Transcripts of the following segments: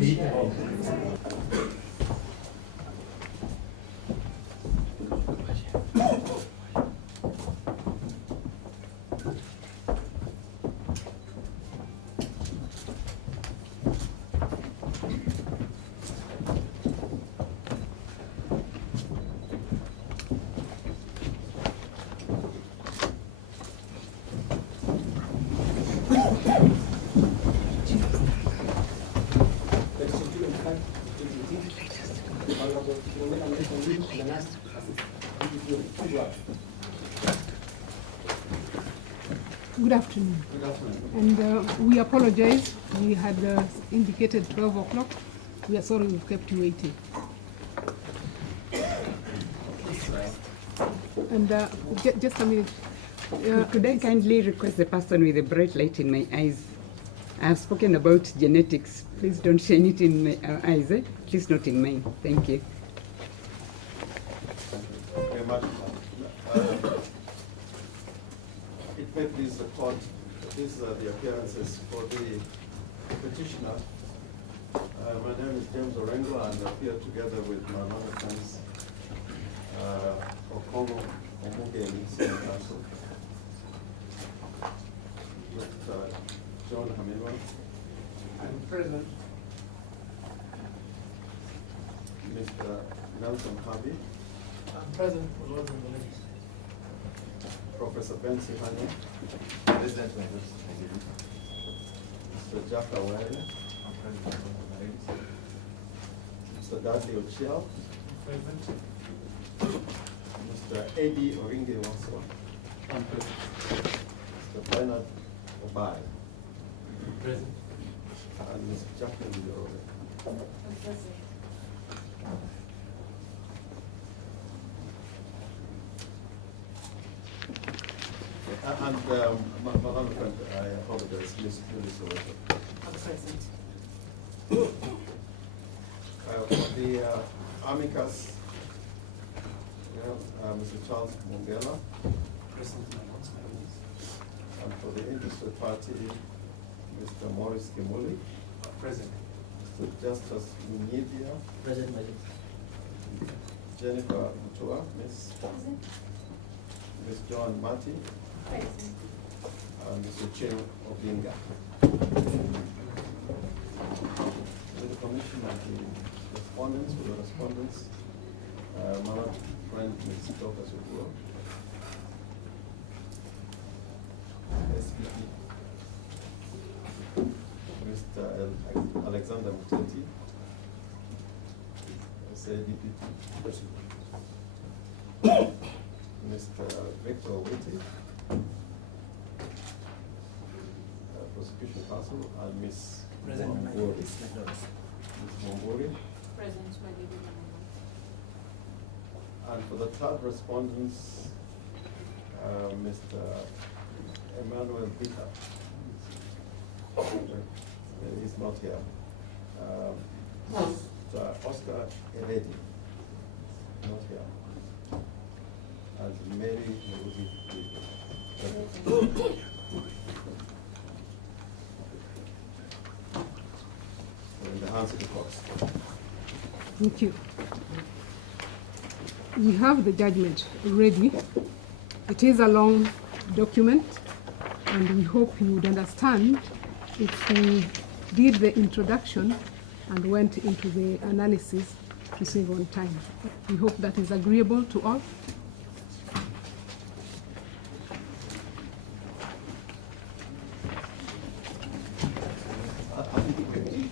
Good afternoon. Good afternoon. And we apologize. We had indicated 12 o'clock. We are sorry we've kept you waiting. And just a minute. Could I kindly request the person with a bright light in my eyes? I have spoken about genetics. Please don't shine it in my eyes, eh? Please not in mine. Thank you. Very much. It may please the court, these are the appearances for the petitioner. My name is James Orengo, and I'm here together with my other friends, Okomo Omugeli, Senior Counsel, with John Hamiwa. I'm present. Mr. Nelson Harvey. I'm present for Lord and the ladies. Professor Ben Sihanya. Present, Mr. Jaffa Wale. I'm present for Lord and the ladies. Mr. Dudley Ochiel. Present. Mr. A.D. Oringe Wanswa. I'm present. Mr. Bernard Obai. Present. And Ms. Jacqueline Yorobe. I'm present. And my other friend, I apologize, Ms. Soweto. I'm present. For the amicus, we have Mr. Charles Mungela. Present, my lords, my ladies. And for the interested party, Mr. Morris Kimuli. Present. Mr. Justice Munyidia. Present, my ladies. Jennifer Mutua, Ms. Present. Ms. Joan Mati. Present. And Mr. Chen Obinga. With the permission of the respondents, my friend Ms. Dorcas Uguro, SPP, Mr. Alexander Muteti, DPP, Mr. Victor Witty, Prosecution Counsel, and Ms. Present, my Mwamburi. ladies, my lords. Ms. Mwamburi. Present, my lady. And for the third respondents, Mr. Emmanuel Bita. He's not here. Mr. Oscar Eledi, not here. And Mary Muruzi. In the hands of the courts. Thank you. We have the judgment ready. It is a long document, and we hope you would understand if we did the introduction and went into the analysis to save on time. We hope that is agreeable to all.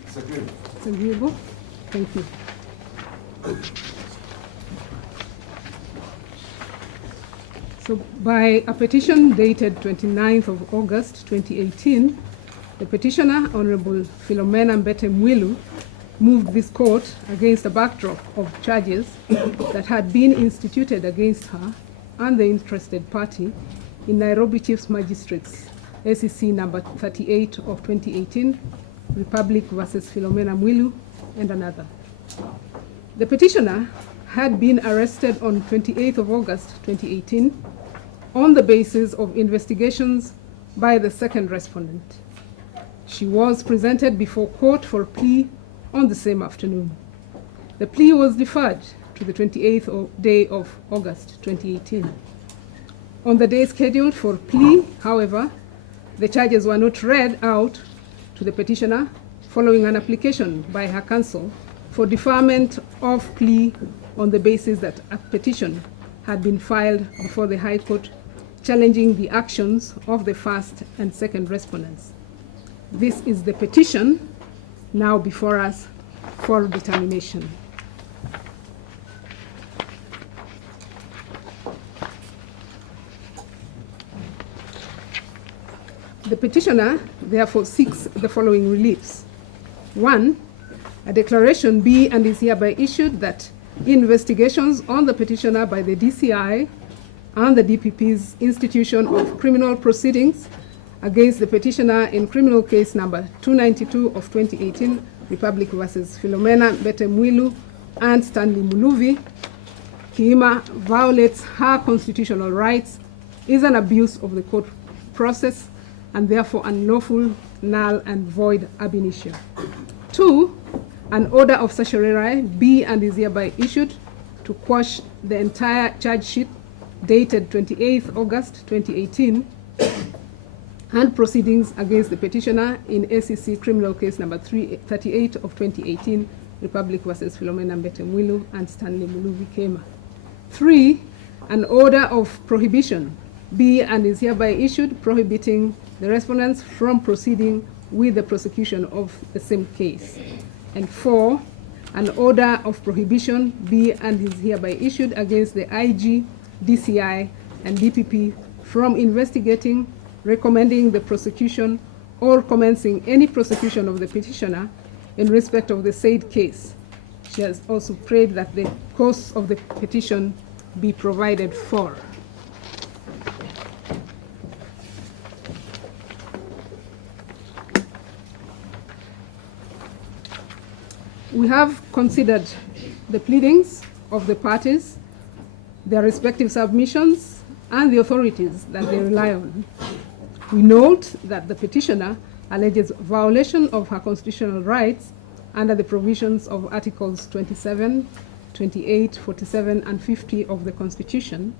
It's agreeable. It's agreeable. Thank you. So by a petition dated 29th of August 2018, the petitioner, Honorable Philomena Mwilu, moved this court against a backdrop of charges that had been instituted against her and the interested party in Nairobi Chief's Magistrates, SEC number 38 of 2018, Republic versus Philomena Mwilu, and another. The petitioner had been arrested on 28th of August 2018 on the basis of investigations by the second respondent. She was presented before court for plea on the same afternoon. The plea was deferred to the 28th day of August 2018. On the day scheduled for plea, however, the charges were not read out to the petitioner following an application by her counsel for deferment of plea on the basis that a petition had been filed before the High Court challenging the actions of the first and second respondents. This is the petition now before us for determination. The petitioner therefore seeks the following reliefs. 1, a declaration be and is hereby issued that investigations on the petitioner by the DCI and the DPP's institution of criminal proceedings against the petitioner in criminal case number 292 of 2018, Republic versus Philomena Mwilu and Stanley Muluvi, Kiima violates her constitutional rights, is an abuse of the court process, and therefore unlawful, null, and void ab initio. 2, an order of certiorari be and is hereby issued to quash the entire charge sheet dated 28th August 2018 and proceedings against the petitioner in ACC criminal case number 338 of 2018, Republic versus Philomena Mwilu and Stanley Muluvi Kiima. 3, an order of prohibition be and is hereby issued prohibiting the respondents from proceeding with the prosecution of the same case. And 4, an order of prohibition be and is hereby issued against the IG, DCI, and DPP from investigating, recommending the prosecution, or commencing any prosecution of the petitioner in respect of the said case. She has also prayed that the course of the petition be provided for. We have considered the pleadings of the parties, their respective submissions, and the authorities that they rely on. We note that the petitioner alleges violation of her constitutional rights under the provisions of Articles 27, 28, 47, and 50 of the Constitution,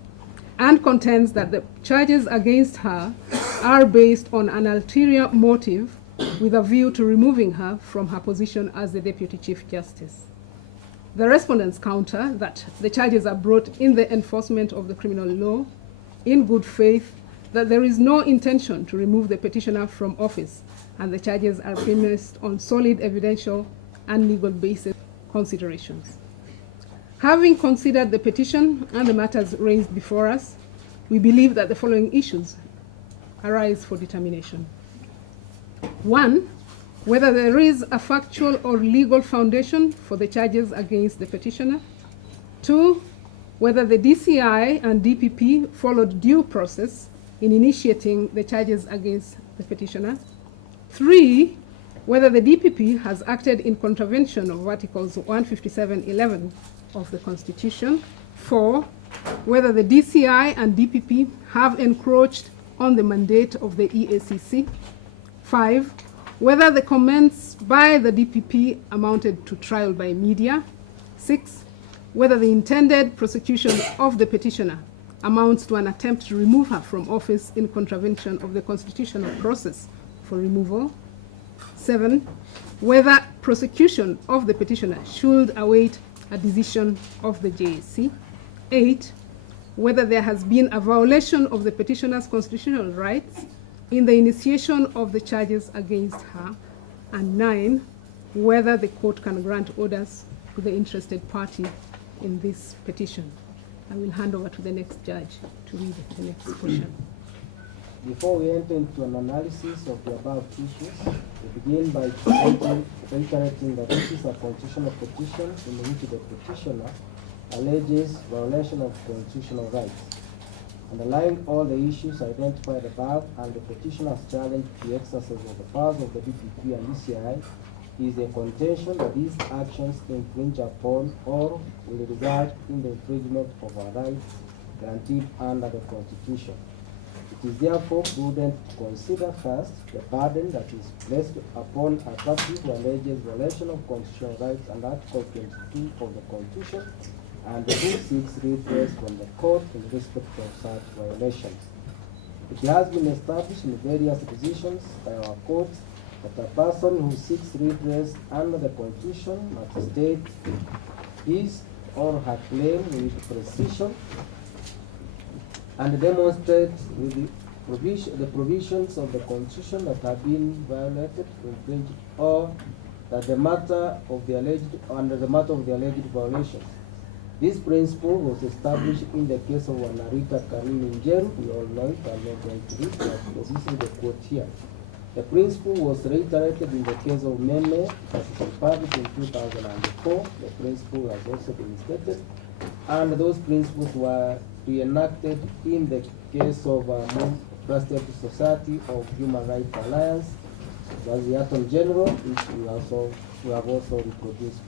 and contends that the charges against her are based on an ulterior motive with a view to removing her from her position as the Deputy Chief Justice. The respondents counter that the charges are brought in the enforcement of the criminal law in good faith, that there is no intention to remove the petitioner from office, and the charges are premised on solid evidential and legal basis considerations. Having considered the petition and the matters raised before us, we believe that the following issues arise for determination. 1, whether there is a factual or legal foundation for the charges against the petitioner. 2, whether the DCI and DPP followed due process in initiating the charges against the petitioner. 3, whether the DPP has acted in contravention of Articles 157(11) of the Constitution. 4, whether the DCI and DPP have encroached on the mandate of the EACC. 5, whether the comments by the DPP amounted to trial by media. 6, whether the intended prosecution of the petitioner amounts to an attempt to remove her from office in contravention of the constitutional process for removal. 7, whether prosecution of the petitioner should await a decision of the JSC. 8, whether there has been a violation of the petitioner's constitutional rights in the initiation of the charges against her. And 9, whether the court can grant orders to the interested party in this petition. I will hand over to the next judge to read the next portion. Before we enter into an analysis of the above issues, we begin by reiterating that this is a constitutional petition in which the petitioner alleges violation of constitutional rights. Underlying all the issues identified above and the petitioner's challenge to the exercise of the powers of the DPP and DCI is a contention that these actions infringe upon or will result in the infringement of our rights guaranteed under the Constitution. It is therefore prudent to consider first the burden that is placed upon a party who alleges violation of constitutional rights under Article 22 of the Constitution and who seeks redress from the court in respect of such violations. It has been established in various decisions by our courts that a person who seeks redress under the Constitution must state his or her claim with precision and demonstrate with the provisions of the Constitution that have been violated, infringed, or that the matter of the alleged violations. This principle was established in the case of Wanarita Karim Njeru. We all know it. I'm not going to read that because this is the quote here. The principle was reiterated in the case of Meme versus Republic in 2004. The principle has also been stated, and those principles were reenacted in the case of Trusted Society of Human Rights Alliance, was the Attorney General, which we have also reproduced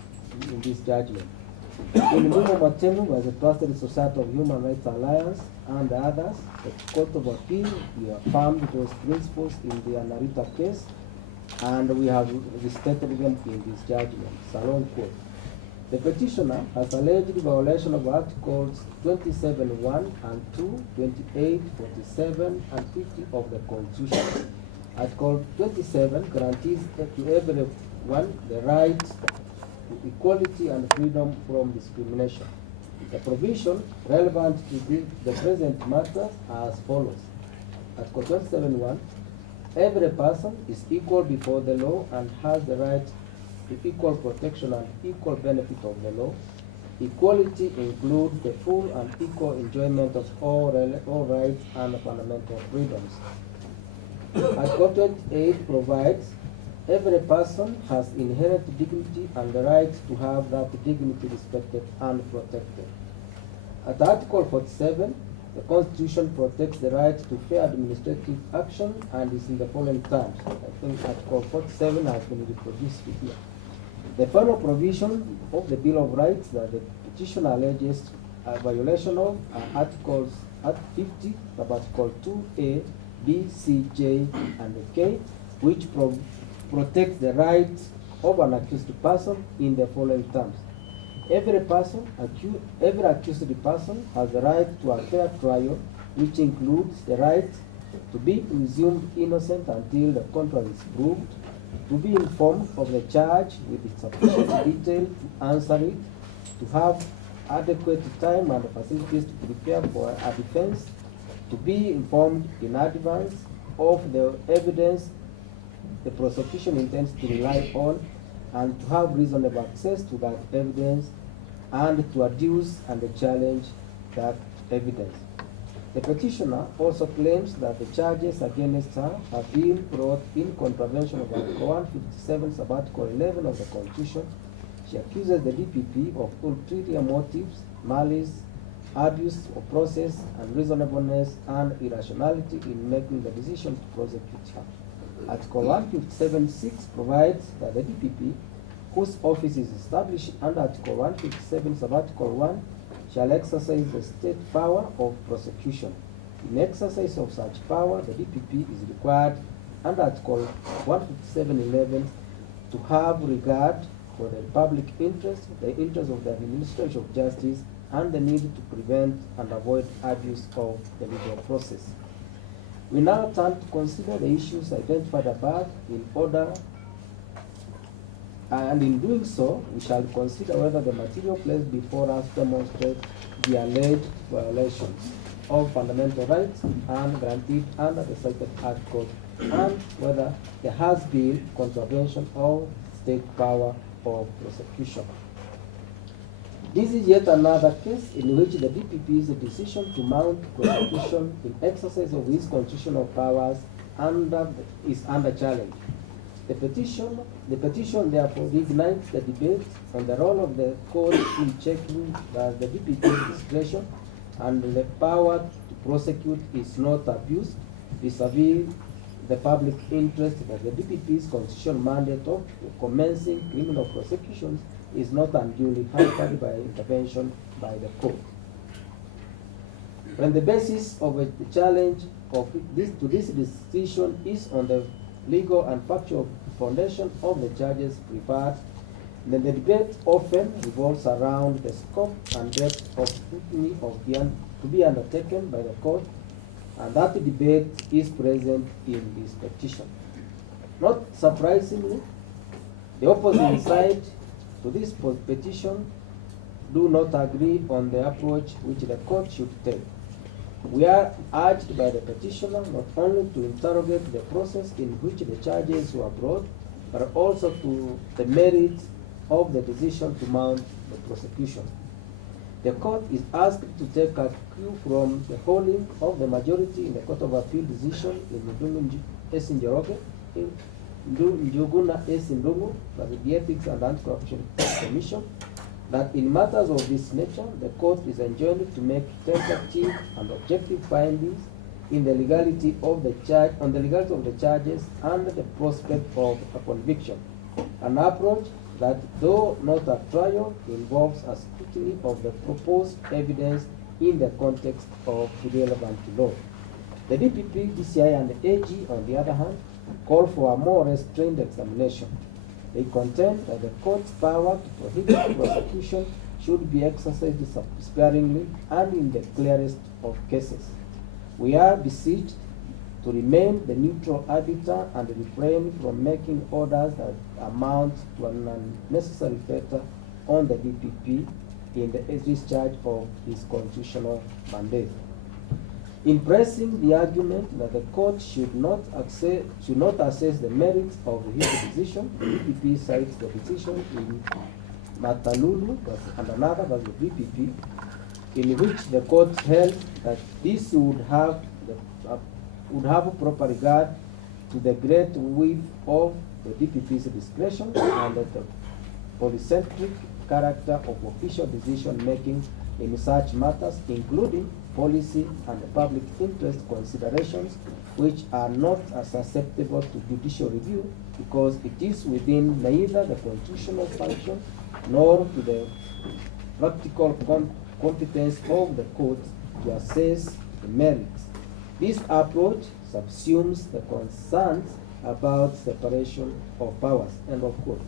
in this judgment. In Mumo Matemu was the Trusted Society of Human Rights Alliance and others. The Court of Appeal, we affirmed those principles in the Anarita case, and we have restated them in this judgment. Salon quote. The petitioner has alleged violation of Articles 27(1) and 2, 28, 47, and 50 of the Constitution. Article 27 guarantees to everyone the right to equality and freedom from discrimination. The provision relevant to the present matter are as follows. Article 27(1), every person is equal before the law and has the right to equal protection and equal benefit of the law. Equality includes the full and equal enjoyment of all rights and fundamental freedoms. Article 28 provides every person has inherent dignity and the right to have that dignity respected and protected. At Article 47, the Constitution protects the right to fair administrative action and is in the following terms. I think Article 47 has been reproduced here. The final provision of the Bill of Rights that the petitioner alleges a violation of are Articles 50 of Article 2A, B, C, J, and K, which protects the rights of an accused person in the following terms. Every accused person has the right to a fair trial, which includes the right to be presumed innocent until the contrary is proved, to be informed of the charge with sufficient detail to answer it, to have adequate time and facilities to prepare for a defense, to be informed in advance of the evidence the prosecution intends to rely on, and to have reasonable access to that evidence, and to adduce and challenge that evidence. The petitioner also claims that the charges against her have been brought in contravention of Article 157 sub Article 11 of the Constitution. She accuses the DPP of ulterior motives, malice, abuse of process, unreasonableness, and irrationality in making the decision to prosecute her. Article 157(6) provides that the DPP, whose office is established under Article 157 sub Article 1, shall exercise the state power of prosecution. In exercise of such power, the DPP is required under Article 157(11) to have regard for the public interest, the interest of the administration of justice, and the need to prevent and avoid abuse of the legal process. We now turn to consider the issues identified above in order, and in doing so, we shall consider whether the material placed before us demonstrates the alleged violations of fundamental rights and granted under the cited articles, and whether there has been contravention of state power of prosecution. This is yet another case in which the DPP's decision to mount prosecution in exercise of his constitutional powers is under challenge. The petition therefore reignites the debate on the role of the court in checking that the DPP's discretion and the power to prosecute is not abused vis-a-vis the public interest, that the DPP's constitutional mandate of commencing criminal prosecutions is not unduly hampered by intervention by the court. When the basis of a challenge of this decision is on the legal and factual foundation of the charges preferred, then the debate often revolves around the scope and depth of scrutiny to be undertaken by the court, and that debate is present in this petition. Not surprisingly, the opposing side to this petition do not agree on the approach which the court should take. We are urged by the petitioner not only to interrogate the process in which the charges were brought, but also to the merits of the decision to mount the prosecution. The court is asked to take a cue from the holding of the majority in the Court of Appeal decision in Njuguna S. Ndungu, by the Ethics and Anti-Corruption Commission, that in matters of this nature, the court is enjoined to make tentative and objective findings in the legality of the charge, on the legality of the charges and the prospect of a conviction. An approach that, though not a trial, involves a scrutiny of the proposed evidence in the context of relevant law. The DPP, DCI, and the AG, on the other hand, call for a more restrained examination. They contend that the court's power to prohibit prosecution should be exercised sparingly and in the clearest of cases. We are beseeched to remain the neutral arbiter and refrain from making orders that amount to an unnecessary fetter on the DPP in the discharge of his constitutional mandate. In pressing the argument that the court should not assess the merits of his decision, the DPP cites the decision in Matalulu and another by the DPP, in which the court held that this would have proper regard to the great width of the DPP's discretion and the polycentric character of official decision making in such matters, including policy and public interest considerations, which are not susceptible to judicial review because it is within neither the constitutional function nor to the practical competence of the court to assess the merits. This approach subsumes the concerns about separation of powers. End of quote.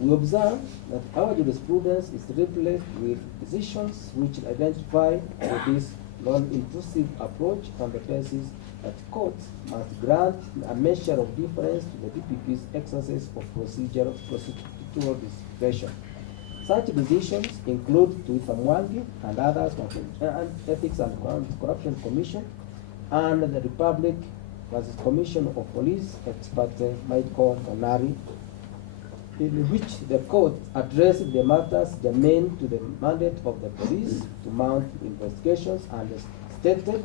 We observe that our jurisprudence is replete with decisions which identify with this non-intrusive approach on the basis that courts must grant a measure of deference to the DPP's exercise of procedural discretion. Such decisions include Tuitha Mwangi and others from the Ethics and Corruption Commission and the Republic versus Commission of Police expert Michael Kanari, in which the court addressed the matters germane to the mandate of the police to mount investigations and stated,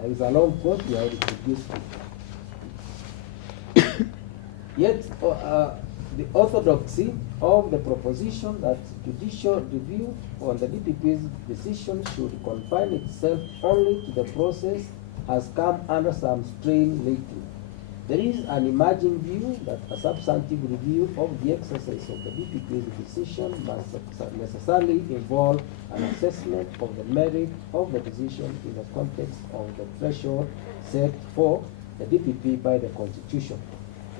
there is a long quote we have reproduced. Yet the orthodoxy of the proposition that judicial review on the DPP's decision should confine itself only to the process has come under some strain lately. There is an emerging view that a substantive review of the exercise of the DPP's decision must necessarily involve an assessment of the merit of the decision in the context of the threshold set for the DPP by the Constitution.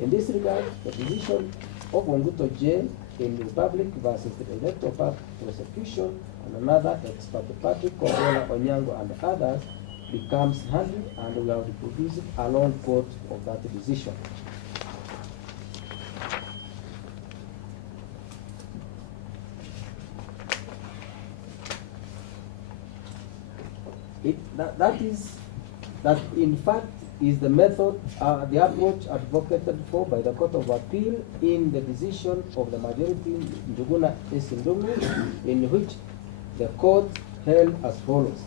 In this regard, the decision of Onguto J in the Republic versus the Electoral Prosecution and another expert Patrick Kogola Onyango and others becomes handy, and we have reproduced a long quote of that decision. That in fact is the method, the approach advocated for by the Court of Appeal in the decision of the majority in Njuguna S. Ndungu, in which the court held as follows.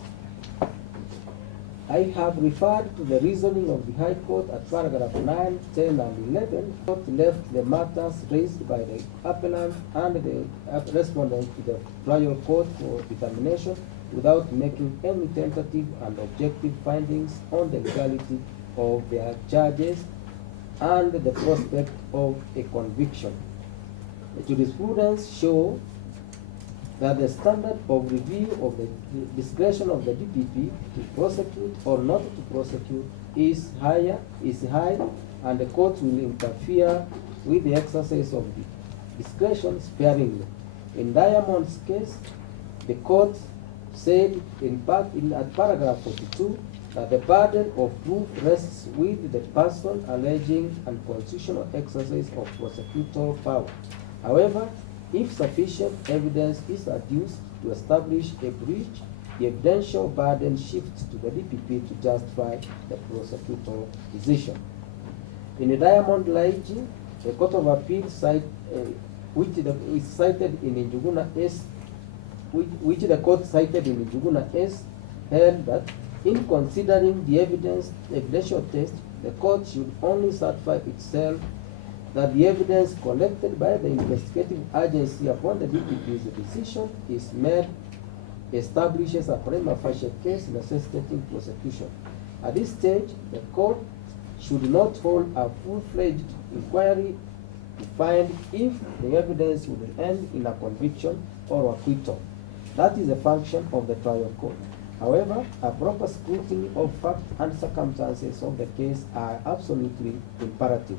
I have referred to the reasoning of the High Court at paragraph 9, 10, and 11. The court left the matters raised by the appellant and the respondent to the trial court for determination without making any tentative and objective findings on the legality of their charges and the prospect of a conviction. The jurisprudence show that the standard of review of the discretion of the DPP to prosecute or not to prosecute is high, and the court will interfere with the exercise of the discretion sparingly. In Diamond's case, the court said at paragraph 42 that the burden of proof rests with the person alleging unconstitutional exercise of prosecutorial power. However, if sufficient evidence is adduced to establish a breach, the evidential burden shifts to the DPP to justify the prosecutorial decision. In the Diamond Laiji, the Court of Appeal which is cited in Njuguna S, which the court cited in Njuguna S, held that in considering the evidential test, the court should only satisfy itself that the evidence collected by the investigative agency upon the DPP's decision is made establishes a prima facie case necessitating prosecution. At this stage, the court should not hold a full-fledged inquiry to find if the evidence would end in a conviction or acquittal. That is a function of the trial court. However, a proper scrutiny of facts and circumstances of the case are absolutely imperative.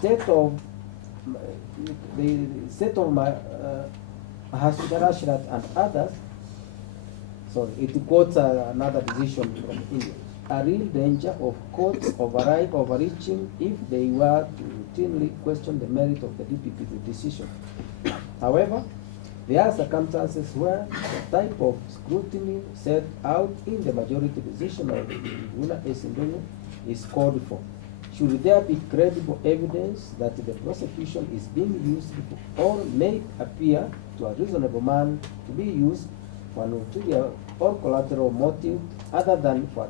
The state of Mahashirat and others, so it quotes another decision from England, a real danger of courts overreaching if they were to routinely question the merit of the DPP decision. However, there are circumstances where the type of scrutiny set out in the majority decision of Njuguna S. is called for. Should there be credible evidence that the prosecution is being used or may appear to a reasonable man to be used for an ulterior or collateral motive other than for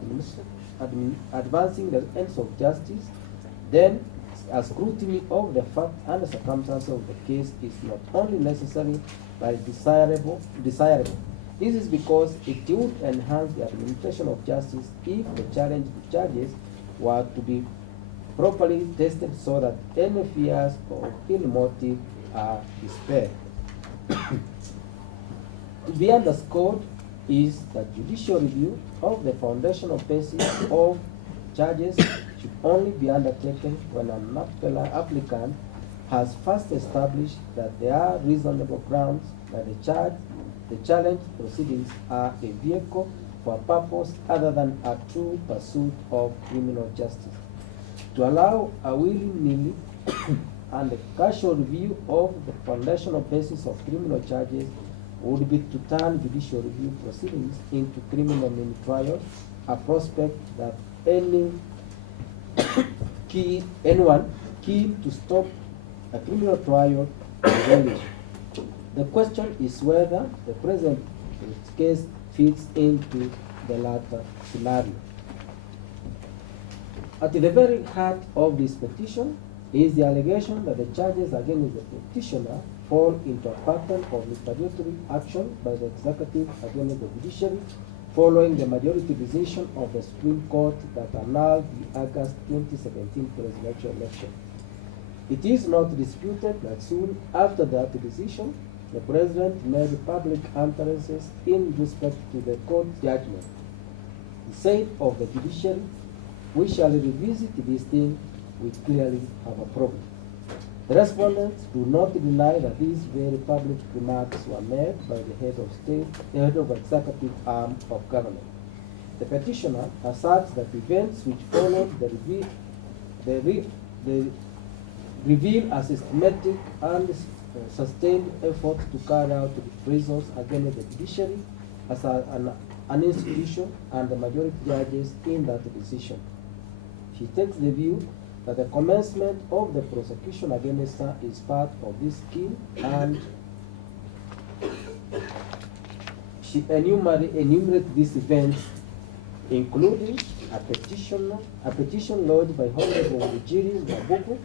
advancing the ends of justice, then a scrutiny of the fact and the circumstances of the case is not only necessary but desirable. This is because it would enhance the administration of justice if the charges were to be properly tested so that any fears of ill motive are dispelled. To be underscored is that judicial review of the foundational basis of charges should only be undertaken when an applicant has first established that there are reasonable grounds that the challenge proceedings are a vehicle for a purpose other than a true pursuit of criminal justice. To allow a willy-nilly and a casual review of the foundational basis of criminal charges would be to turn judicial review proceedings into criminal mini trials, a prospect that anyone keen to stop a criminal trial will relish. The question is whether the present case fits into the latter scenario. At the very heart of this petition is the allegation that the charges against the petitioner fall into a pattern of retaliatory action by the executive against the judiciary following the majority decision of the Supreme Court that annulled the August 2017 presidential election. It is not disputed that soon after that decision, the President made public utterances in respect to the court judgment. He said of the judiciary, "We shall revisit this thing, we clearly have a problem." The respondents do not deny that these very public remarks were made by the head of state, the head of executive arm of government. The petitioner asserts that events which followed reveal a systematic and sustained effort to carry out reprisals against the judiciary as an institution and the majority judges in that decision. She takes the view that the commencement of the prosecution against her is part of this scheme, and she enumerates these events, including a petition lodged by Honorable Ujiri Wabuku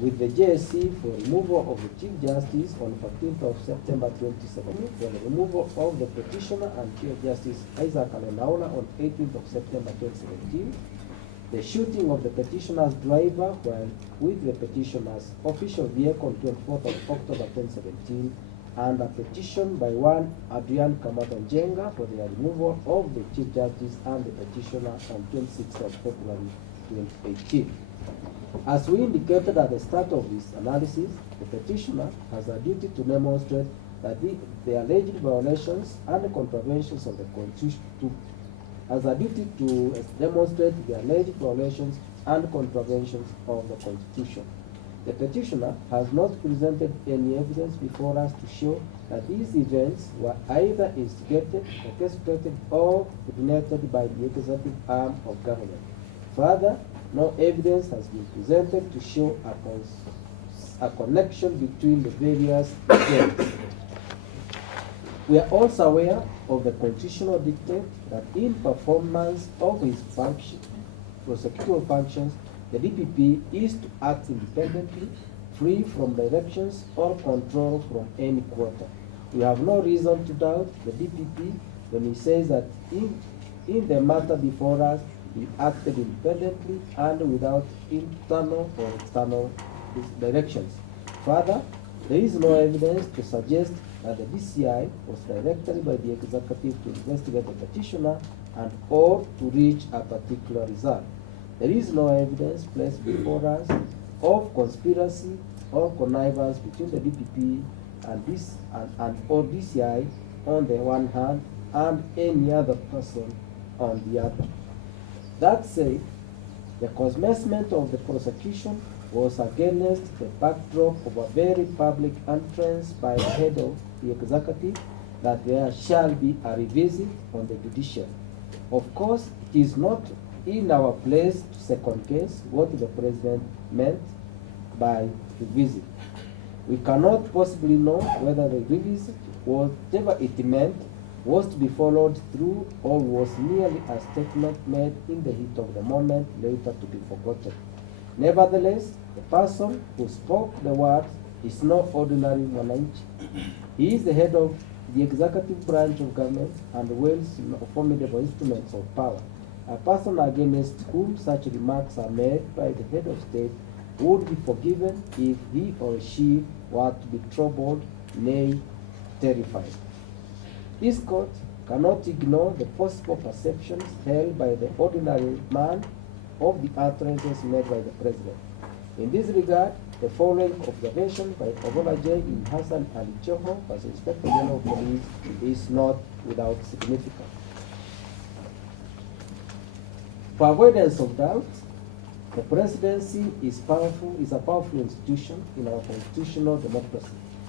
with the JSC for removal of the Chief Justice on 14th of September 2017, for the removal of the petitioner and Chief Justice Isaac Alenaola on 18th of September 2017, the shooting of the petitioner's driver while with the petitioner's official vehicle on 24th of October 2017, and a petition by one Adrian Kamadanjenga for the removal of the chief judges and the petitioner on 26th of February 2018. As we indicated at the start of this analysis, the petitioner has a duty to demonstrate that the alleged violations and contraventions of the Constitution has a duty to demonstrate the alleged violations and contraventions of the Constitution. The petitioner has not presented any evidence before us to show that these events were either instigated, orchestrated, or coordinated by the executive arm of government. Further, no evidence has been presented to show a connection between the various events. We are also aware of the constitutional dictate that in performance of his prosecutorial functions, the DPP is to act independently, free from directions or control from any quarter. We have no reason to doubt the DPP when he says that in the matter before us, he acted independently and without internal or external directions. Further, there is no evidence to suggest that the DCI was directed by the executive to investigate the petitioner and or to reach a particular result. There is no evidence placed before us of conspiracy or connivance between the DPP and or DCI on the one hand and any other person on the other. That said, the commencement of the prosecution was against the backdrop of a very public utterance by the head of the executive that there shall be a revisit on the judicial. Of course, it is not in our place to second guess what the president meant by revisit. We cannot possibly know whether the revisit, whatever it meant, was to be followed through or was merely a statement made in the heat of the moment, later to be forgotten. Nevertheless, the person who spoke the words is no ordinary mwananchi. He is the head of the executive branch of government and wields formidable instruments of power. A person against whom such remarks are made by the head of state would be forgiven if he or she were to be troubled, nay, terrified. This court cannot ignore the possible perceptions held by the ordinary man of the utterances made by the president. In this regard, the following observation by Ogola J. in Hassan Ali Choho as Inspector General of Police is not without significance. For avoidance of doubt, the presidency is a powerful institution in our constitutional democracy.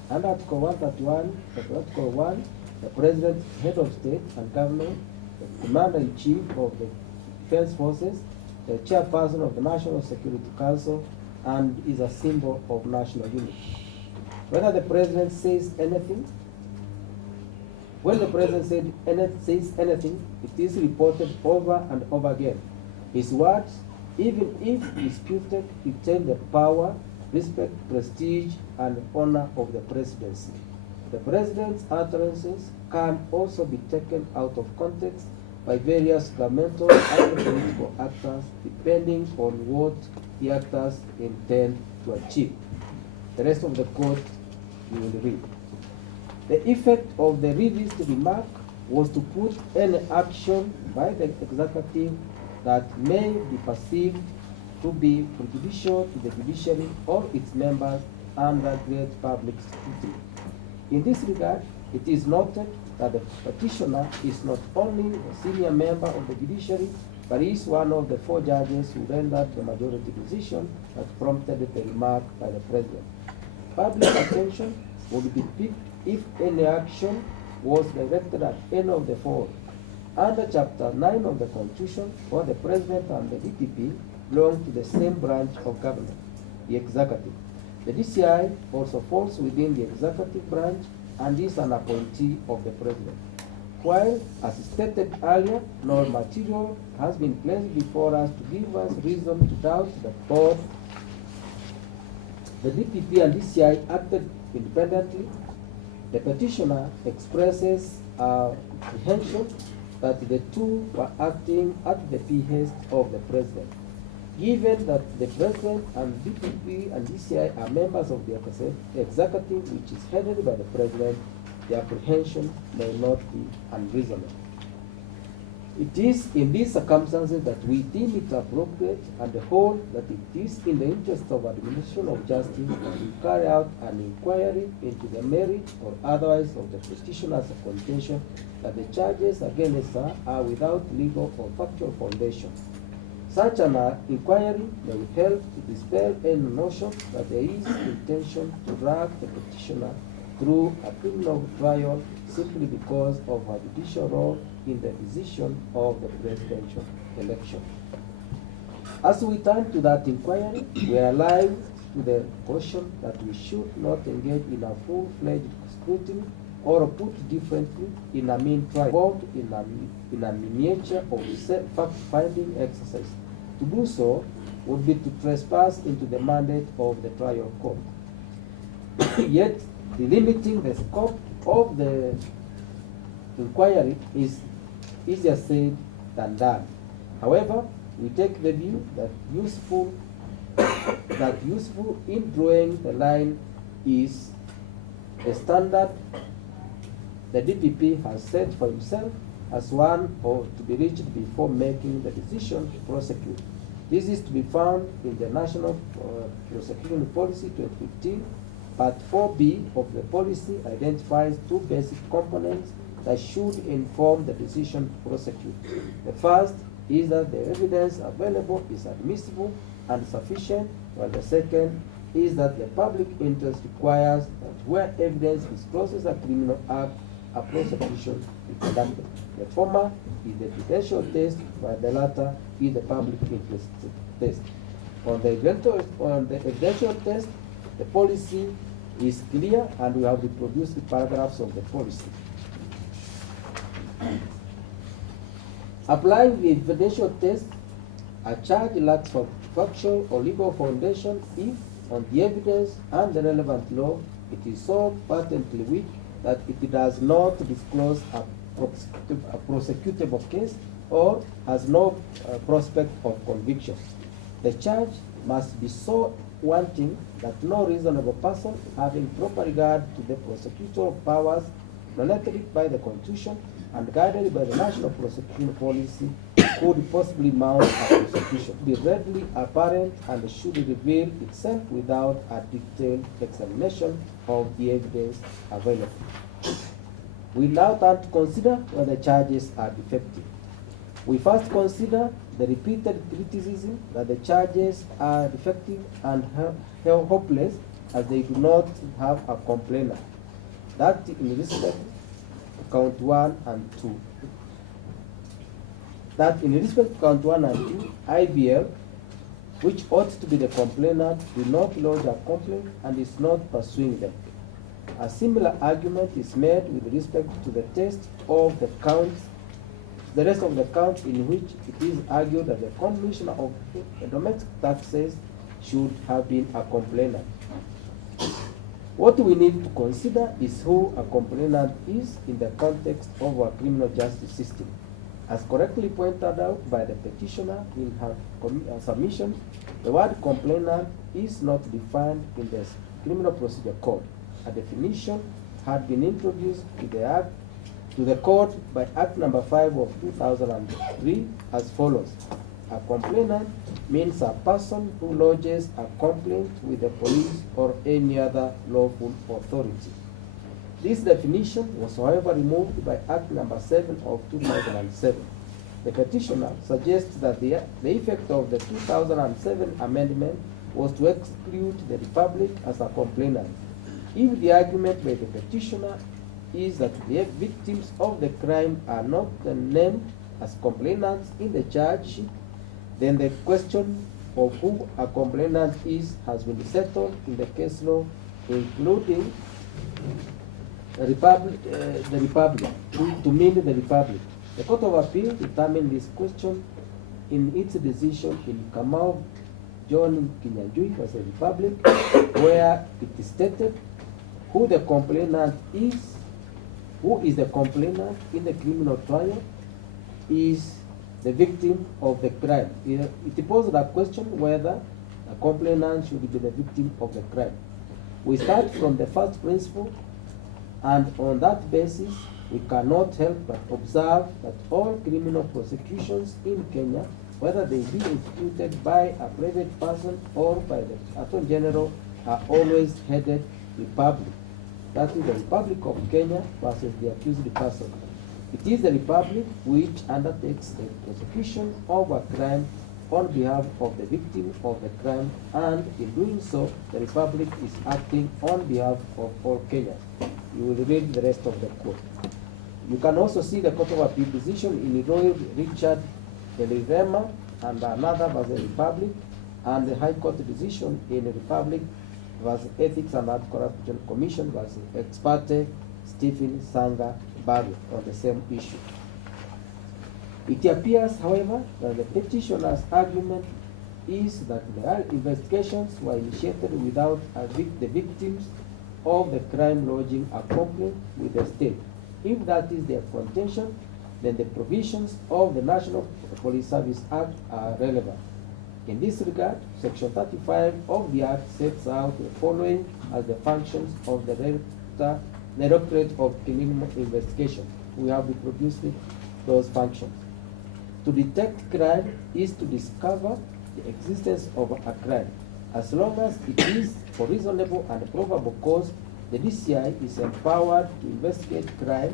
Under Article 131, Article 1, the President, Head of State and Government, the Commander-in-Chief of the Defense Forces, the Chairperson of the National Security Council, and is a symbol of national unity. Whether the President says anything, when the President says anything, it is reported over and over again. His words, even if disputed, retain the power, respect, prestige, and honor of the presidency. The President's utterances can also be taken out of context by various governmental and political actors, depending on what the actors intend to achieve. The rest of the quote you will read. The effect of the revised remark was to put any action by the executive that may be perceived to be prejudicial to the judiciary or its members under great public scrutiny. In this regard, it is noted that the petitioner is not only a senior member of the judiciary, but is one of the 4 judges who rendered the majority decision that prompted the remark by the president. Public attention would be piqued if any action was directed at any of the 4. Under Chapter 9 of the Constitution, both the President and the DPP belong to the same branch of government, the executive. The DCI also falls within the executive branch and is an appointee of the President. While, as stated earlier, no material has been placed before us to give us reason to doubt that both the DPP and DCI acted independently, the petitioner expresses apprehension that the two were acting at the behest of the President. given that the President and DPP and DCI are members of the executive, which is headed by the President, the apprehension may not be unreasonable. It is in these circumstances that we deem it appropriate and hold that it is in the interest of administration of justice that we carry out an inquiry into the merit or otherwise of the petitioner's contention that the charges against her are without legal or factual foundation. Such an inquiry may help to dispel any notion that there is intention to drag the petitioner through a criminal trial simply because of her judicial role in the decision of the presidential election. As we turn to that inquiry, we are alive to the caution that we should not engage in a full-fledged scrutiny, or put differently, in a mean trial involved in a miniature of fact-finding exercise. To do so would be to trespass into the mandate of the trial court. Yet, delimiting the scope of the inquiry is easier said than done. However, we take the view that useful in drawing the line is the standard the DPP has set for himself as one or to be reached before making the decision to prosecute. This is to be found in the National Prosecution Policy 2015. Part 4B of the policy identifies two basic components that should inform the decision to prosecute. The first is that the evidence available is admissible and sufficient, while the second is that the public interest requires that where evidence discloses a criminal act, a prosecution be conducted. The former is the judicial test, while the latter is the public interest test. On the evidential test, the policy is clear, and we have reproduced the paragraphs of the policy. Applying the evidential test, a charge lacks factual or legal foundation if, on the evidence and the relevant law, it is so patently weak that it does not disclose a prosecutable case or has no prospect of conviction. The charge must be so wanting that no reasonable person, having proper regard to the prosecutorial powers mandated by the Constitution and guided by the National Prosecution Policy, could possibly mount a prosecution, be readily apparent, and should reveal itself without a detailed examination of the evidence available. We now turn to consider whether charges are defective. We first consider the repeated criticism that the charges are defective and hopeless as they do not have a complainant. That in respect to count 1 and 2. That in respect to count 1 and 2, IBL, which ought to be the complainant, did not lodge a complaint and is not pursuing them. A similar argument is made with respect to the test of the counts, the rest of the counts in which it is argued that the Commissioner of Domestic Taxes should have been a complainant. What we need to consider is who a complainant is in the context of our criminal justice system. As correctly pointed out by the petitioner in her submission, the word complainant is not defined in the Criminal Procedure Code. A definition had been introduced to the Code by Act Number 5 of 2003 as follows. A complainant means a person who lodges a complaint with the police or any other lawful authority. This definition was, however, removed by Act Number 7 of 2007. The petitioner suggests that the effect of the 2007 amendment was to exclude the Republic as a complainant. If the argument by the petitioner is that the victims of the crime are not named as complainants in the charge sheet, then the question of who a complainant is has been settled in the case law, including the Republic, to mean the Republic. The Court of Appeal determined this question in its decision in Kamau John Kinyanjui v. Republic, where it is stated who the complainant is, who is the complainant in the criminal trial is the victim of the crime. It posed a question whether a complainant should be the victim of the crime. We start from the first principle, and on that basis, we cannot help but observe that all criminal prosecutions in Kenya, whether they be instituted by a private person or by the Attorney General, are always headed Republic. That is the Republic of Kenya versus the accused person. It is the Republic which undertakes the prosecution of a crime on behalf of the victim of the crime, and in doing so, the Republic is acting on behalf of all Kenyans. You will read the rest of the quote. You can also see the Court of Appeal decision in Roy Richard Delirema and another versus the Republic, and the High Court decision in the Republic versus Ethics and Anti-Corruption Commission versus ex parte Stephen Sanga Barrio on the same issue. It appears, however, that the petitioner's argument is that the investigations were initiated without the victims of the crime lodging a complaint with the state. If that is their contention, then the provisions of the National Police Service Act are relevant. In this regard, Section 35 of the Act sets out the following as the functions of the Directorate of Criminal Investigation. We have reproduced those functions. To detect crime is to discover the existence of a crime. As long as it is for reasonable and probable cause, the DCI is empowered to investigate crime.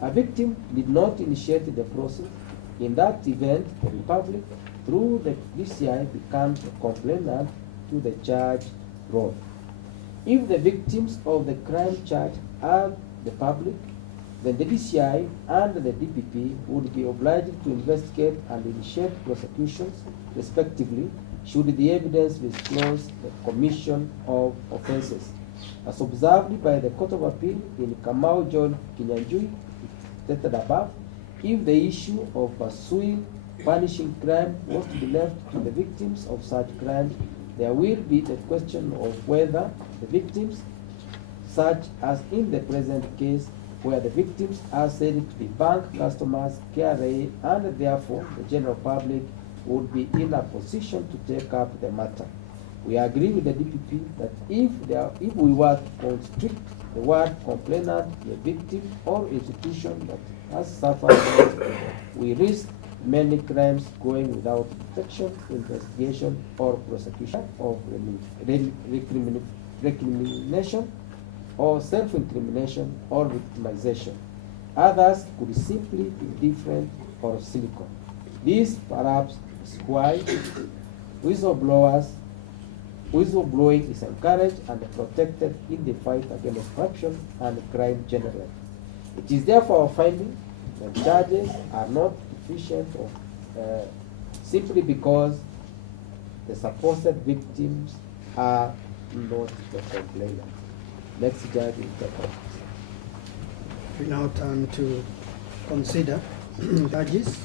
A victim did not initiate the process. In that event, the Republic, through the DCI, becomes a complainant to the charge role. If the victims of the crime charge are the public, then the DCI and the DPP would be obliged to investigate and initiate prosecutions, respectively, should the evidence disclose the commission of offences. As observed by the Court of Appeal in Kamau John Kinyanjui, stated above, if the issue of pursuing punishing crime was to be left to the victims of such crimes, there will be the question of whether the victims, such as in the present case, where the victims are said to be bank customers, KRA, and therefore the general public would be in a position to take up the matter. We agree with the DPP that if we were to constrict the word complainant to a victim or institution that has suffered loss, we risk many crimes going without detection, investigation, or prosecution of recrimination or self-incrimination or victimization. Others could simply be different or cynical. This perhaps is why whistleblowing is encouraged and protected in the fight against corruption and crime generally. It is therefore our finding that charges are not efficient simply because the supposed victims are not the complainant. Next judge will take over. We now turn to consider charges.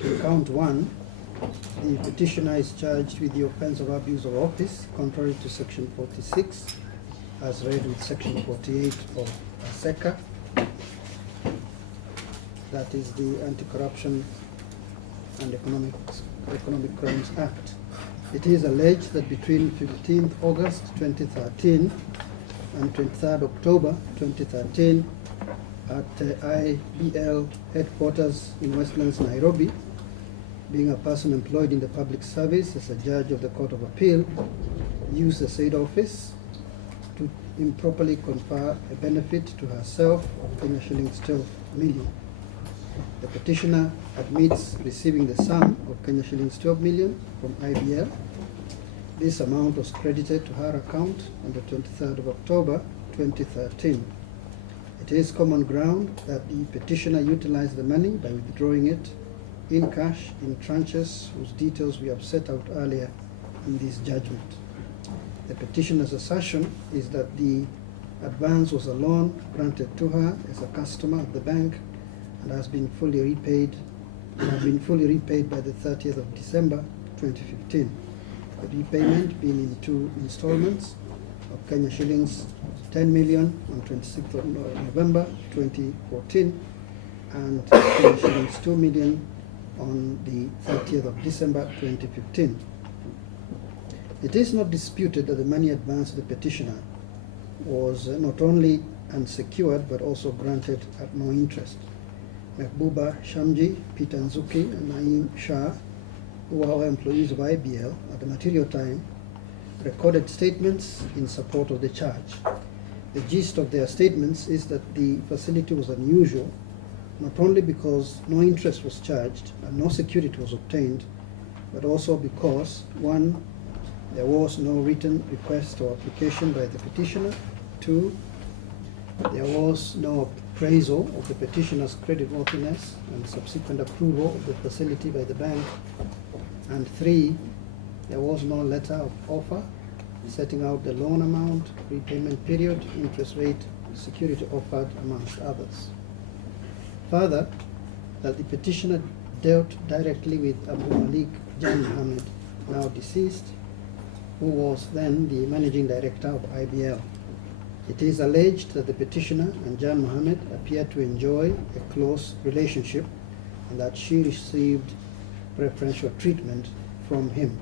In count one, the petitioner is charged with the offense of abuse of office, contrary to Section 46, as read with Section 48 of SECA. That is the Anti-Corruption and Economic Crimes Act. It is alleged that between 15th August 2013 and 23rd October 2013, at IBL headquarters in Westlands, Nairobi, being a person employed in the public service as a judge of the Court of Appeal, used the said office to improperly confer a benefit to herself of Kenya shillings 12 million. The petitioner admits receiving the sum of Kenya shillings 12 million from IBL. This amount was credited to her account on the 23rd of October 2013. It is common ground that the petitioner utilized the money by withdrawing it in cash in tranches whose details we have set out earlier in this judgment. The petitioner's assertion is that the advance was a loan granted to her as a customer of the bank and has been fully repaid by the 30th of December 2015. The repayment being in 2 installments of Kenya shillings 10 million on 26th of November 2014 and Kenya shillings 2 million on the 30th of December 2015. It is not disputed that the money advanced to the petitioner was not only unsecured but also granted at no interest. Mehbooba Shamji, Peter Nzuki, and Naeem Shah, who are all employees of IBL at the material time, recorded statements in support of the charge. The gist of their statements is that the facility was unusual, not only because no interest was charged and no security was obtained, but also because, one, there was no written request or application by the petitioner. Two, there was no appraisal of the petitioner's creditworthiness and subsequent approval of the facility by the bank. And three, there was no letter of offer setting out the loan amount, repayment period, interest rate, security offered, amongst others. Further, that the petitioner dealt directly with Abu Malik Jan Mohammed, now deceased, who was then the managing director of IBL. It is alleged that the petitioner and Jan Mohammed appeared to enjoy a close relationship and that she received preferential treatment from him.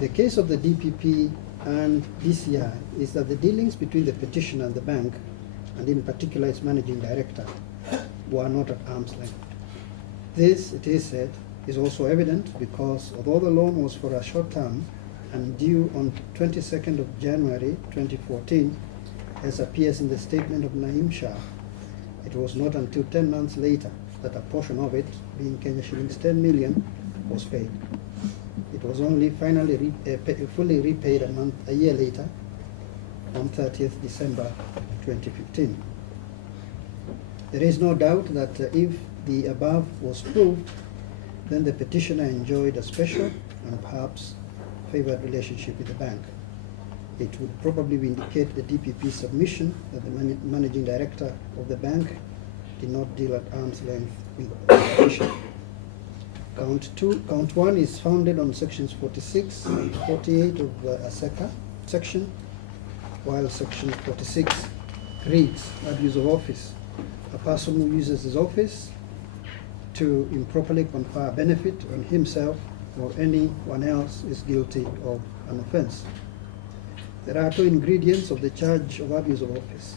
The case of the DPP and DCI is that the dealings between the petitioner and the bank, and in particular its managing director, were not at arm's length. This, it is said, is also evident because although the loan was for a short term and due on 22nd of January 2014, as appears in the statement of Naeem Shah, it was not until 10 months later that a portion of it, being Kenya shillings 10 million, was paid. It was only finally fully repaid a year later, on 30th December 2015. There is no doubt that if the above was proved, then the petitioner enjoyed a special and perhaps favored relationship with the bank. It would probably indicate the DPP submission that the managing director of the bank did not deal at arm's length with the petitioner. Count 1 is founded on sections 46 and 48 of the ASECA section, while section 46 reads abuse of office. A person who uses his office to improperly confer a benefit on himself or anyone else is guilty of an offense. There are two ingredients of the charge of abuse of office.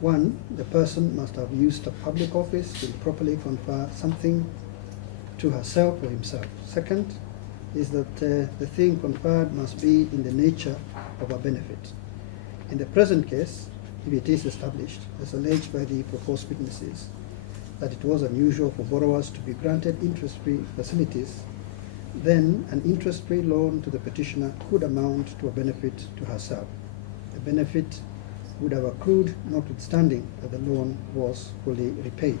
One, the person must have used a public office to improperly confer something to herself or himself. Second is that the thing conferred must be in the nature of a benefit. In the present case, if it is established, as alleged by the proposed witnesses, that it was unusual for borrowers to be granted interest-free facilities, then an interest-free loan to the petitioner could amount to a benefit to herself. The benefit would have accrued notwithstanding that the loan was fully repaid.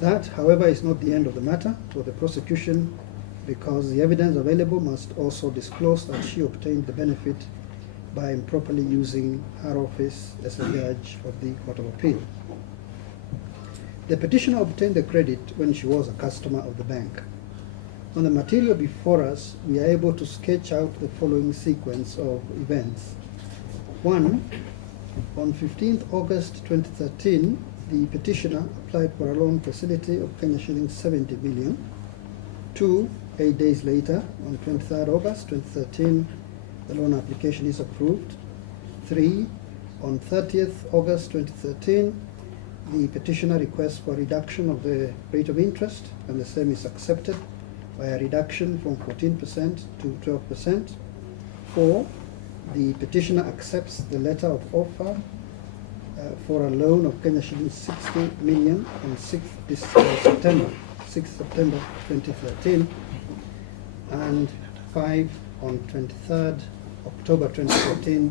That, however, is not the end of the matter for the prosecution, because the evidence available must also disclose that she obtained the benefit by improperly using her office as a judge of the Court of Appeal. The petitioner obtained the credit when she was a customer of the bank. On the material before us, we are able to sketch out the following sequence of events. 1. On 15th August 2013, the petitioner applied for a loan facility of Kenya shillings 70 million. 2. 8 days later, on 23rd August 2013, the loan application is approved. 3. On 30th August 2013, the petitioner requests for a reduction of the rate of interest, and the same is accepted by a reduction from 14% to 12%. 4. The petitioner accepts the letter of offer for a loan of Kenya shillings 60 million on 6th September 2013, and 5. On 23rd October 2014,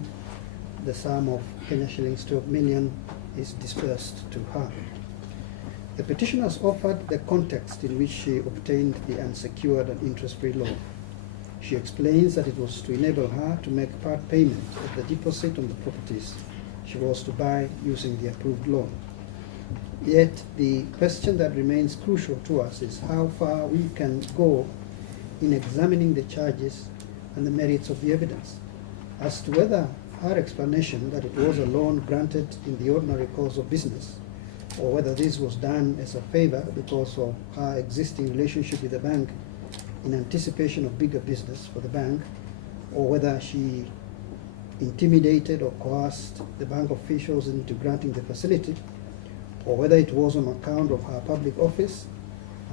the sum of Kenya shillings 12 million is dispersed to her. The petitioner has offered the context in which she obtained the unsecured and interest-free loan. She explains that it was to enable her to make part payment of the deposit on the properties she was to buy using the approved loan. Yet the question that remains crucial to us is how far we can go in examining the charges and the merits of the evidence, as to whether her explanation that it was a loan granted in the ordinary course of business or whether this was done as a favor because of her existing relationship with the bank in anticipation of bigger business for the bank, or whether she intimidated or coerced the bank officials into granting the facility, or whether it was on account of her public office,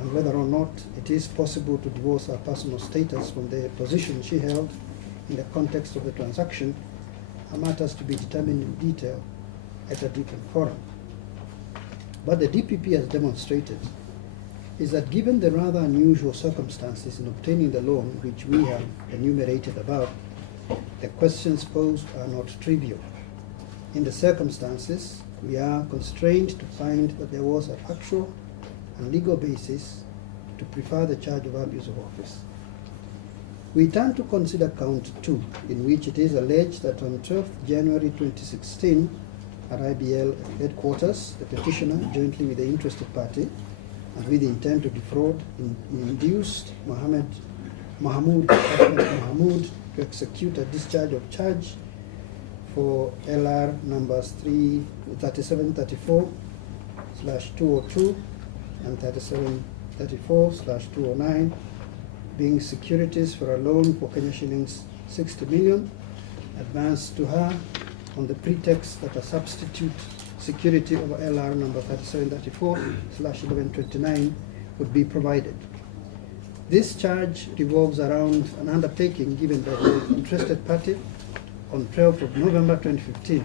and whether or not it is possible to divorce her personal status from the position she held in the context of the transaction, are matters to be determined in detail at a different forum. But the DPP has demonstrated is that given the rather unusual circumstances in obtaining the loan which we have enumerated above, the questions posed are not trivial. In the circumstances, we are constrained to find that there was a factual and legal basis to prefer the charge of abuse of office. We turn to consider count 2, in which it is alleged that on 12th January 2016, at IBL headquarters, the petitioner, jointly with the interested party, and with the intent to defraud, induced Mahmoud to execute a discharge of charge for LR numbers 3734/202 and 3734/209, being securities for a loan for Kenya shillings 60 million, advanced to her on the pretext that a substitute security of LR number 3734/1129 would be provided. This charge revolves around an undertaking given by the interested party on 12th of November 2015.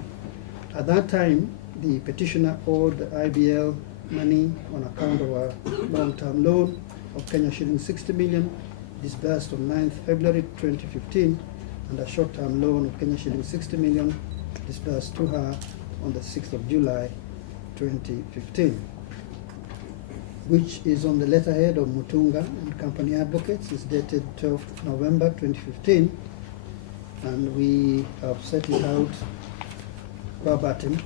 At that time, the petitioner owed IBL money on account of a long-term loan of Kenya shilling 60 million disbursed on 9th February 2015, and a short-term loan of Kenya shilling 60 million disbursed to her on the 6th of July 2015, which is on the letterhead of Mutunga and Company Advocates, is dated 12th November 2015, and we have set it out verbatim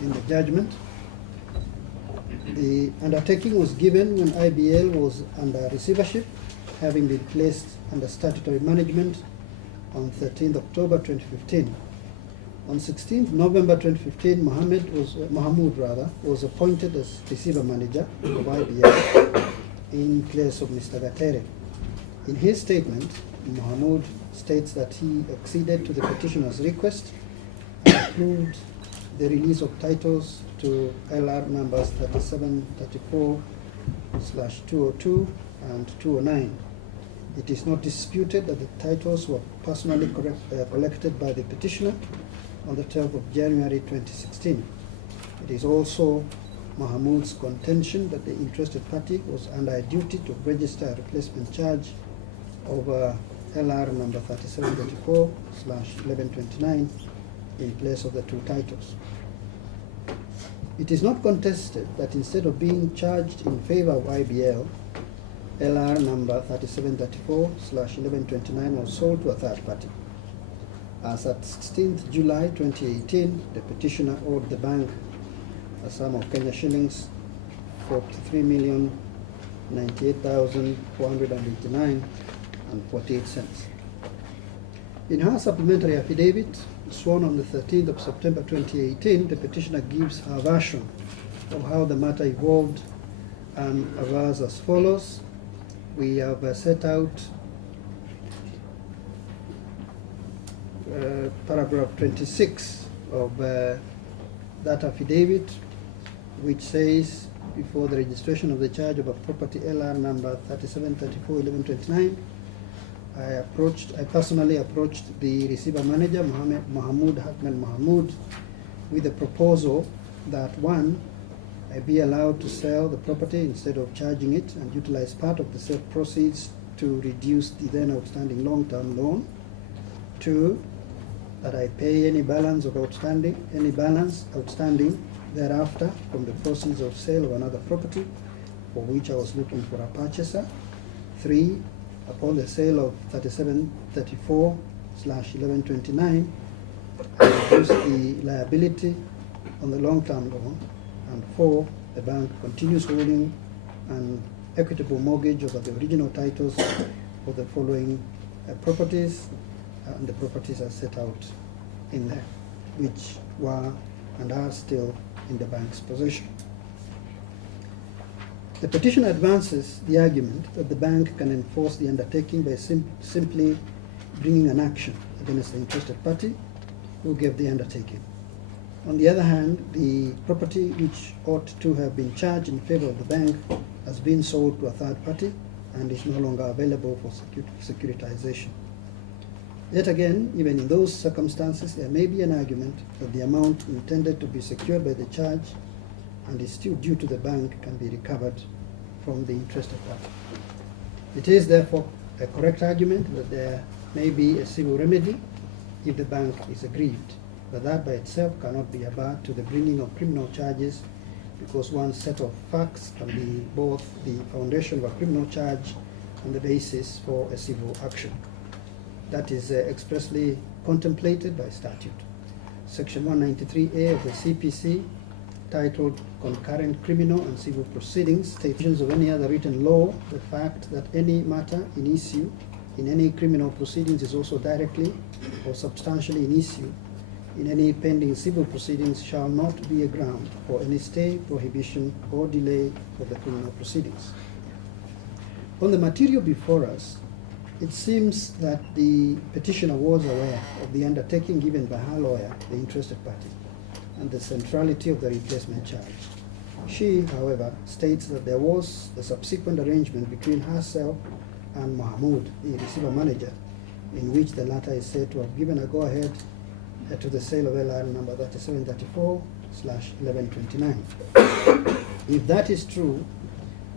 in the judgment. The undertaking was given when IBL was under receivership, having been placed under statutory management on 13th October 2015. On 16th November 2015, Mahmoud was appointed as receiver manager of IBL in place of Mr. Gatere. In his statement, Mahmoud states that he acceded to the petitioner's request and approved the release of titles to LR numbers 3734/202 and 209. It is not disputed that the titles were personally collected by the petitioner on the 12th of January 2016. It is also Mahmoud's contention that the interested party was under a duty to register a replacement charge over LR number 3734/1129 in place of the two titles. It is not contested that instead of being charged in favor of IBL, LR number 3734/1129 was sold to a third party. As at 16th July 2018, the petitioner owed the bank a sum of Kenya shillings 43,098,489.48. In her supplementary affidavit, sworn on the 13th of September 2018, the petitioner gives her version of how the matter evolved and avers as follows. We have set out paragraph 26 of that affidavit, which says, before the registration of the charge of a property LR number 3734/1129, I personally approached the receiver manager, Mahmoud, with the proposal that 1, I be allowed to sell the property instead of charging it and utilize part of the sale proceeds to reduce the then outstanding long-term loan. 2, that I pay any balance outstanding thereafter from the proceeds of sale of another property for which I was looking for a purchaser. 3, upon the sale of 3734/1129, I reduce the liability on the long-term loan. And 4, the bank continues holding an equitable mortgage over the original titles for the following properties, and the properties are set out in there, which were and are still in the bank's possession. The petitioner advances the argument that the bank can enforce the undertaking by simply bringing an action against the interested party who gave the undertaking. On the other hand, the property which ought to have been charged in favor of the bank has been sold to a third party and is no longer available for securitization. Yet again, even in those circumstances, there may be an argument that the amount intended to be secured by the charge and is still due to the bank can be recovered from the interested party. It is therefore a correct argument that there may be a civil remedy if the bank is aggrieved, but that by itself cannot be a bar to the bringing of criminal charges, because one set of facts can be both the foundation of a criminal charge and the basis for a civil action. That is expressly contemplated by statute. Section 193A of the CPC, titled Concurrent Criminal and Civil Proceedings, states of any other written law, the fact that any matter in issue in any criminal proceedings is also directly or substantially in issue in any pending civil proceedings shall not be a ground for any stay, prohibition, or delay of the criminal proceedings. On the material before us, it seems that the petitioner was aware of the undertaking given by her lawyer, the interested party, and the centrality of the replacement charge. She, however, states that there was a subsequent arrangement between herself and Mahmoud, the receiver manager, in which the latter is said to have given a go-ahead to the sale of LR number 3734/1129. If that is true,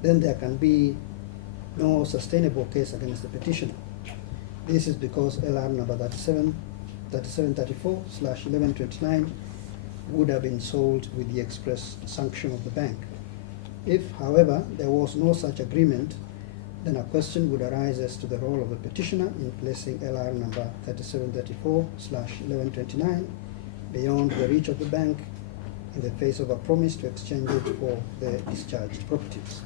then there can be no sustainable case against the petitioner. This is because LR number 3734/1129 would have been sold with the express sanction of the bank. If, however, there was no such agreement, then a question would arise as to the role of the petitioner in placing LR number 3734/1129 beyond the reach of the bank in the face of a promise to exchange it for the discharged properties.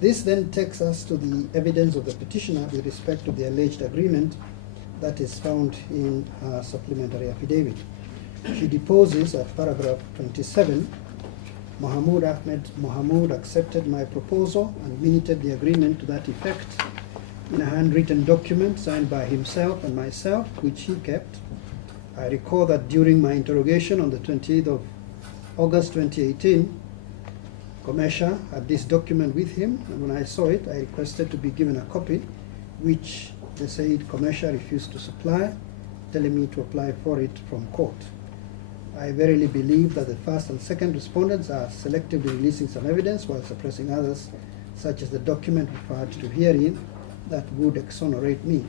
This then takes us to the evidence of the petitioner with respect to the alleged agreement that is found in her supplementary affidavit. She deposes at paragraph 27, Mahmoud accepted my proposal and minuted the agreement to that effect in a handwritten document signed by himself and myself, which he kept. I recall that during my interrogation on the 28th of August 2018, Commercia had this document with him, and when I saw it, I requested to be given a copy, which the said Commercia refused to supply, telling me to apply for it from court. I verily believe that the first and second respondents are selectively releasing some evidence while suppressing others, such as the document referred to herein, that would exonerate me.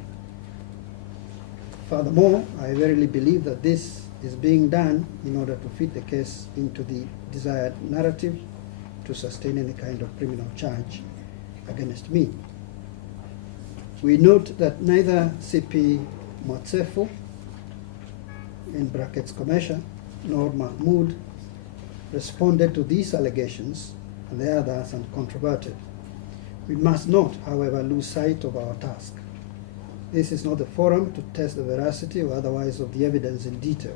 Furthermore, I verily believe that this is being done in order to fit the case into the desired narrative to sustain any kind of criminal charge against me. We note that neither CP Motsefu, in brackets Commercia, nor Mahmoud responded to these allegations, and the others uncontroverted. We must not, however, lose sight of our task. This is not the forum to test the veracity or otherwise of the evidence in detail.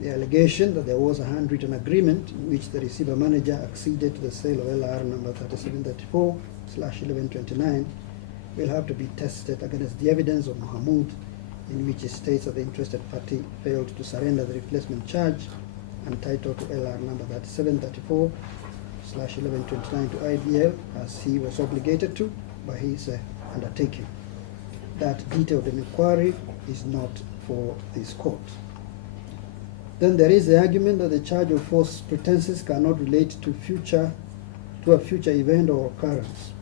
The allegation that there was a handwritten agreement in which the receiver manager acceded to the sale of LR number 3734/1129 will have to be tested against the evidence of Mahmoud, in which it states that the interested party failed to surrender the replacement charge and title to LR number 3734/1129 to IBL as he was obligated to by his undertaking. That detailed inquiry is not for this court. Then there is the argument that the charge of false pretenses cannot relate to a future event or occurrence.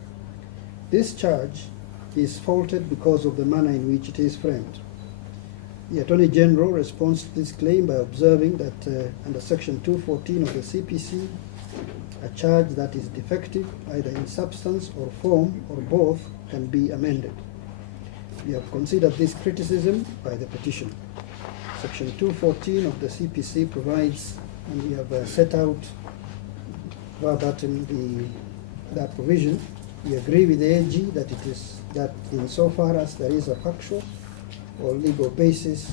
This charge is faulted because of the manner in which it is framed. The Attorney General responds to this claim by observing that under Section 214 of the CPC, a charge that is defective, either in substance or form or both, can be amended. We have considered this criticism by the petitioner. Section 214 of the CPC provides, and we have set out verbatim that provision. We agree with the AG that it is that insofar as there is a factual or legal basis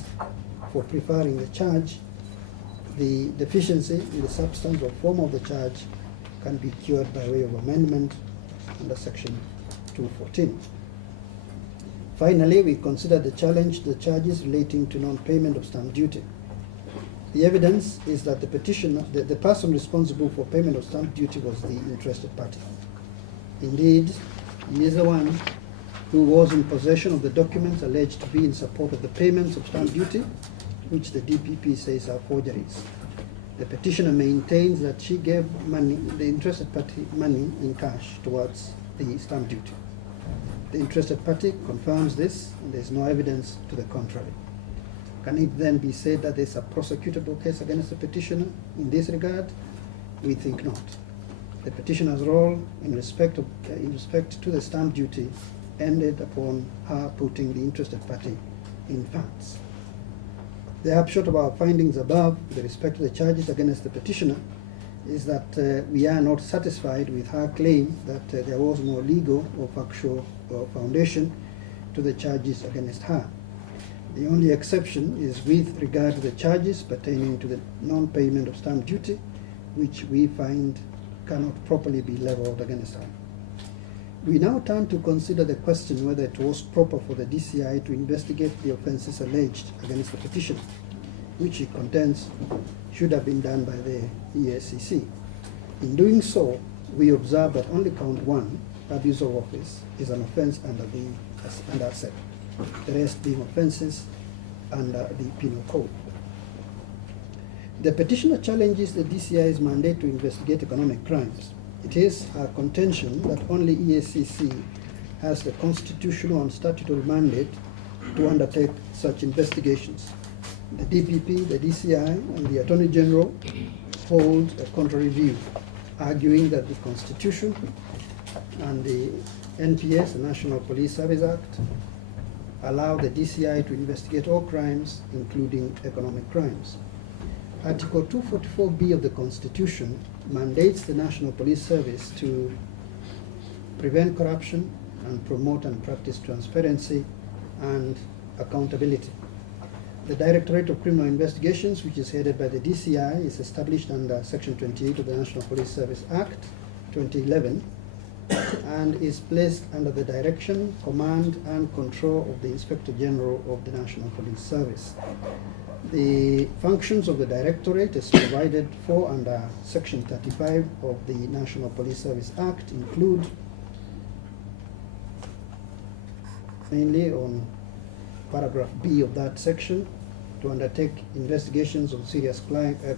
for preferring the charge, the deficiency in the substance or form of the charge can be cured by way of amendment under Section 214. Finally, we consider the charges relating to non-payment of stamp duty. The evidence is that the petitioner, the person responsible for payment of stamp duty was the interested party. Indeed, he is the one who was in possession of the documents alleged to be in support of the payments of stamp duty, which the DPP says are forgeries. The petitioner maintains that she gave money, the interested party money in cash towards the stamp duty. The interested party confirms this, and there is no evidence to the contrary. Can it then be said that there is a prosecutable case against the petitioner in this regard? We think not. The petitioner's role in respect to the stamp duty ended upon her putting the interested party in funds. The upshot of our findings above with respect to the charges against the petitioner is that we are not satisfied with her claim that there was no legal or factual foundation to the charges against her. The only exception is with regard to the charges pertaining to the non-payment of stamp duty, which we find cannot properly be leveled against her. We now turn to consider the question whether it was proper for the DCI to investigate the offences alleged against the petitioner, which it contends should have been done by the EACC. In doing so, we observe that only count 1, abuse of office, is an offence under SEC, the rest being offences under the Penal Code. The petitioner challenges the DCI's mandate to investigate economic crimes. It is her contention that only EACC has the constitutional and statutory mandate to undertake such investigations. The DPP, the DCI, and the Attorney General hold a contrary view, arguing that the Constitution and the NPS, the National Police Service Act, allow the DCI to investigate all crimes, including economic crimes. Article 244B of the Constitution mandates the National Police Service to prevent corruption and promote and practice transparency and accountability. The Directorate of Criminal Investigations, which is headed by the DCI, is established under Section 28 of the National Police Service Act 2011 and is placed under the direction, command, and control of the Inspector General of the National Police Service. The functions of the Directorate as provided for under Section 35 of the National Police Service Act include mainly on paragraph B of that section to undertake investigations of serious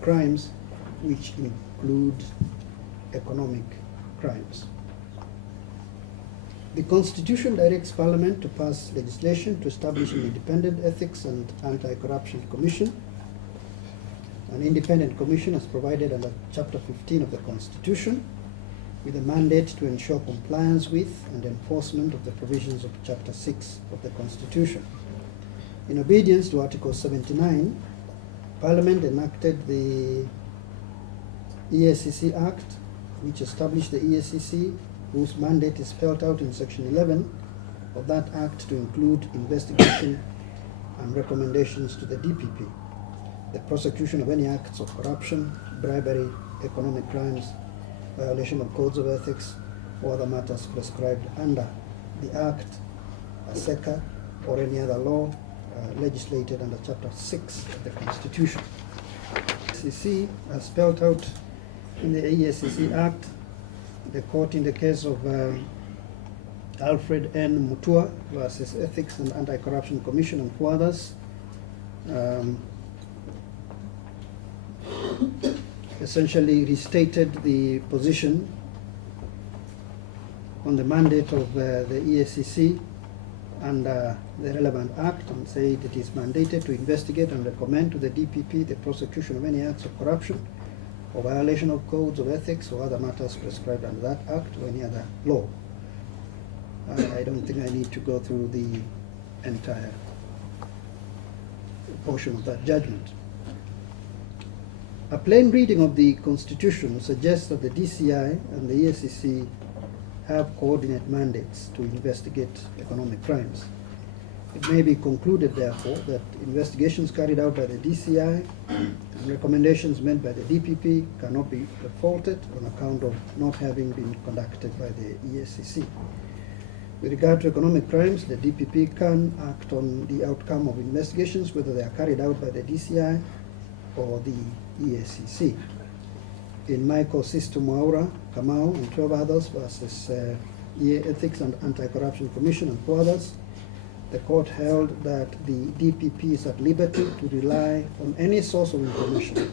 crimes which include economic crimes. The Constitution directs Parliament to pass legislation to establish an independent ethics and anti-corruption commission. An independent commission is provided under Chapter 15 of the Constitution with a mandate to ensure compliance with and enforcement of the provisions of Chapter 6 of the Constitution. In obedience to Article 79, Parliament enacted the EACC Act, which established the EACC, whose mandate is spelled out in Section 11 of that Act to include investigation and recommendations to the DPP, the prosecution of any acts of corruption, bribery, economic crimes, violation of codes of ethics, or other matters prescribed under the Act, a SECA, or any other law legislated under Chapter 6 of the Constitution. EACC, as spelled out in the EACC Act, the court in the case of Alfred N. Mutua versus Ethics and Anti-Corruption Commission and 4 others essentially restated the position on the mandate of the EACC under the relevant act and said it is mandated to investigate and recommend to the DPP the prosecution of any acts of corruption or violation of codes of ethics or other matters prescribed under that act or any other law. I don't think I need to go through the entire portion of that judgment. A plain reading of the Constitution suggests that the DCI and the EACC have coordinate mandates to investigate economic crimes. It may be concluded, therefore, that investigations carried out by the DCI and recommendations made by the DPP cannot be defaulted on account of not having been conducted by the EACC. With regard to economic crimes, the DPP can act on the outcome of investigations, whether they are carried out by the DCI or the EACC. In Michael Sisto Mwaura, Kamau, and 12 others versus EA Ethics and Anti-Corruption Commission and 4 others, the court held that the DPP is at liberty to rely on any source of information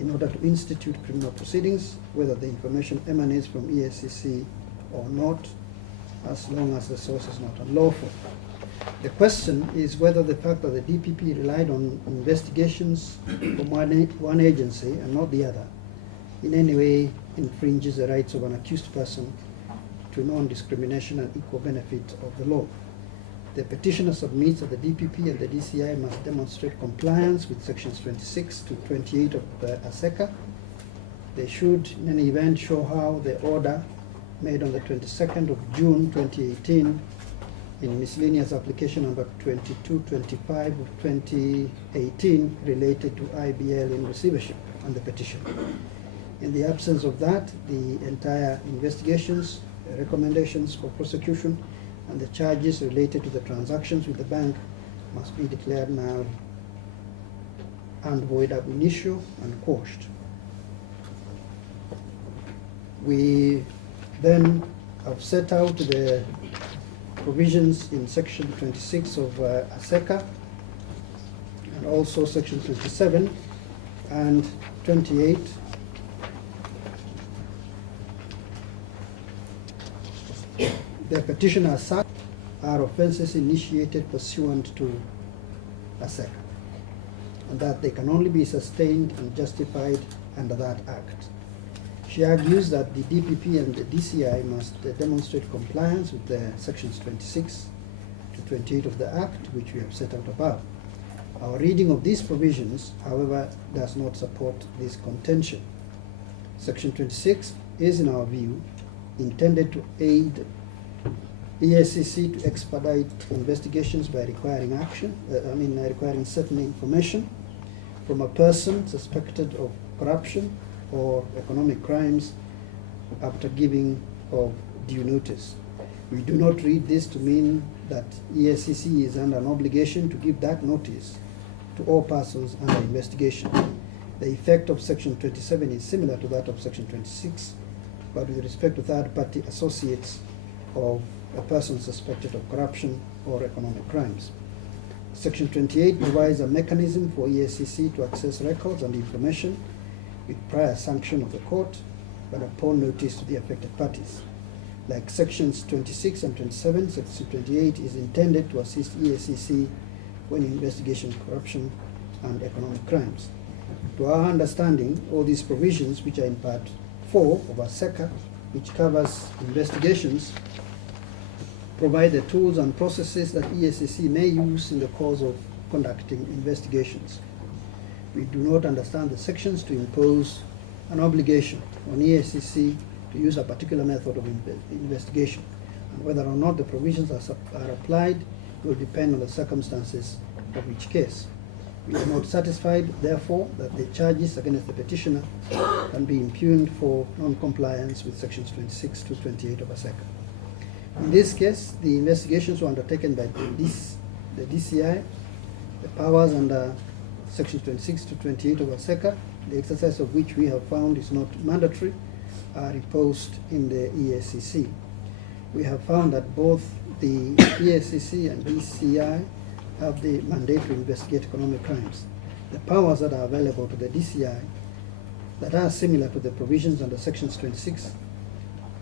in order to institute criminal proceedings, whether the information emanates from EACC or not, as long as the source is not unlawful. The question is whether the fact that the DPP relied on investigations from one agency and not the other in any way infringes the rights of an accused person to non-discrimination and equal benefit of the law. The petitioner submits that the DPP and the DCI must demonstrate compliance with sections 26 to 28 of the ASECA. They should, in any event, show how the order made on the 22nd of June 2018 in miscellaneous application number 2225 of 2018 related to IBL in receivership and the petition. In the absence of that, the entire investigations, recommendations for prosecution, and the charges related to the transactions with the bank must be declared null and void ab initio and quashed. We then have set out the provisions in section 26 of ASECA and also section 27 and 28 . The petitioner as such are offences initiated pursuant to ASECA, and that they can only be sustained and justified under that act. She argues that the DPP and the DCI must demonstrate compliance with the sections 26 to 28 of the Act, which we have set out above. Our reading of these provisions, however, does not support this contention. Section 26 is, in our view, intended to aid EACC to expedite investigations by requiring requiring certain information from a person suspected of corruption or economic crimes after giving of due notice. We do not read this to mean that EACC is under an obligation to give that notice to all persons under investigation. The effect of section 27 is similar to that of section 26, but with respect to third-party associates of a person suspected of corruption or economic crimes. Section 28 provides a mechanism for EACC to access records and information with prior sanction of the court, but upon notice to the affected parties. Like sections 26 and 27, section 28 is intended to assist EACC when investigation of corruption and economic crimes. To our understanding, all these provisions, which are in part 4 of ASECA, which covers investigations, provide the tools and processes that EACC may use in the course of conducting investigations. We do not understand the sections to impose an obligation on EACC to use a particular method of investigation, and whether or not the provisions are applied will depend on the circumstances of each case. We are not satisfied, therefore, that the charges against the petitioner can be impugned for non-compliance with sections 26 to 28 of ASECA. In this case, the investigations were undertaken by the DCI. The powers under sections 26 to 28 of ASECA, the exercise of which we have found is not mandatory, are reposed in the EACC. We have found that both the EACC and DCI have the mandate to investigate economic crimes. The powers that are available to the DCI that are similar to the provisions under sections 26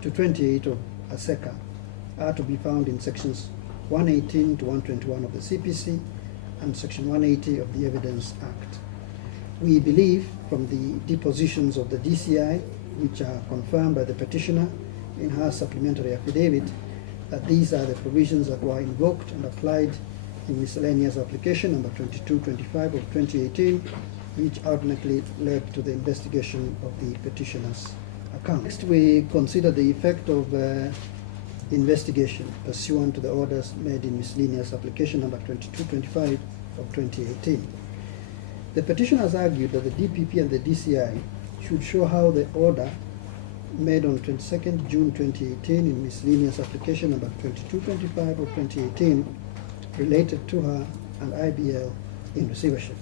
to 28 of ASECA are to be found in sections 118 to 121 of the CPC and section 180 of the Evidence Act. We believe from the depositions of the DCI, which are confirmed by the petitioner in her supplementary affidavit, that these are the provisions that were invoked and applied in miscellaneous application number 2225 of 2018, which ultimately led to the investigation of the petitioner's account. Next, we consider the effect of investigation pursuant to the orders made in miscellaneous application number 2225 of 2018. The petitioners argued that the DPP and the DCI should show how the order made on 22nd June 2018 in miscellaneous application number 2225 of 2018 related to her and IBL in receivership.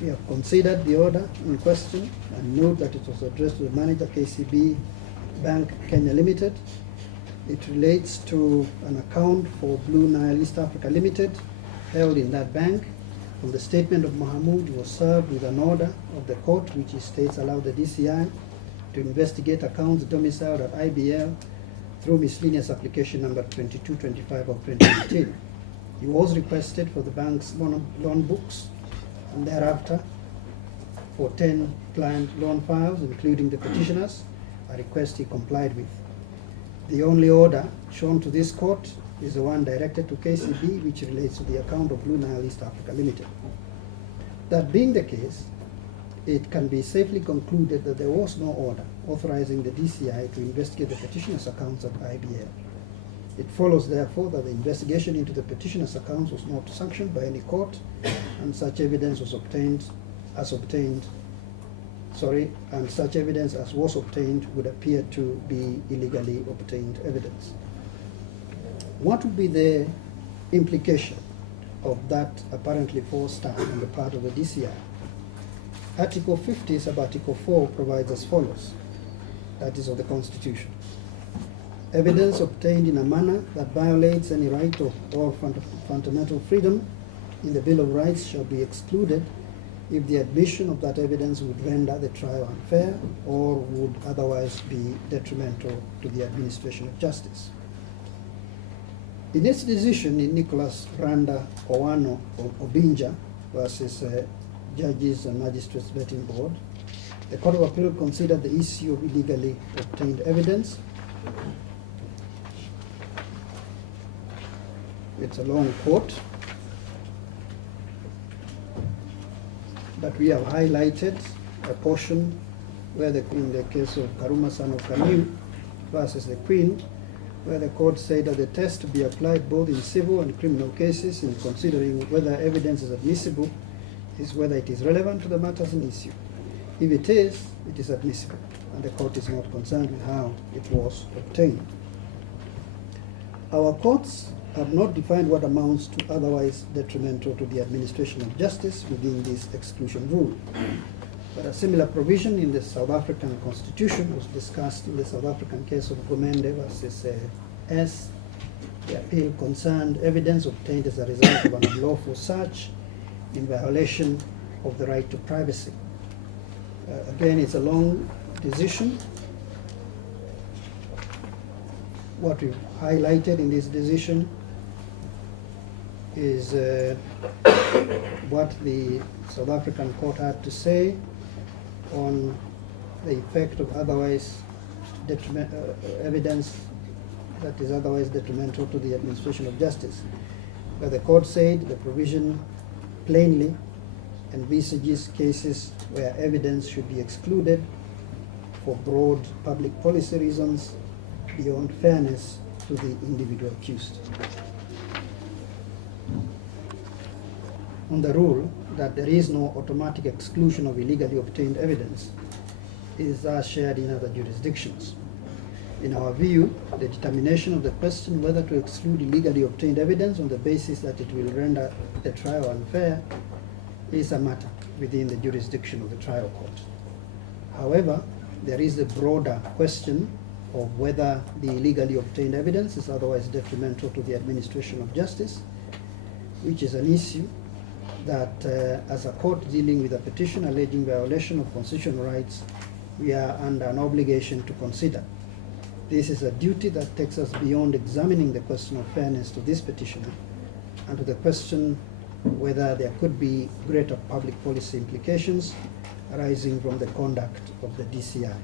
We have considered the order in question and note that it was addressed to the manager, KCB Bank Kenya Limited. It relates to an account for Blue Nile East Africa Limited held in that bank. From the statement of Mahamud, was served with an order of the court which states allow the DCI to investigate accounts domiciled at IBL through miscellaneous application number 2225 of 2018. He was requested for the bank's loan books and thereafter for 10 client loan files, including the petitioners, a request he complied with. The only order shown to this court is the one directed to KCB, which relates to the account of Blue Nile East Africa Limited. That being the case, it can be safely concluded that there was no order authorizing the DCI to investigate the petitioner's accounts at IBL. It follows, therefore, that the investigation into the petitioner's accounts was not sanctioned by any court, and such evidence was such evidence as was obtained would appear to be illegally obtained evidence. What would be the implication of that apparently false stand on the part of the DCI? Article 50 sub-Article 4 provides as follows, that is of the Constitution. Evidence obtained in a manner that violates any right or fundamental freedom in the Bill of Rights shall be excluded if the admission of that evidence would render the trial unfair or would otherwise be detrimental to the administration of justice. In its decision in Nicholas Randa Owano Obinja versus Judges and Magistrates Vetting Board, the Court of Appeal considered the issue of illegally obtained evidence. It's a long quote, but we have highlighted a portion where in the case of Karuma son of Kamiu versus the Queen, where the court said that the test to be applied both in civil and criminal cases in considering whether evidence is admissible is whether it is relevant to the matters in issue. If it is admissible, and the court is not concerned with how it was obtained. Our courts have not defined what amounts to otherwise detrimental to the administration of justice within this exclusion rule. But a similar provision in the South African Constitution was discussed in the South African case of Gomende versus S. The appeal concerned evidence obtained as a result of an unlawful search in violation of the right to privacy. Again, it's a long decision. What we've highlighted in this decision is what the South African court had to say on the effect of otherwise evidence that is otherwise detrimental to the administration of justice. But the court said the provision plainly envisages cases where evidence should be excluded for broad public policy reasons beyond fairness to the individual accused. On the rule that there is no automatic exclusion of illegally obtained evidence is as shared in other jurisdictions. In our view, the determination of the question whether to exclude illegally obtained evidence on the basis that it will render the trial unfair is a matter within the jurisdiction of the trial court. However, there is a broader question of whether the illegally obtained evidence is otherwise detrimental to the administration of justice, which is an issue that as a court dealing with a petition alleging violation of constitutional rights, we are under an obligation to consider. This is a duty that takes us beyond examining the question of fairness to this petitioner and to the question whether there could be greater public policy implications arising from the conduct of the DCI.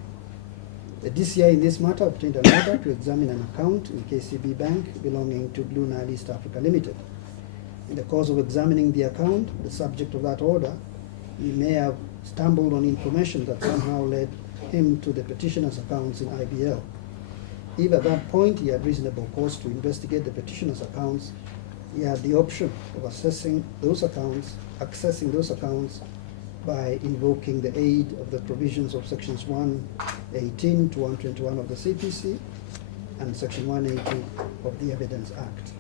The DCI in this matter obtained an order to examine an account in KCB Bank belonging to Blue Nile East Africa Limited. In the course of examining the account, the subject of that order, he may have stumbled on information that somehow led him to the petitioner's accounts in IBL. If at that point he had reasonable cause to investigate the petitioner's accounts, he had the option of accessing those accounts by invoking the aid of the provisions of sections 118 to 121 of the CPC and section 180 of the Evidence Act.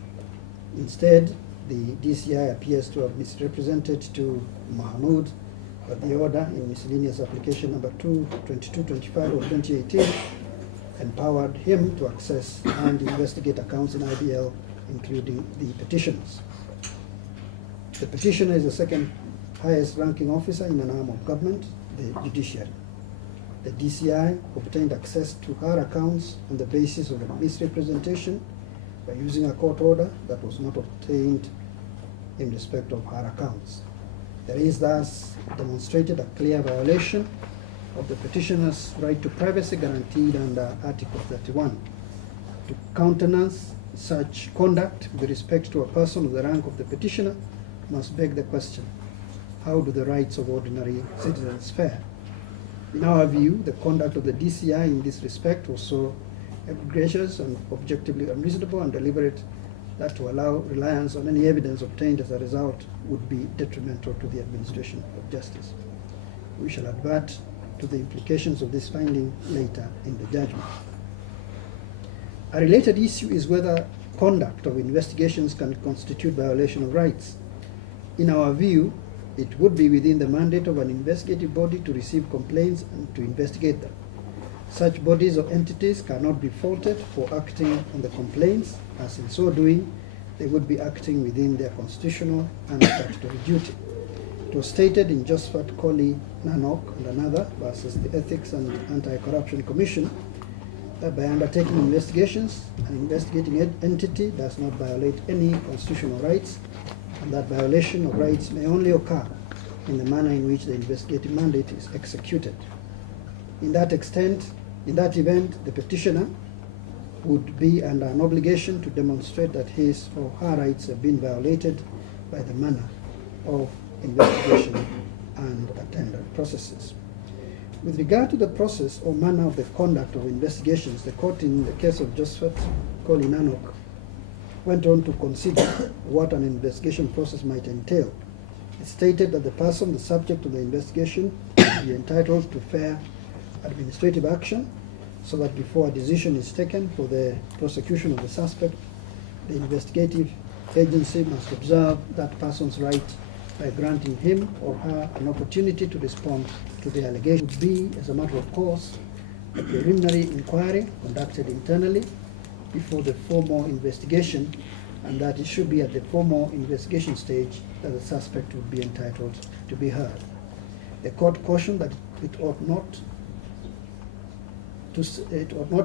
Instead, the DCI appears to have misrepresented to Mahmoud that the order in miscellaneous application number 22225 of 2018 empowered him to access and investigate accounts in IBL, including the petitioners. The petitioner is the second highest ranking officer in an arm of government, the judiciary. The DCI obtained access to her accounts on the basis of a misrepresentation by using a court order that was not obtained in respect of her accounts. There is thus demonstrated a clear violation of the petitioner's right to privacy guaranteed under Article 31. To countenance such conduct with respect to a person of the rank of the petitioner must beg the question, how do the rights of ordinary citizens fare? In our view, the conduct of the DCI in this respect was so egregious and objectively unreasonable and deliberate that to allow reliance on any evidence obtained as a result would be detrimental to the administration of justice. We shall advert to the implications of this finding later in the judgment. A related issue is whether conduct of investigations can constitute violation of rights. In our view, it would be within the mandate of an investigative body to receive complaints and to investigate them. Such bodies or entities cannot be faulted for acting on the complaints, as in so doing, they would be acting within their constitutional and statutory duty. It was stated in Josephat Colley Nanok and another versus the Ethics and Anti-Corruption Commission that by undertaking investigations, an investigating entity does not violate any constitutional rights, and that violation of rights may only occur in the manner in which the investigative mandate is executed. In that event, the petitioner would be under an obligation to demonstrate that his or her rights have been violated by the manner of investigation and attendant processes. With regard to the process or manner of the conduct of investigations, the court in the case of Josephat Colley Nanok went on to consider what an investigation process might entail. It stated that the person, the subject of the investigation, should be entitled to fair administrative action, so that before a decision is taken for the prosecution of the suspect, the investigative agency must observe that person's right by granting him or her an opportunity to respond to the allegation. It would be, as a matter of course, a preliminary inquiry conducted internally before the formal investigation, and that it should be at the formal investigation stage that the suspect would be entitled to be heard. The court cautioned that it ought not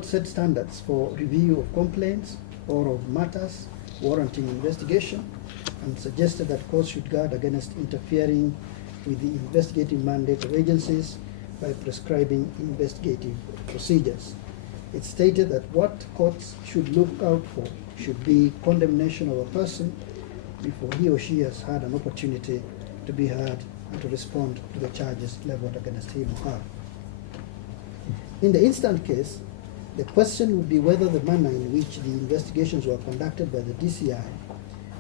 set standards for review of complaints or of matters warranting investigation, and suggested that courts should guard against interfering with the investigative mandate of agencies by prescribing investigative procedures. It stated that what courts should look out for should be condemnation of a person before he or she has had an opportunity to be heard and to respond to the charges leveled against him or her. In the instant case, the question would be whether the manner in which the investigations were conducted by the DCI,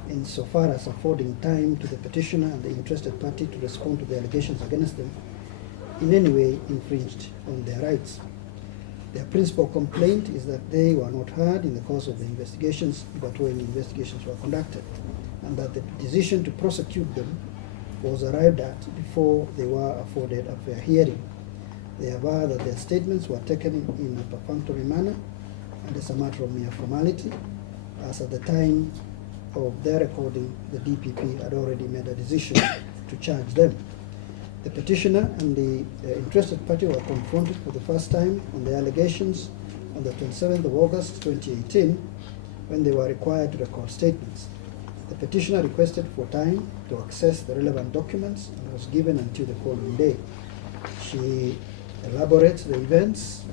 insofar as affording time to the petitioner and the interested party to respond to the allegations against them, in any way infringed on their rights. Their principal complaint is that they were not heard in the course of the investigations, but when investigations were conducted, and that the decision to prosecute them was arrived at before they were afforded a fair hearing. They aver that their statements were taken in a perfunctory manner and as a matter of mere formality, as at the time of their recording, the DPP had already made a decision to charge them. The petitioner and the interested party were confronted for the first time on the allegations on the 27th of August 2018, when they were required to record statements. The petitioner requested for time to access the relevant documents and was given until the following day. She elaborates the events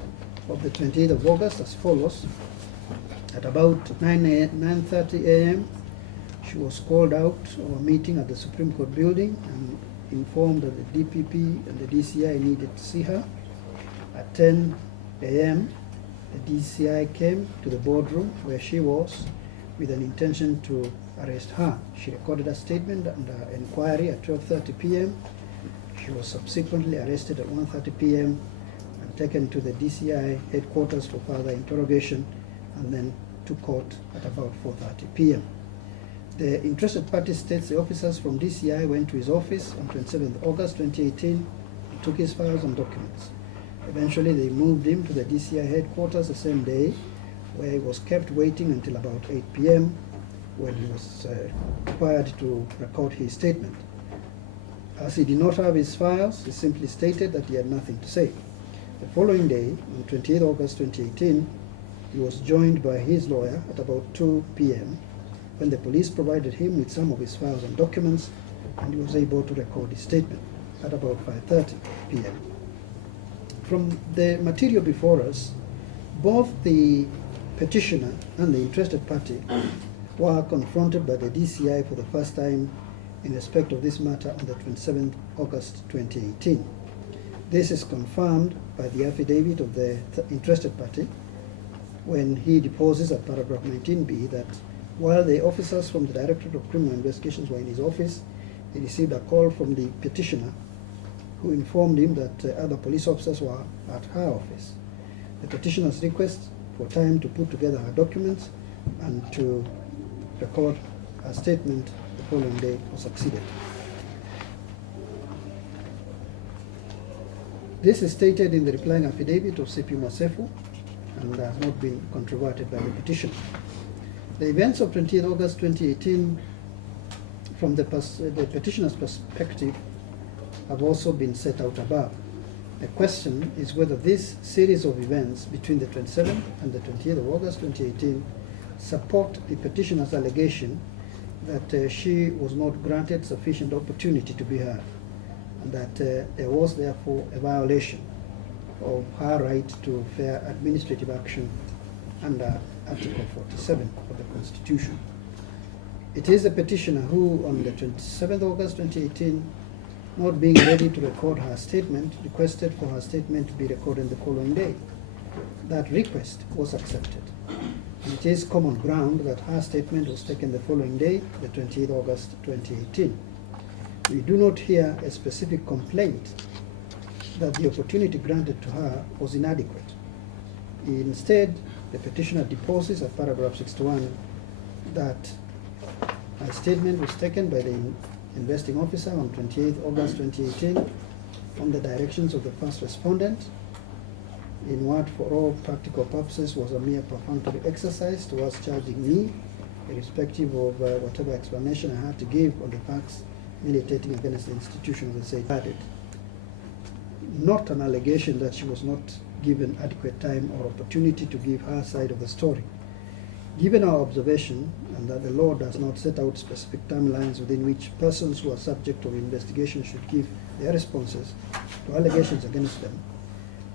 of the 28th of August as follows. At about 9:30 a.m., she was called out of a meeting at the Supreme Court building and informed that the DPP and the DCI needed to see her. At 10 a.m., The DCI came to the boardroom where she was with an intention to arrest her. She recorded a statement under inquiry at 12:30 p.m. She was subsequently arrested at 1:30 p.m. and taken to the DCI headquarters for further interrogation and then to court at about 4:30 p.m. The interested party states the officers from DCI went to his office on 27th August 2018 and took his files and documents. Eventually, they moved him to the DCI headquarters the same day, where he was kept waiting until about 8 p.m. when he was required to record his statement. As he did not have his files, he simply stated that he had nothing to say. The following day, on 28 August 2018, he was joined by his lawyer at about 2 p.m. when the police provided him with some of his files and documents, and he was able to record his statement at about 5:30 p.m. From the material before us, both the petitioner and the interested party were confronted by the DCI for the first time in respect of this matter on the 27th August 2018. This is confirmed by the affidavit of the interested party when he deposes at paragraph 19b that while the officers from the Directorate of Criminal Investigations were in his office, he received a call from the petitioner who informed him that other police officers were at her office. The petitioner's request for time to put together her documents and to record her statement the following day was succeeded. This is stated in the replying affidavit of CP Mwasefu and has not been controverted by the petitioner. The events of 28 August 2018 from the petitioner's perspective have also been set out above. The question is whether this series of events between the 27th and the 28th of August 2018 support the petitioner's allegation that she was not granted sufficient opportunity to be heard, and that there was therefore a violation of her right to fair administrative action under Article 47 of the Constitution. It is the petitioner who, on the 27th August 2018, not being ready to record her statement, requested for her statement to be recorded the following day. That request was accepted. And it is common ground that her statement was taken the following day, the 28th August 2018. We do not hear a specific complaint that the opportunity granted to her was inadequate. Instead, the petitioner deposes at paragraph 61 that her statement was taken by the investing officer on 28th August 2018 on the directions of the first respondent, in what for all practical purposes was a mere perfunctory exercise towards charging me, irrespective of whatever explanation I had to give on the facts militating against the institution of the said added. Not an allegation that she was not given adequate time or opportunity to give her side of the story. Given our observation, and that the law does not set out specific timelines within which persons who are subject of investigation should give their responses to allegations against them,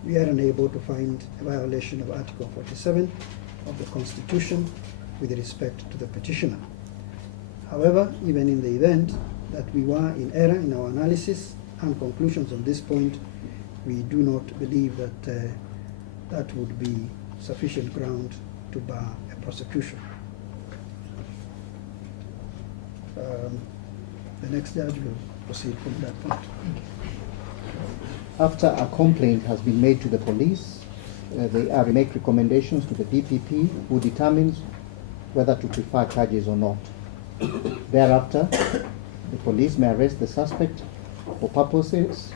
we are unable to find a violation of Article 47 of the Constitution with respect to the petitioner. However, even in the event that we were in error in our analysis and conclusions on this point, we do not believe that that would be sufficient ground to bar a prosecution. The next judge will proceed from that point. After a complaint has been made to the police, they make recommendations to the DPP, who determines whether to prefer charges or not. Thereafter, the police may arrest the suspect for purposes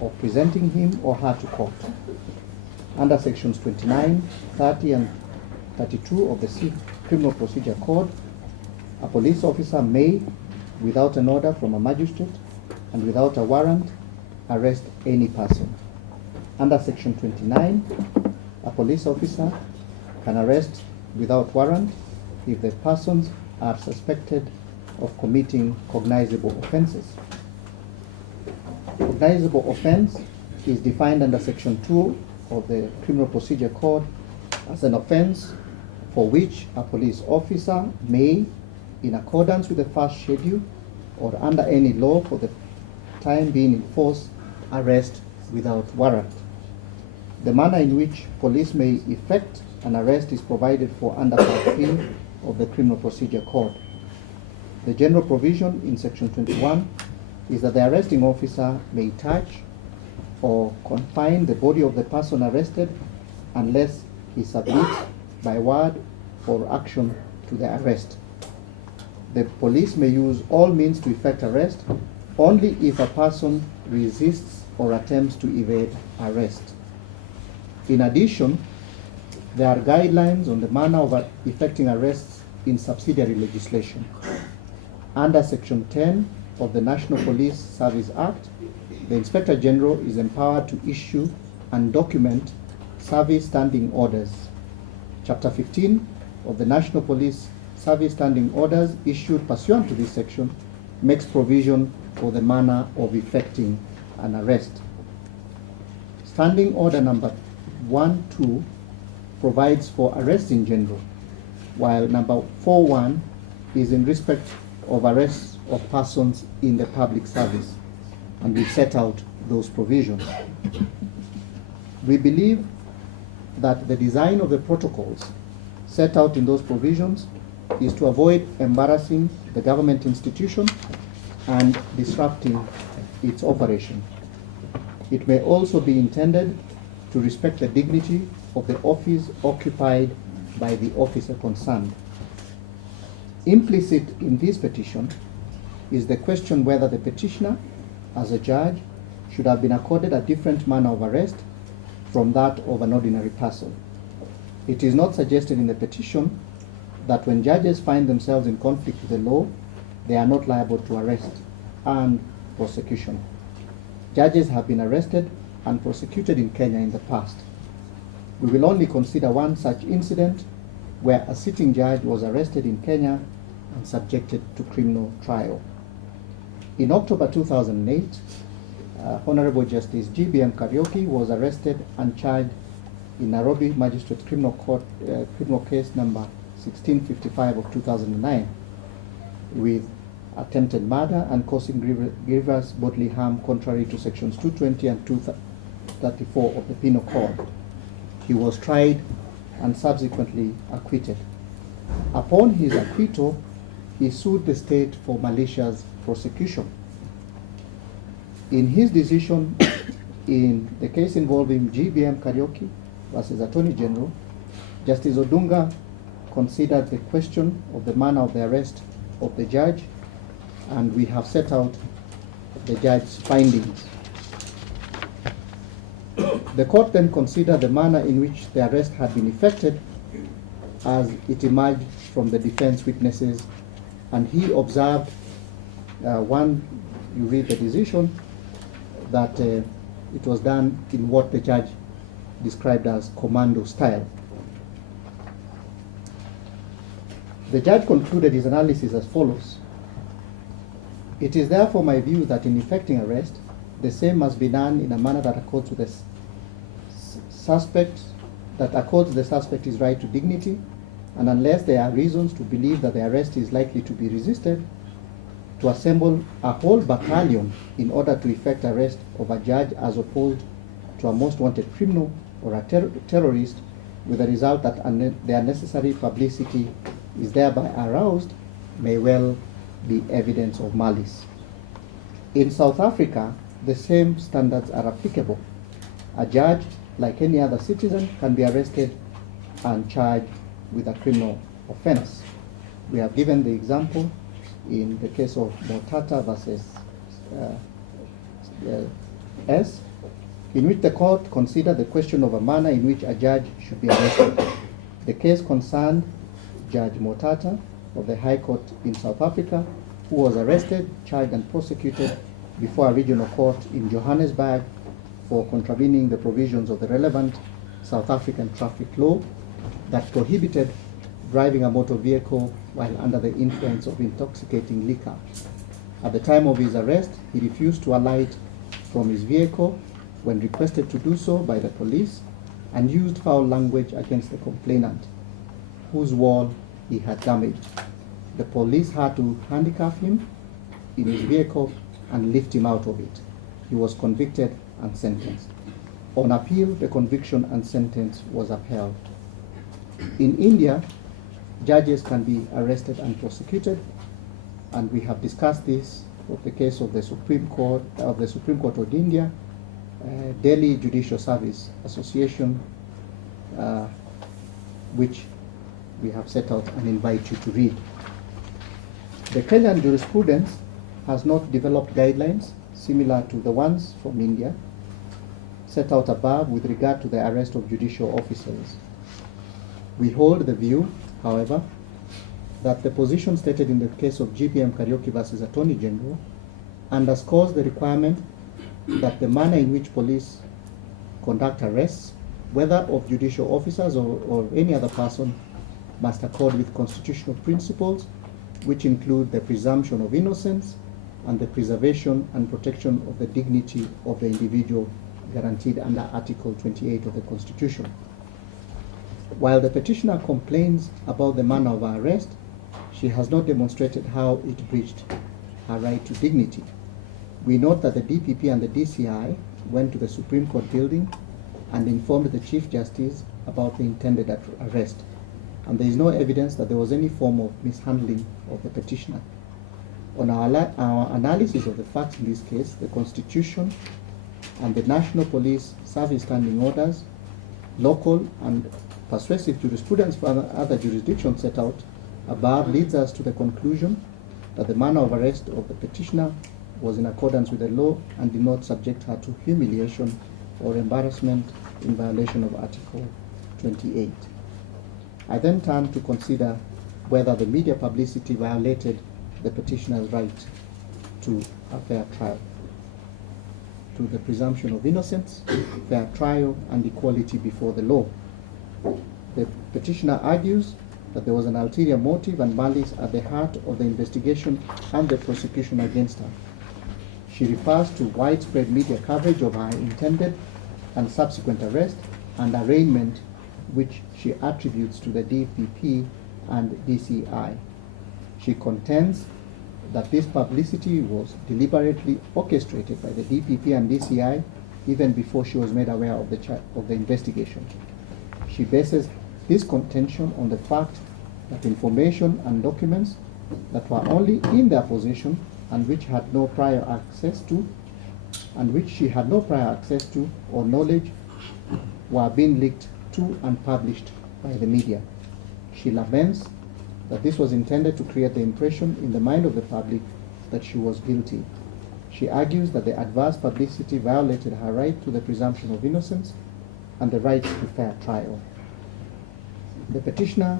of presenting him or her to court. Under sections 29, 30, and 32 of the Criminal Procedure Code, a police officer may, without an order from a magistrate and without a warrant, arrest any person. Under section 29, a police officer can arrest without warrant if the persons are suspected of committing cognizable offenses. Cognizable offense is defined under section 2 of the Criminal Procedure Code as an offense for which a police officer may, in accordance with the first schedule or under any law for the time being in force, arrest without warrant. The manner in which police may effect an arrest is provided for under Part 3 of the Criminal Procedure Code. The general provision in Section 21 is that the arresting officer may touch or confine the body of the person arrested unless he submits by word or action to the arrest. The police may use all means to effect arrest only if a person resists or attempts to evade arrest. In addition, there are guidelines on the manner of effecting arrests in subsidiary legislation. Under Section 10 of the National Police Service Act, the Inspector General is empowered to issue and document service standing orders. Chapter 15 of the National Police Service Standing Orders issued pursuant to this section makes provision for the manner of effecting an arrest. Standing Order number 1.2 provides for arrests in general, while number 4.1 is in respect of arrests of persons in the public service, and we set out those provisions. We believe that the design of the protocols set out in those provisions is to avoid embarrassing the government institution and disrupting its operation. It may also be intended to respect the dignity of the office occupied by the officer concerned. Implicit in this petition is the question whether the petitioner, as a judge, should have been accorded a different manner of arrest from that of an ordinary person. It is not suggested in the petition that when judges find themselves in conflict with the law, they are not liable to arrest and prosecution. Judges have been arrested and prosecuted in Kenya in the past. We will only consider one such incident where a sitting judge was arrested in Kenya and subjected to criminal trial. In October 2008, Honorable Justice GBM Kariuki was arrested and charged in Nairobi Magistrate Criminal Court, criminal case number 1655 of 2009 with attempted murder and causing grievous bodily harm contrary to sections 220 and 234 of the Penal Code. He was tried and subsequently acquitted. Upon his acquittal, he sued the state for malicious prosecution. In his decision in the case involving GBM Kariuki versus Attorney General, Justice Odunga considered the question of the manner of the arrest of the judge, and we have set out the judge's findings. The court then considered the manner in which the arrest had been effected as it emerged from the defense witnesses, and he observed, you read the decision, that it was done in what the judge described as commando style. The judge concluded his analysis as follows. It is therefore my view that in effecting arrest, the same must be done in a manner that accords with the suspect, his right to dignity, and unless there are reasons to believe that the arrest is likely to be resisted, to assemble a whole battalion in order to effect arrest of a judge as opposed to a most wanted criminal or a terrorist, with the result that the unnecessary publicity is thereby aroused, may well be evidence of malice. In South Africa, the same standards are applicable. A judge, like any other citizen, can be arrested and charged with a criminal offense. We have given the example in the case of Motata versus S, in which the court considered the question of a manner in which a judge should be arrested. The case concerned Judge Motata of the High Court in South Africa, who was arrested, charged and prosecuted before a regional court in Johannesburg for contravening the provisions of the relevant South African traffic law that prohibited driving a motor vehicle while under the influence of intoxicating liquor. At the time of his arrest, he refused to alight from his vehicle when requested to do so by the police, and used foul language against the complainant, whose wall he had damaged. The police had to handcuff him in his vehicle and lift him out of it. He was convicted and sentenced. On appeal, the conviction and sentence was upheld. In India, judges can be arrested and prosecuted, and we have discussed this with the case of the Supreme Court of India, Delhi Judicial Service Association, which we have set out and invite you to read. The Kenyan jurisprudence has not developed guidelines similar to the ones from India set out above with regard to the arrest of judicial officers. We hold the view, however, that the position stated in the case of GPM Karaoke versus Attorney General underscores the requirement that the manner in which police conduct arrests, whether of judicial officers or any other person, must accord with constitutional principles, which include the presumption of innocence and the preservation and protection of the dignity of the individual guaranteed under Article 28 of the Constitution. While the petitioner complains about the manner of her arrest, she has not demonstrated how it breached her right to dignity. We note that the DPP and the DCI went to the Supreme Court building and informed the Chief Justice about the intended arrest, and there is no evidence that there was any form of mishandling of the petitioner. On our analysis of the facts in this case, the Constitution and the National Police Service Standing Orders, local and persuasive jurisprudence from other jurisdictions set out above leads us to the conclusion that the manner of arrest of the petitioner was in accordance with the law and did not subject her to humiliation or embarrassment in violation of Article 28. I then turn to consider whether the media publicity violated the petitioner's right to a fair trial, to the presumption of innocence, fair trial, and equality before the law. The petitioner argues that there was an ulterior motive and malice at the heart of the investigation and the prosecution against her. She refers to widespread media coverage of her intended and subsequent arrest and arraignment, which she attributes to the DPP and DCI. She contends that this publicity was deliberately orchestrated by the DPP and DCI even before she was made aware of the investigation. She bases this contention on the fact that information and documents that were only in their possession and which had no prior access to, and which she had no prior access to or knowledge, were being leaked to and published by the media. She laments that this was intended to create the impression in the mind of the public that she was guilty. She argues that the adverse publicity violated her right to the presumption of innocence and the right to fair trial. The petitioner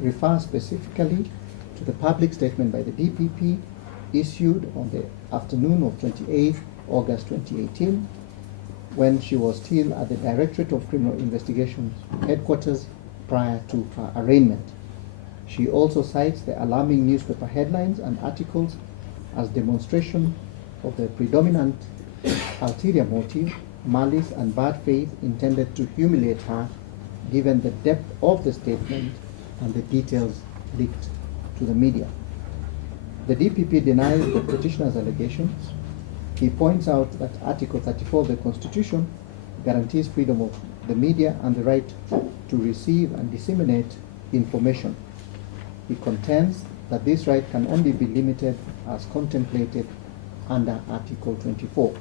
refers specifically to the public statement by the DPP issued on the afternoon of 28 August 2018, when she was still at the Directorate of Criminal Investigations headquarters prior to her arraignment. She also cites the alarming newspaper headlines and articles as demonstration of the predominant ulterior motive, malice, and bad faith intended to humiliate her, given the depth of the statement and the details leaked to the media. The DPP denies the petitioner's allegations. He points out that Article 34 of the Constitution guarantees freedom of the media and the right to receive and disseminate information. He contends that this right can only be limited as contemplated under Article 24.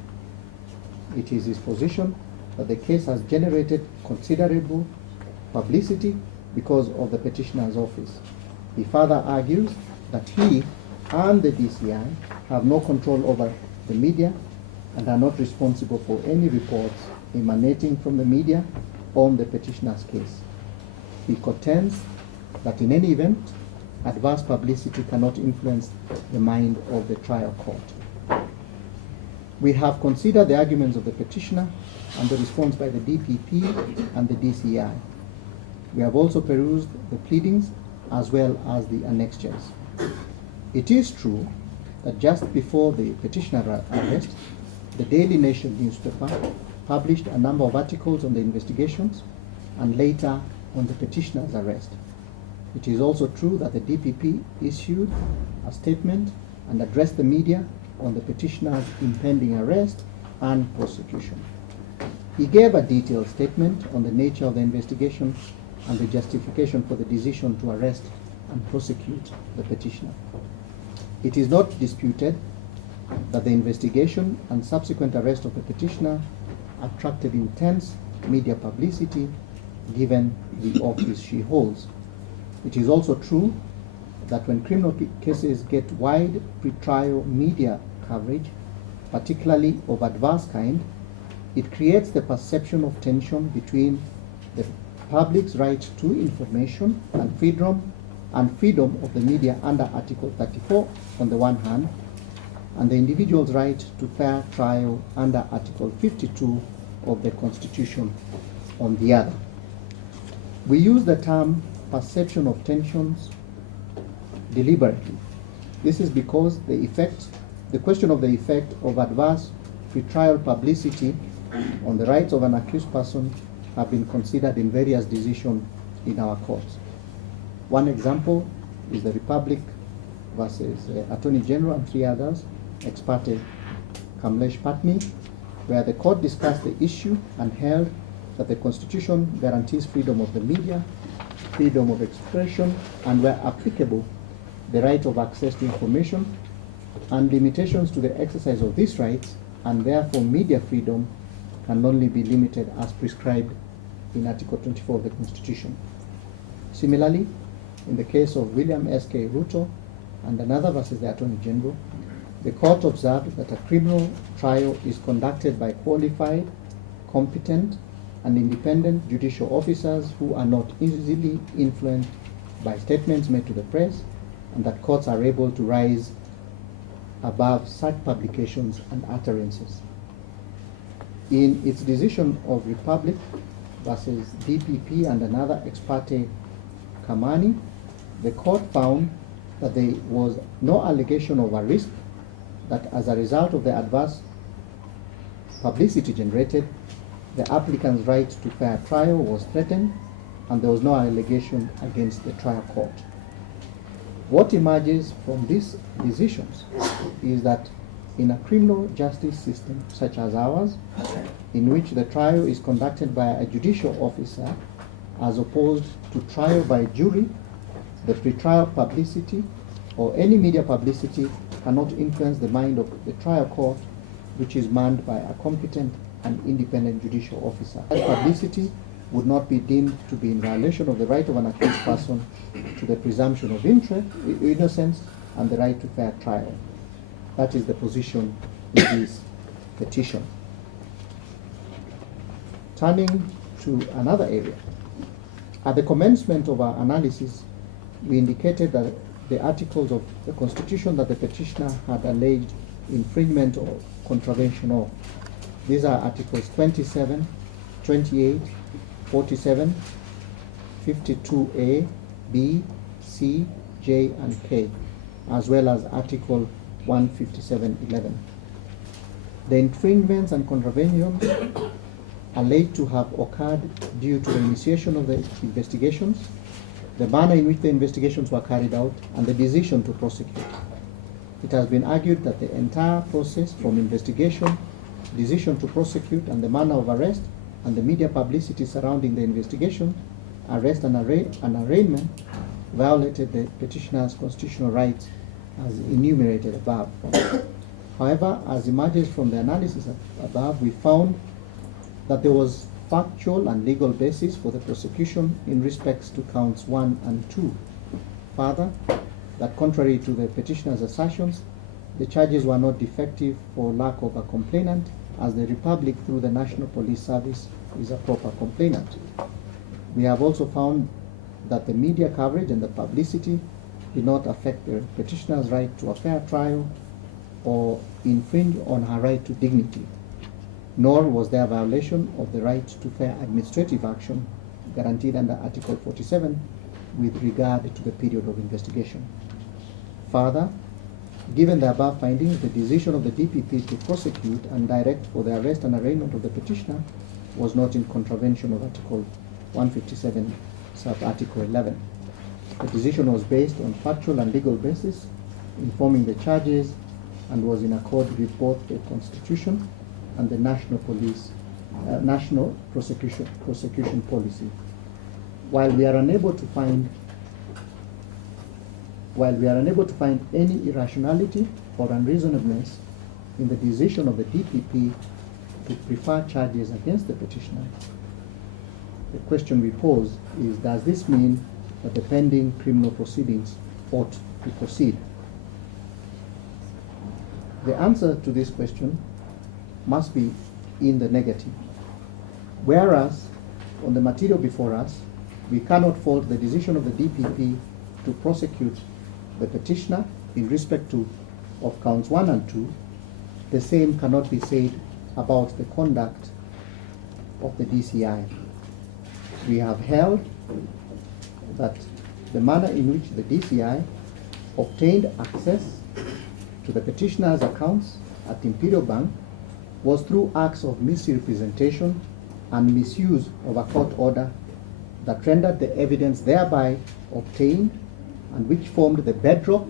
It is his position that the case has generated considerable publicity because of the petitioner's office. He further argues that he and the DCI have no control over the media and are not responsible for any reports emanating from the media on the petitioner's case. He contends that in any event, adverse publicity cannot influence the mind of the trial court. We have considered the arguments of the petitioner and the response by the DPP and the DCI. We have also perused the pleadings as well as the annexures. It is true that just before the petitioner arrest, the Daily Nation newspaper published a number of articles on the investigations and later on the petitioner's arrest. It is also true that the DPP issued a statement and addressed the media on the petitioner's impending arrest and prosecution. He gave a detailed statement on the nature of the investigation and the justification for the decision to arrest and prosecute the petitioner. It is not disputed that the investigation and subsequent arrest of the petitioner attracted intense media publicity given the office she holds. It is also true that when criminal cases get wide pre-trial media coverage, particularly of adverse kind, it creates the perception of tension between the public's right to information and freedom of the media under Article 34 on the one hand, and the individual's right to fair trial under Article 52 of the Constitution on the other. We use the term perception of tensions deliberately. This is because the question of the effect of adverse pretrial publicity on the rights of an accused person have been considered in various decisions in our courts. One example is the Republic versus Attorney General and three others, ex parte Kamlesh Patni, where the court discussed the issue and held that the Constitution guarantees freedom of the media, freedom of expression, and where applicable, the right of access to information, and limitations to the exercise of these rights, and therefore media freedom can only be limited as prescribed in Article 24 of the Constitution. Similarly, in the case of William S.K. Ruto and another versus the Attorney General, the court observed that a criminal trial is conducted by qualified, competent, and independent judicial officers who are not easily influenced by statements made to the press, and that courts are able to rise above such publications and utterances. In its decision of Republic versus DPP and another ex parte Kamani, the court found that there was no allegation of a risk that as a result of the adverse publicity generated, the applicant's right to fair trial was threatened, and there was no allegation against the trial court. What emerges from these decisions is that in a criminal justice system such as ours, in which the trial is conducted by a judicial officer as opposed to trial by jury, the pretrial publicity or any media publicity cannot influence the mind of the trial court, which is manned by a competent and independent judicial officer. Such publicity would not be deemed to be in violation of the right of an accused person to the presumption of innocence and the right to fair trial. That is the position in this petition. Turning to another area, at the commencement of our analysis, we indicated that the articles of the Constitution that the petitioner had alleged infringement or contravention of. These are Articles 27, 28, 47, 52A, B, C, J, and K, as well as Article 157.11. The infringements and contraventions alleged to have occurred due to the initiation of the investigations, the manner in which the investigations were carried out, and the decision to prosecute. It has been argued that the entire process from investigation, decision to prosecute, and the manner of arrest, and the media publicity surrounding the investigation, arrest, and arraignment violated the petitioner's constitutional rights as enumerated above. However, as emerges from the analysis above, we found that there was factual and legal basis for the prosecution in respects to counts 1 and 2. Further, that contrary to the petitioner's assertions, the charges were not defective for lack of a complainant, as the Republic through the National Police Service is a proper complainant. We have also found that the media coverage and the publicity did not affect the petitioner's right to a fair trial or infringe on her right to dignity, nor was there a violation of the right to fair administrative action guaranteed under Article 47 with regard to the period of investigation. Further, given the above findings, the decision of the DPP to prosecute and direct for the arrest and arraignment of the petitioner was not in contravention of Article 157, sub-Article 11. The decision was based on factual and legal basis, informing the charges, and was in accord with both the Constitution and the National Police national prosecution policy. While we are unable to find any irrationality or unreasonableness in the decision of the DPP to prefer charges against the petitioner, the question we pose is, does this mean that the pending criminal proceedings ought to proceed? The answer to this question must be in the negative. Whereas, on the material before us, we cannot fault the decision of the DPP to prosecute the petitioner in respect of counts 1 and 2, the same cannot be said about the conduct of the DCI. We have held that the manner in which the DCI obtained access to the petitioner's accounts at Imperial Bank was through acts of misrepresentation and misuse of a court order that rendered the evidence thereby obtained and which formed the bedrock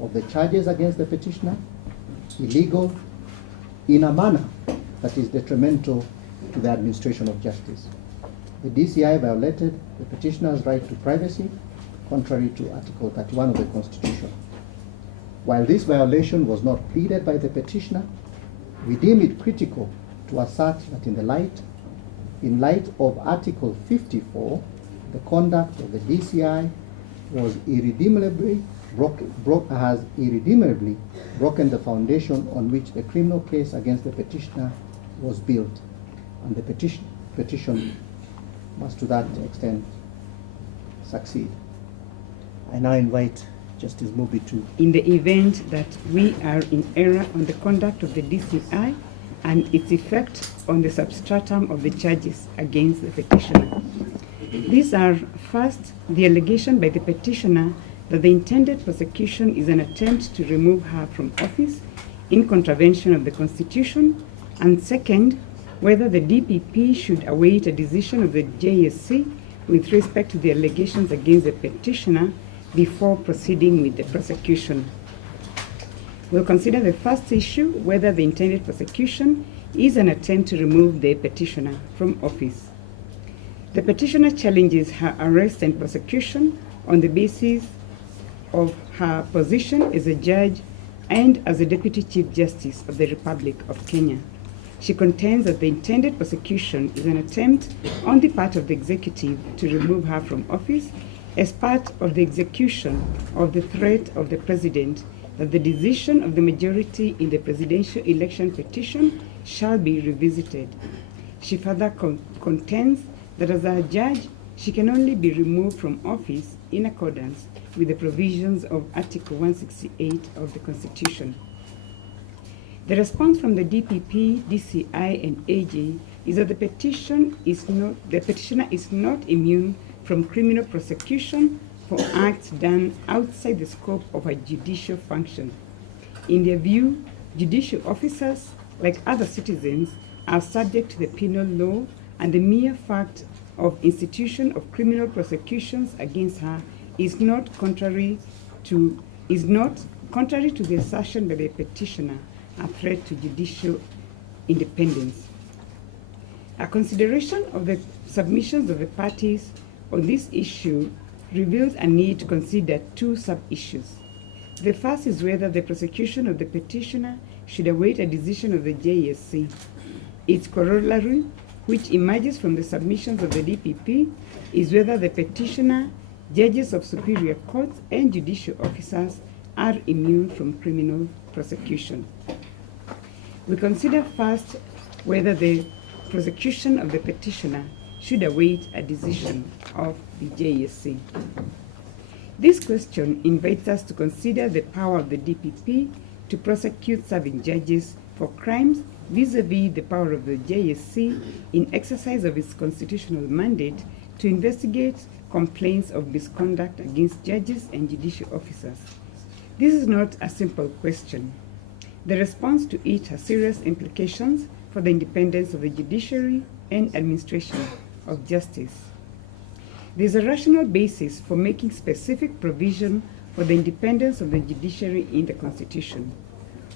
of the charges against the petitioner illegal in a manner that is detrimental to the administration of justice. The DCI violated the petitioner's right to privacy contrary to Article 31 of the Constitution. While this violation was not pleaded by the petitioner, we deem it critical to assert that in light of Article 54, the conduct of the DCI was has irredeemably broken the foundation on which the criminal case against the petitioner was built, and the petition must to that extent succeed. I now invite Justice Mubi to. In the event that we are in error on the conduct of the DCI and its effect on the substratum of the charges against the petitioner. These are, first, the allegation by the petitioner that the intended prosecution is an attempt to remove her from office in contravention of the Constitution, and second, whether the DPP should await a decision of the JSC with respect to the allegations against the petitioner before proceeding with the prosecution. We'll consider the first issue, whether the intended prosecution is an attempt to remove the petitioner from office. The petitioner challenges her arrest and prosecution on the basis of her position as a judge and as a Deputy Chief Justice of the Republic of Kenya. She contends that the intended prosecution is an attempt on the part of the executive to remove her from office as part of the execution of the threat of the president that the decision of the majority in the presidential election petition shall be revisited. She further contends that as a judge, she can only be removed from office in accordance with the provisions of Article 168 of the Constitution. The response from the DPP, DCI, and AG is that the petitioner is not immune from criminal prosecution for acts done outside the scope of a judicial function. In their view, judicial officers, like other citizens, are subject to the penal law, and the mere fact of institution of criminal prosecutions against her is not contrary to the assertion by the petitioner a threat to judicial independence. A consideration of the submissions of the parties on this issue reveals a need to consider two sub-issues. The first is whether the prosecution of the petitioner should await a decision of the JSC. Its corollary, which emerges from the submissions of the DPP, is whether the petitioner, judges of superior courts, and judicial officers are immune from criminal prosecution. We consider first whether the prosecution of the petitioner should await a decision of the JSC. This question invites us to consider the power of the DPP to prosecute serving judges for crimes vis-à-vis the power of the JSC in exercise of its constitutional mandate to investigate complaints of misconduct against judges and judicial officers. This is not a simple question. The response to it has serious implications for the independence of the judiciary and administration of justice. There is a rational basis for making specific provision for the independence of the judiciary in the Constitution.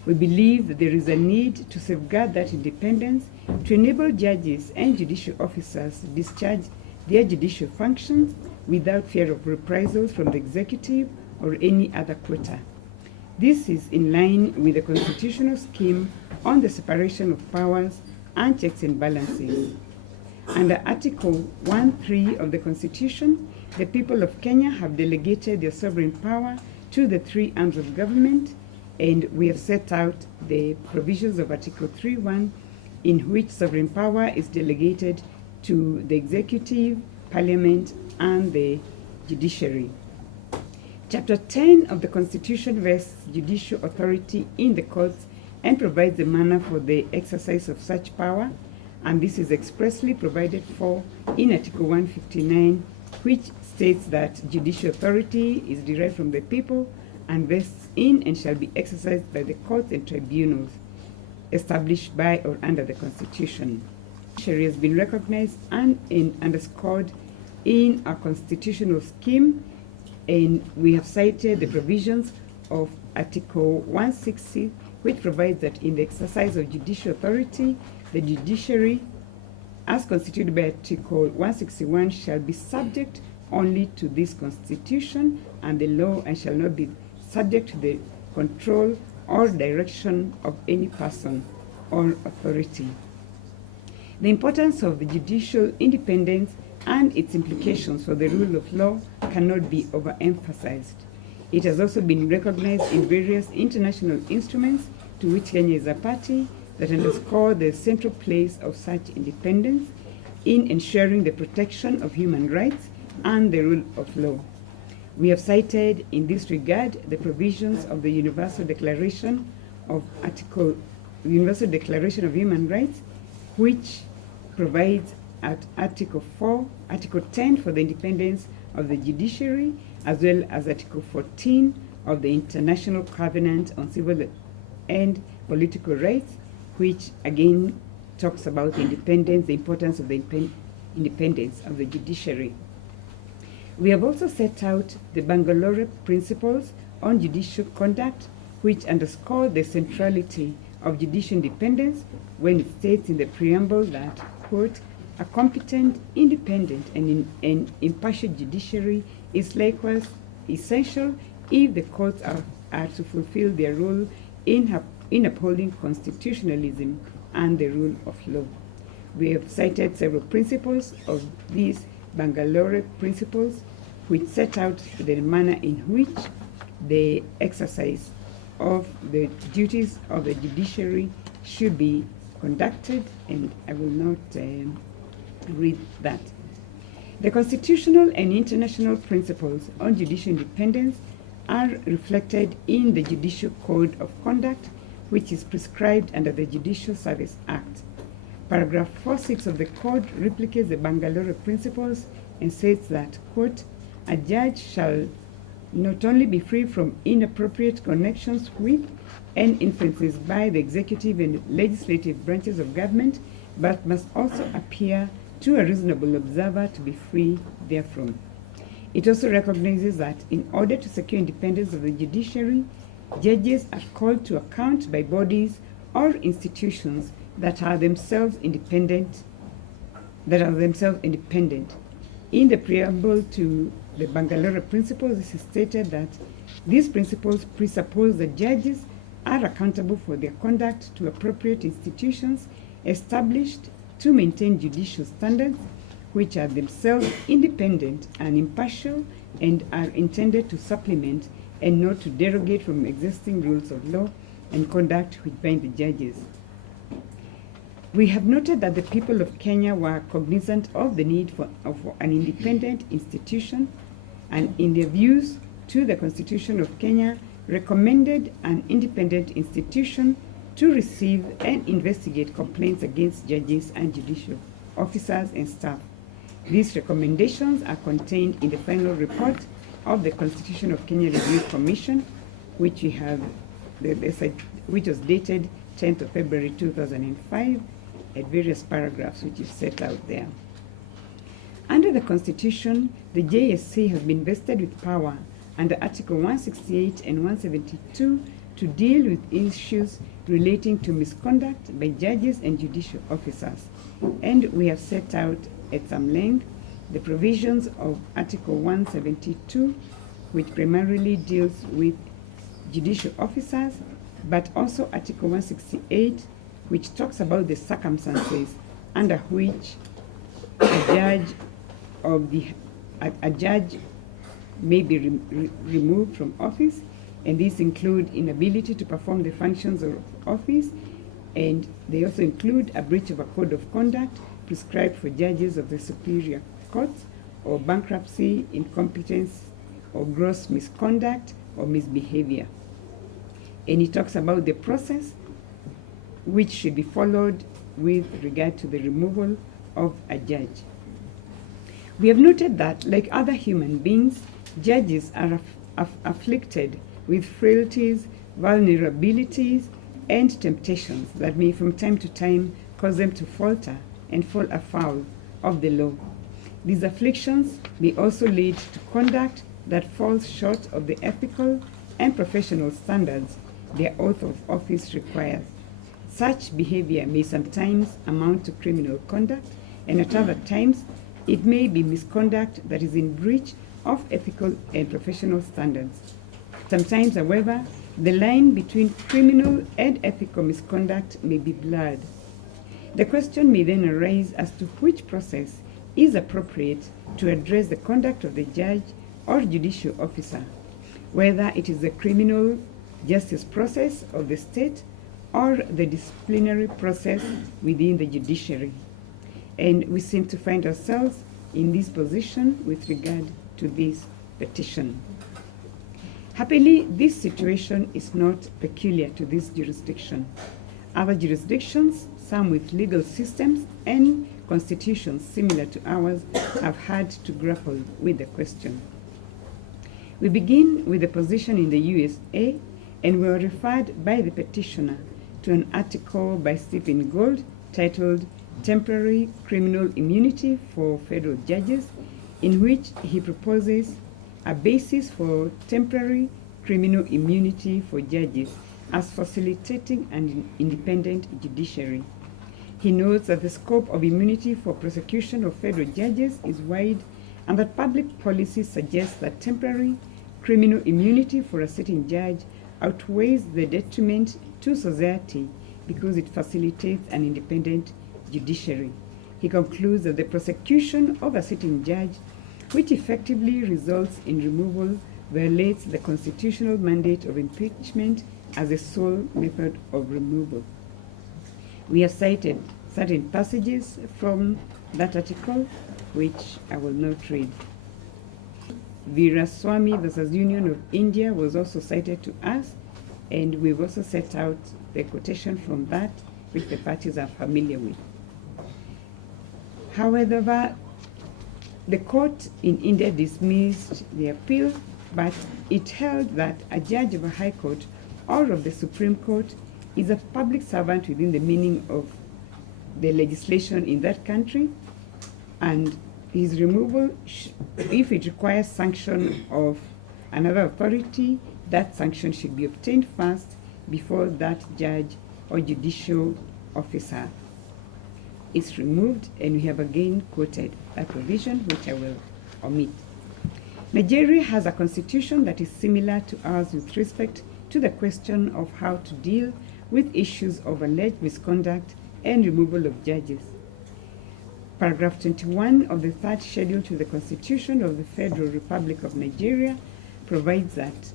We believe that there is a need to safeguard that independence to enable judges and judicial officers to discharge their judicial functions without fear of reprisals from the executive or any other quarter. This is in line with the constitutional scheme on the separation of powers and checks and balances. Under Article 1(3) of the Constitution, the people of Kenya have delegated their sovereign power to the three arms of government, and we have set out the provisions of Article 3(1), in which sovereign power is delegated to the executive, parliament, and the judiciary. Chapter 10 of the Constitution vests judicial authority in the courts and provides the manner for the exercise of such power, and this is expressly provided for in Article 159, which states that judicial authority is derived from the people and vests in and shall be exercised by the courts and tribunals established by or under the Constitution. Judiciary has been recognized and underscored in our constitutional scheme, and we have cited the provisions of Article 160, which provides that in the exercise of judicial authority, the judiciary, as constituted by Article 161, shall be subject only to this Constitution and the law, and shall not be subject to the control or direction of any person or authority. The importance of the judicial independence and its implications for the rule of law cannot be overemphasized. It has also been recognized in various international instruments to which Kenya is a party that underscore the central place of such independence in ensuring the protection of human rights and the rule of law. We have cited in this regard the provisions of the Universal Declaration of Human Rights, which provides at Article 10 for the independence of the judiciary, as well as Article 14 of the International Covenant on Civil and Political Rights, which again talks about the independence, the importance of the independence of the judiciary. We have also set out the Bangalore Principles on Judicial Conduct, which underscore the centrality of judicial independence when it states in the preamble that, quote, a competent, independent, and impartial judiciary is likewise essential if the courts are to fulfill their role in upholding constitutionalism and the rule of law. We have cited several principles of these Bangalore Principles, which set out the manner in which the exercise of the duties of the judiciary should be conducted, and I will not read that. The constitutional and international principles on judicial independence are reflected in the Judicial Code of Conduct, which is prescribed under the Judicial Service Act. Paragraph 46 of the code replicates the Bangalore Principles and states that, quote, a judge shall not only be free from inappropriate connections with and influences by the executive and legislative branches of government, but must also appear to a reasonable observer to be free therefrom. It also recognizes that in order to secure independence of the judiciary, judges are called to account by bodies or institutions that are themselves independent. In the preamble to the Bangalore Principles, it is stated that these principles presuppose that judges are accountable for their conduct to appropriate institutions established to maintain judicial standards, which are themselves independent and impartial and are intended to supplement and not to derogate from existing rules of law and conduct which bind the judges. We have noted that the people of Kenya were cognizant of the need for an independent institution, and in their views to the Constitution of Kenya, recommended an independent institution to receive and investigate complaints against judges and judicial officers and staff. These recommendations are contained in the final report of the Constitution of Kenya Review Commission, which we have, which was dated 10th of February 2005, at various paragraphs which is set out there. Under the Constitution, the JSC has been vested with power under Article 168 and 172 to deal with issues relating to misconduct by judges and judicial officers. And we have set out at some length the provisions of Article 172, which primarily deals with judicial officers, but also Article 168, which talks about the circumstances under which a judge may be removed from office, and these include inability to perform the functions of office, and they also include a breach of a code of conduct prescribed for judges of the superior courts, or bankruptcy, incompetence, or gross misconduct or misbehavior. And it talks about the process which should be followed with regard to the removal of a judge. We have noted that, like other human beings, judges are afflicted with frailties, vulnerabilities, and temptations that may from time to time cause them to falter and fall afoul of the law. These afflictions may also lead to conduct that falls short of the ethical and professional standards their oath of office requires. Such behavior may sometimes amount to criminal conduct, and at other times it may be misconduct that is in breach of ethical and professional standards. Sometimes, however, the line between criminal and ethical misconduct may be blurred. The question may then arise as to which process is appropriate to address the conduct of the judge or judicial officer, whether it is the criminal justice process of the state or the disciplinary process within the judiciary. And we seem to find ourselves in this position with regard to this petition. Happily, this situation is not peculiar to this jurisdiction. Other jurisdictions, some with legal systems and constitutions similar to ours, have had to grapple with the question. We begin with the position in the USA, and we are referred by the petitioner to an article by Stephen Gould titled Temporary Criminal Immunity for Federal Judges, in which he proposes a basis for temporary criminal immunity for judges as facilitating an independent judiciary. He notes that the scope of immunity for prosecution of federal judges is wide, and that public policy suggests that temporary criminal immunity for a sitting judge outweighs the detriment to society because it facilitates an independent judiciary. He concludes that the prosecution of a sitting judge, which effectively results in removal, violates the constitutional mandate of impeachment as the sole method of removal. We have cited certain passages from that article, which I will not read. Veeraswamy versus Union of India was also cited to us, and we've also set out the quotation from that, which the parties are familiar with. However, the court in India dismissed the appeal, but it held that a judge of a high court or of the Supreme Court is a public servant within the meaning of the legislation in that country, and his removal, if it requires sanction of another authority, that sanction should be obtained first before that judge or judicial officer is removed, and we have again quoted that provision, which I will omit. Nigeria has a constitution that is similar to ours with respect to the question of how to deal with issues of alleged misconduct and removal of judges. Paragraph 21 of the third schedule to the Constitution of the Federal Republic of Nigeria provides that,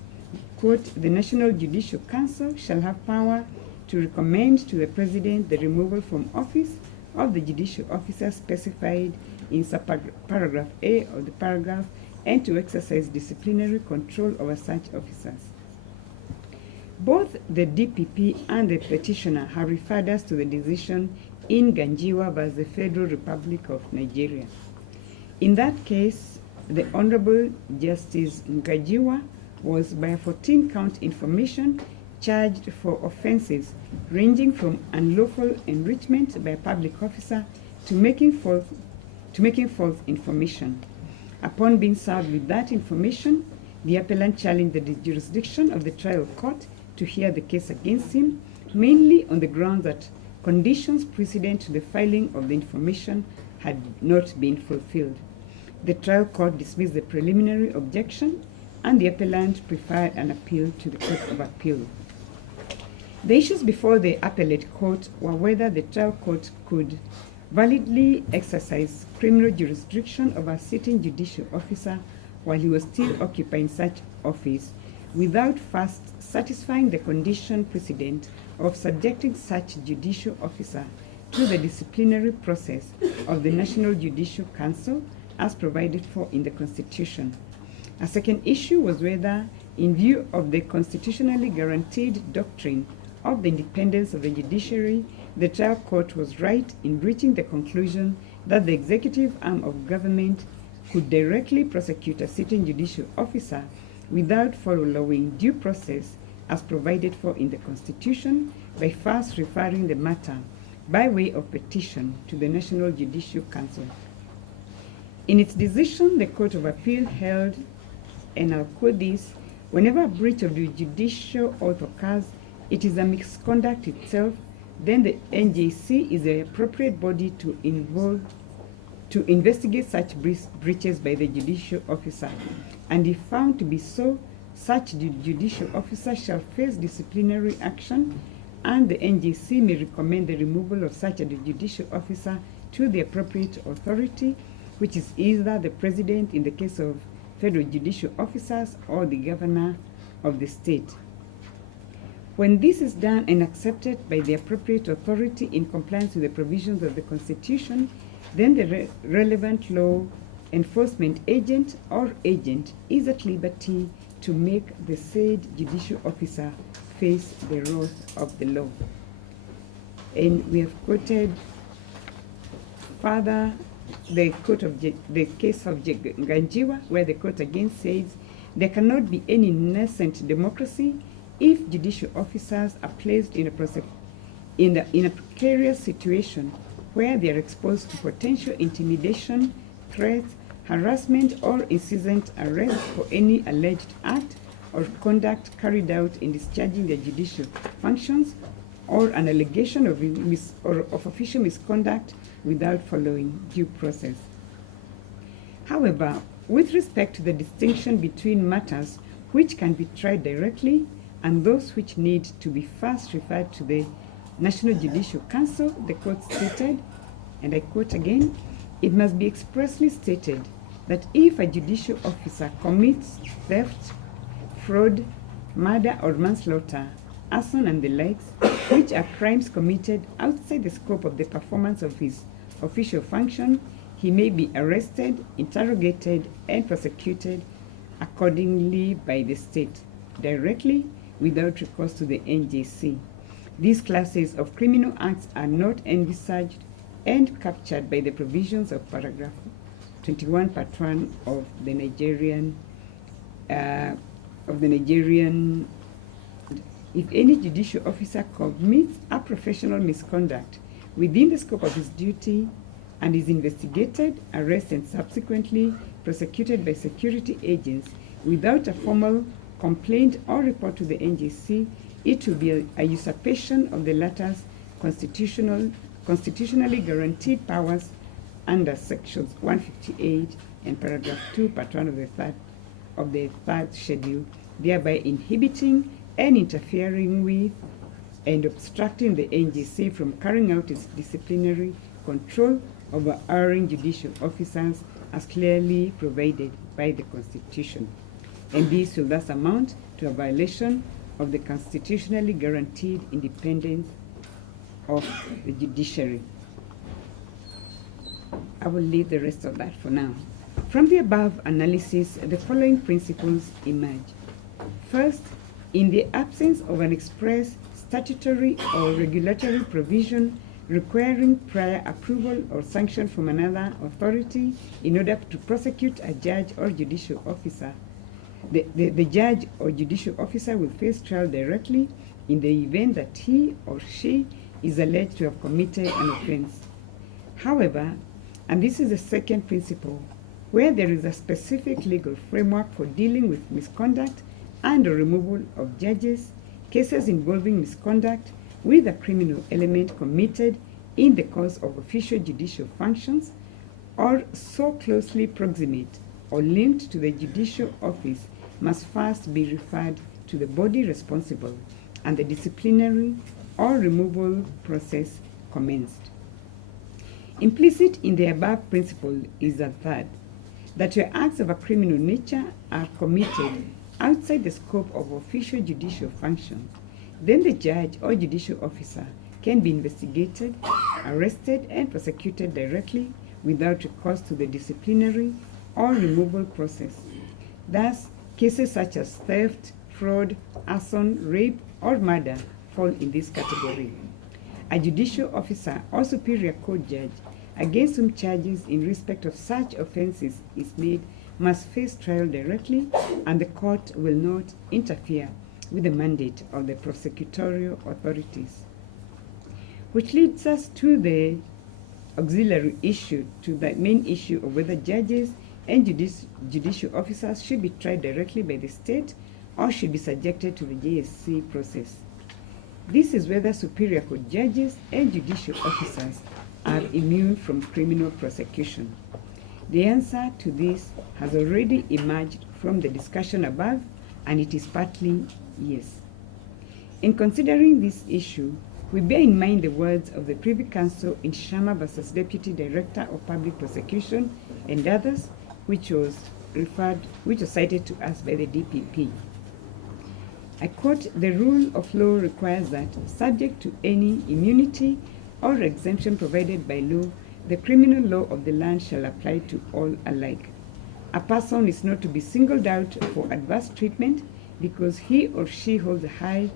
quote, the National Judicial Council shall have power to recommend to the President the removal from office of the judicial officer specified in paragraph A of the paragraph, and to exercise disciplinary control over such officers. Both the DPP and the petitioner have referred us to the decision in Ganjiwa versus the Federal Republic of Nigeria. In that case, the Honorable Justice Ngajiwa was by a 14-count information charged for offenses ranging from unlawful enrichment by a public officer to making false information. Upon being served with that information, the appellant challenged the jurisdiction of the trial court to hear the case against him, mainly on the ground that conditions precedent to the filing of the information had not been fulfilled. The trial court dismissed the preliminary objection, and the appellant preferred an appeal to the Court of Appeal. The issues before the appellate court were whether the trial court could validly exercise criminal jurisdiction over a sitting judicial officer while he was still occupying such office, without first satisfying the condition precedent of subjecting such judicial officer to the disciplinary process of the National Judicial Council as provided for in the Constitution. A second issue was whether, in view of the constitutionally guaranteed doctrine of the independence of the judiciary, the trial court was right in reaching the conclusion that the executive arm of government could directly prosecute a sitting judicial officer without following due process as provided for in the Constitution by first referring the matter by way of petition to the National Judicial Council. In its decision, the Court of Appeal held, and I'll quote this, whenever a breach of the judicial oath occurs, it is a misconduct itself, then the NJC is the appropriate body to investigate such breaches by the judicial officer. And if found to be so, such judicial officer shall face disciplinary action, and the NJC may recommend the removal of such a judicial officer to the appropriate authority, which is either the president in the case of federal judicial officers or the governor of the state. When this is done and accepted by the appropriate authority in compliance with the provisions of the Constitution, then the relevant law enforcement agent or agent is at liberty to make the said judicial officer face the wrath of the law. And we have quoted further the case of Ganjiwa, where the court again says there cannot be any nascent democracy if judicial officers are placed in a precarious situation where they are exposed to potential intimidation, threats, harassment, or incessant arrest for any alleged act or conduct carried out in discharging their judicial functions, or an allegation of official misconduct without following due process. However, with respect to the distinction between matters which can be tried directly and those which need to be first referred to the National Judicial Council, the court stated, and I quote again, "It must be expressly stated that if a judicial officer commits theft, fraud, murder or manslaughter, arson and the likes, which are crimes committed outside the scope of the performance of his official function, he may be arrested, interrogated, and prosecuted accordingly by the state, directly, without recourse to the NJC. These classes of criminal acts are not envisaged and captured by the provisions of paragraph 21, part 1 of the Nigerian. If any judicial officer commits a professional misconduct within the scope of his duty and is investigated, arrested, and subsequently prosecuted by security agents without a formal complaint or report to the NJC, it will be a usurpation of the latter's constitutionally guaranteed powers under sections 158 and paragraph 2, part 1 of the third schedule, thereby inhibiting and interfering with and obstructing the NJC from carrying out its disciplinary control over erring judicial officers as clearly provided by the Constitution. And this will thus amount to a violation of the constitutionally guaranteed independence of the judiciary. I will leave the rest of that for now. From the above analysis, the following principles emerge. First, in the absence of an express statutory or regulatory provision requiring prior approval or sanction from another authority in order to prosecute a judge or judicial officer, the judge or judicial officer will face trial directly in the event that he or she is alleged to have committed an offense. However, and this is the second principle, where there is a specific legal framework for dealing with misconduct and the removal of judges, cases involving misconduct with a criminal element committed in the course of official judicial functions or so closely proximate or linked to the judicial office must first be referred to the body responsible and the disciplinary or removal process commenced. Implicit in the above principle is a third, that where acts of a criminal nature are committed outside the scope of official judicial functions, then the judge or judicial officer can be investigated, arrested, and prosecuted directly without recourse to the disciplinary or removal process. Thus, cases such as theft, fraud, arson, rape, or murder fall in this category. A judicial officer or superior court judge against whom charges in respect of such offenses is made must face trial directly, and the court will not interfere with the mandate of the prosecutorial authorities. Which leads us to the auxiliary issue, to the main issue of whether judges and judicial officers should be tried directly by the state or should be subjected to the JSC process. This is whether superior court judges and judicial officers are immune from criminal prosecution. The answer to this has already emerged from the discussion above, and it is partly yes. In considering this issue, we bear in mind the words of the Privy Council in Sharma versus Deputy Director of Public Prosecution and others, which was cited to us by the DPP. I quote, "The rule of law requires that, subject to any immunity or exemption provided by law, the criminal law of the land shall apply to all alike. A person is not to be singled out for adverse treatment because he or she holds a high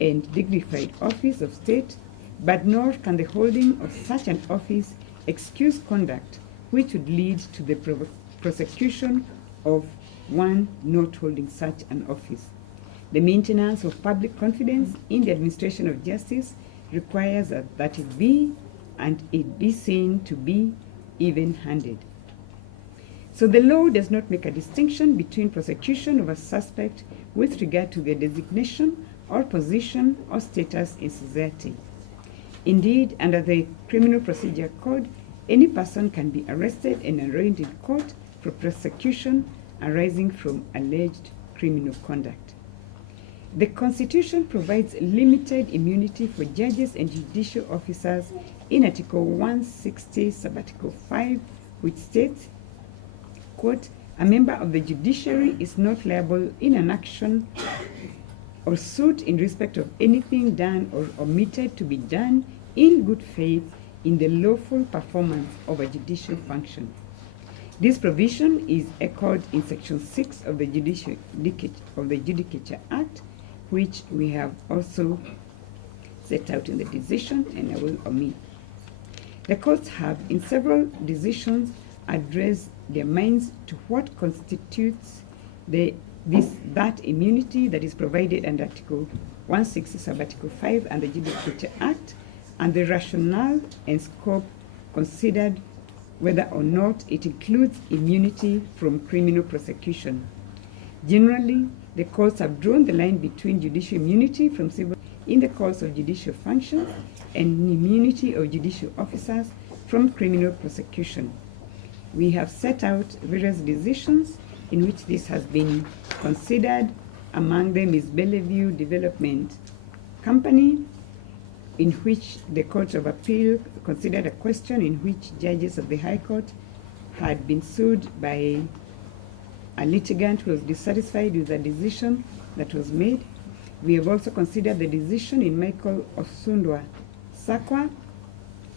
and dignified office of state, but nor can the holding of such an office excuse conduct which would lead to the prosecution of one not holding such an office. The maintenance of public confidence in the administration of justice requires that it be and it be seen to be even-handed. So the law does not make a distinction between prosecution of a suspect with regard to their designation or position or status in society. Indeed, under the Criminal Procedure Code, any person can be arrested and arraigned in court for prosecution arising from alleged criminal conduct. The Constitution provides limited immunity for judges and judicial officers in Article 160, Subarticle 5, which states, quote, "A member of the judiciary is not liable in an action or suit in respect of anything done or omitted to be done in good faith in the lawful performance of a judicial function." This provision is echoed in Section 6 of the Judicature Act, which we have also set out in the decision, and I will omit. The courts have, in several decisions, addressed their minds to what constitutes that immunity that is provided under Article 160, Subarticle 5 and the Judicature Act, and the rationale and scope considered whether or not it includes immunity from criminal prosecution. Generally, the courts have drawn the line between judicial immunity from civil in the course of judicial functions and immunity of judicial officers from criminal prosecution. We have set out various decisions in which this has been considered. Among them is Bellevue Development Company, in which the Court of Appeal considered a question in which judges of the High Court had been sued by a litigant who was dissatisfied with the decision that was made. We have also considered the decision in Michael Osundwa Sakwa,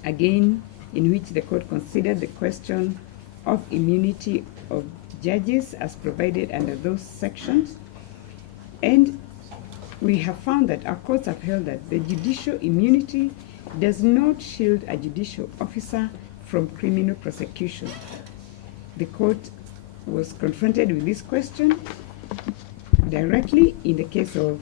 again in which the court considered the question of immunity of judges as provided under those sections. And we have found that our courts have held that the judicial immunity does not shield a judicial officer from criminal prosecution. The court was confronted with this question directly in the case of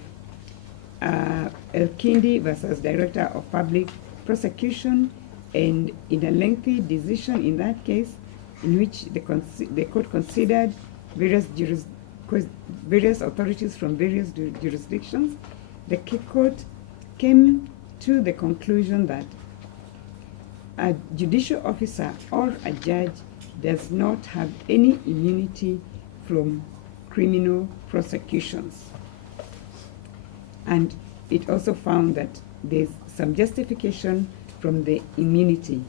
El-Kindi versus Director of Public Prosecution, and in a lengthy decision in that case, in which the court considered various authorities from various jurisdictions, the court came to the conclusion that a judicial officer or a judge does not have any immunity from criminal prosecutions. And it also found that there's some justification from the immunity.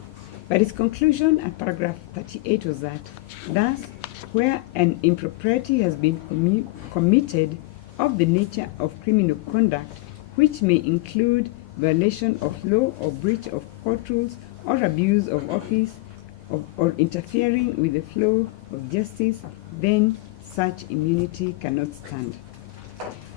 But its conclusion at paragraph 38 was that, thus, where an impropriety has been committed of the nature of criminal conduct, which may include violation of law or breach of court rules or abuse of office or interfering with the flow of justice, then such immunity cannot stand.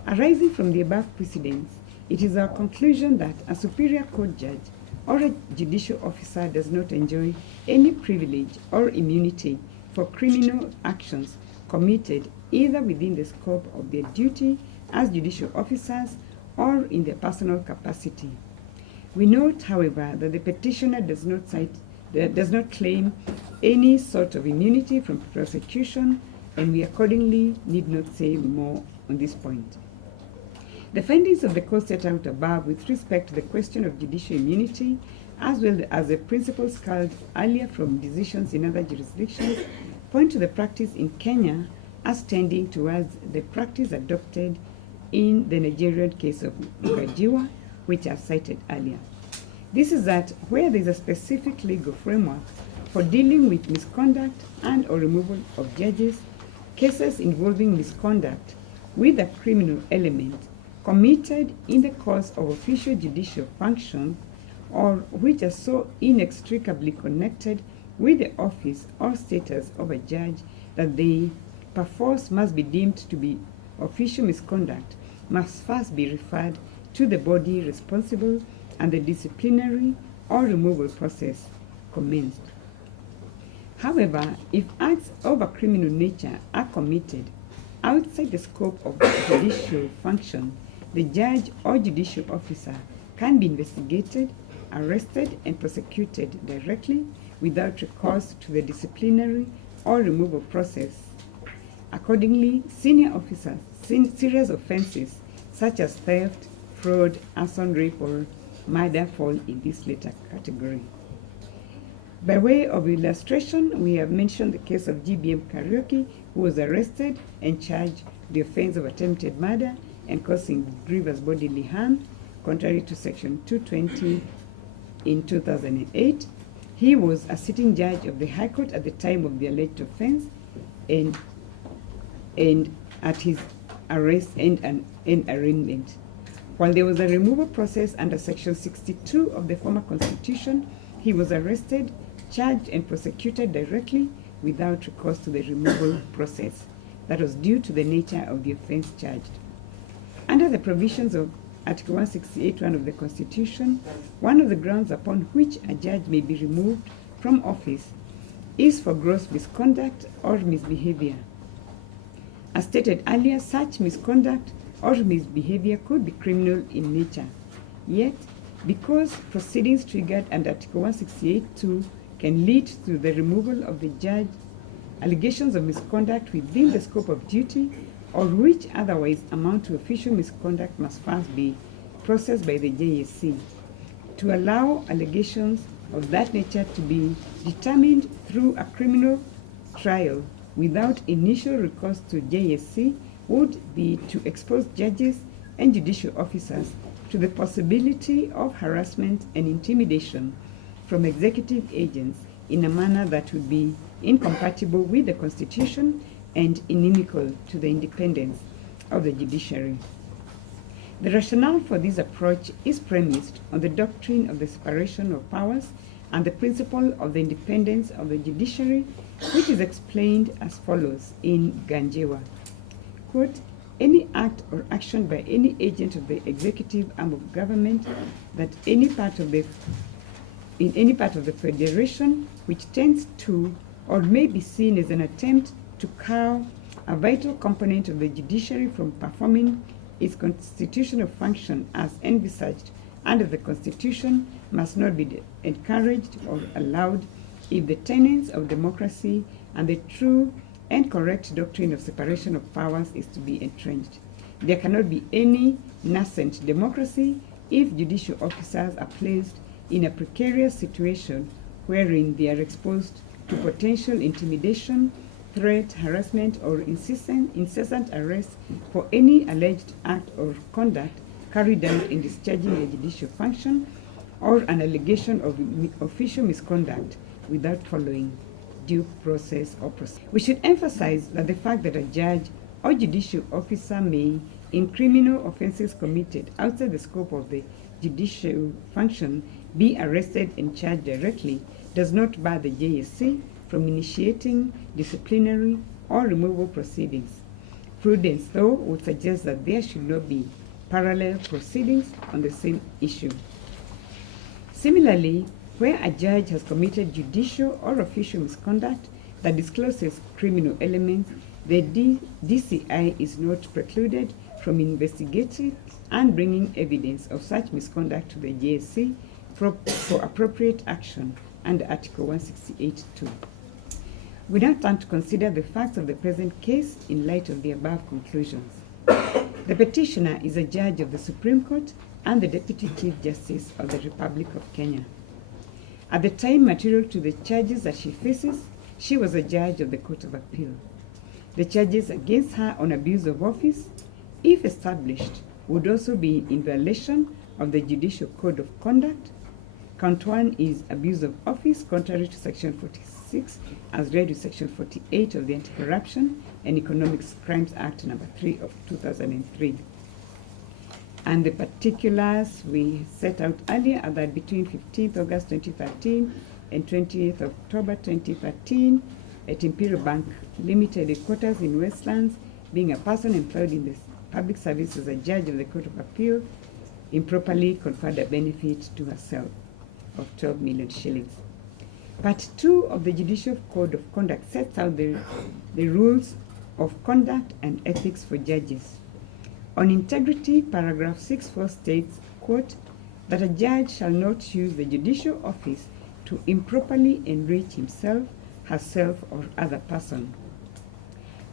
Arising from the above precedents, it is our conclusion that a superior court judge or a judicial officer does not enjoy any privilege or immunity for criminal actions committed either within the scope of their duty as judicial officers or in their personal capacity. We note, however, that the petitioner does not claim any sort of immunity from prosecution, and we accordingly need not say more on this point. The findings of the court set out above with respect to the question of judicial immunity, as well as the principles culled earlier from decisions in other jurisdictions, point to the practice in Kenya as tending towards the practice adopted in the Nigerian case of Gajiwa, which I've cited earlier. This is that where there is a specific legal framework for dealing with misconduct and or removal of judges, cases involving misconduct with a criminal element committed in the course of official judicial function or which are so inextricably connected with the office or status of a judge that they perforce must be deemed to be official misconduct, must first be referred to the body responsible and the disciplinary or removal process commenced. However, if acts of a criminal nature are committed outside the scope of judicial function, the judge or judicial officer can be investigated, arrested, and prosecuted directly without recourse to the disciplinary or removal process. Accordingly, senior officers, serious offenses such as theft, fraud, arson, rape, or murder fall in this latter category. By way of illustration, we have mentioned the case of GBM Karaoke, who was arrested and charged the offense of attempted murder and causing grievous bodily harm, contrary to Section 220 in 2008. He was a sitting judge of the High Court at the time of the alleged offense and at his arrest and arraignment. While there was a removal process under Section 62 of the former Constitution, he was arrested, charged, and prosecuted directly without recourse to the removal process that was due to the nature of the offense charged. Under the provisions of Article 168(1) of the Constitution, one of the grounds upon which a judge may be removed from office is for gross misconduct or misbehavior. As stated earlier, such misconduct or misbehavior could be criminal in nature. Yet, because proceedings triggered under Article 168(2) can lead to the removal of the judge, allegations of misconduct within the scope of duty or which otherwise amount to official misconduct must first be processed by the JSC. To allow allegations of that nature to be determined through a criminal trial without initial recourse to JSC would be to expose judges and judicial officers to the possibility of harassment and intimidation from executive agents in a manner that would be incompatible with the Constitution and inimical to the independence of the judiciary. The rationale for this approach is premised on the doctrine of the separation of powers and the principle of the independence of the judiciary, which is explained as follows in Ganjewa. Quote, any act or action by any agent of the executive arm of government that in any part of the federation which tends to or may be seen as an attempt to cow a vital component of the judiciary from performing its constitutional function as envisaged under the Constitution must not be encouraged or allowed if the tenets of democracy and the true and correct doctrine of separation of powers is to be entrenched. there cannot be any nascent democracy if judicial officers are placed in a precarious situation wherein they are exposed to potential intimidation, threat, harassment, or incessant arrest for any alleged act or conduct carried out in discharging a judicial function, or an allegation of official misconduct without following due process or procedure. We should emphasize that the fact that a judge or judicial officer may, in criminal offenses committed outside the scope of the judicial function, be arrested and charged directly does not bar the JSC from initiating disciplinary or removal proceedings. Prudence, though, would suggest that there should not be parallel proceedings on the same issue. Similarly, where a judge has committed judicial or official misconduct that discloses criminal elements, the DCI is not precluded from investigating and bringing evidence of such misconduct to the JSC for appropriate action under Article 168(2). We now turn to consider the facts of the present case in light of the above conclusions. The petitioner is a judge of the Supreme Court and the Deputy Chief Justice of the Republic of Kenya. At the time material to the charges that she faces, she was a judge of the Court of Appeal. The charges against her on abuse of office, if established, would also be in violation of the Judicial Code of Conduct. Count 1 is abuse of office contrary to Section 46, as read with Section 48 of the Anti-Corruption and Economic Crimes Act No. 3 of 2003. And the particulars we set out earlier are that between 15th August 2013 and 20th October 2013, at Imperial Bank Limited headquarters in Westlands, being a person employed in the public service as a judge of the Court of Appeal, improperly conferred a benefit to herself of 12 million shillings. Part 2 of the Judicial Code of Conduct sets out the rules of conduct and ethics for judges. On integrity, paragraph 6(4) states, quote, that a judge shall not use the judicial office to improperly enrich himself, herself, or other person.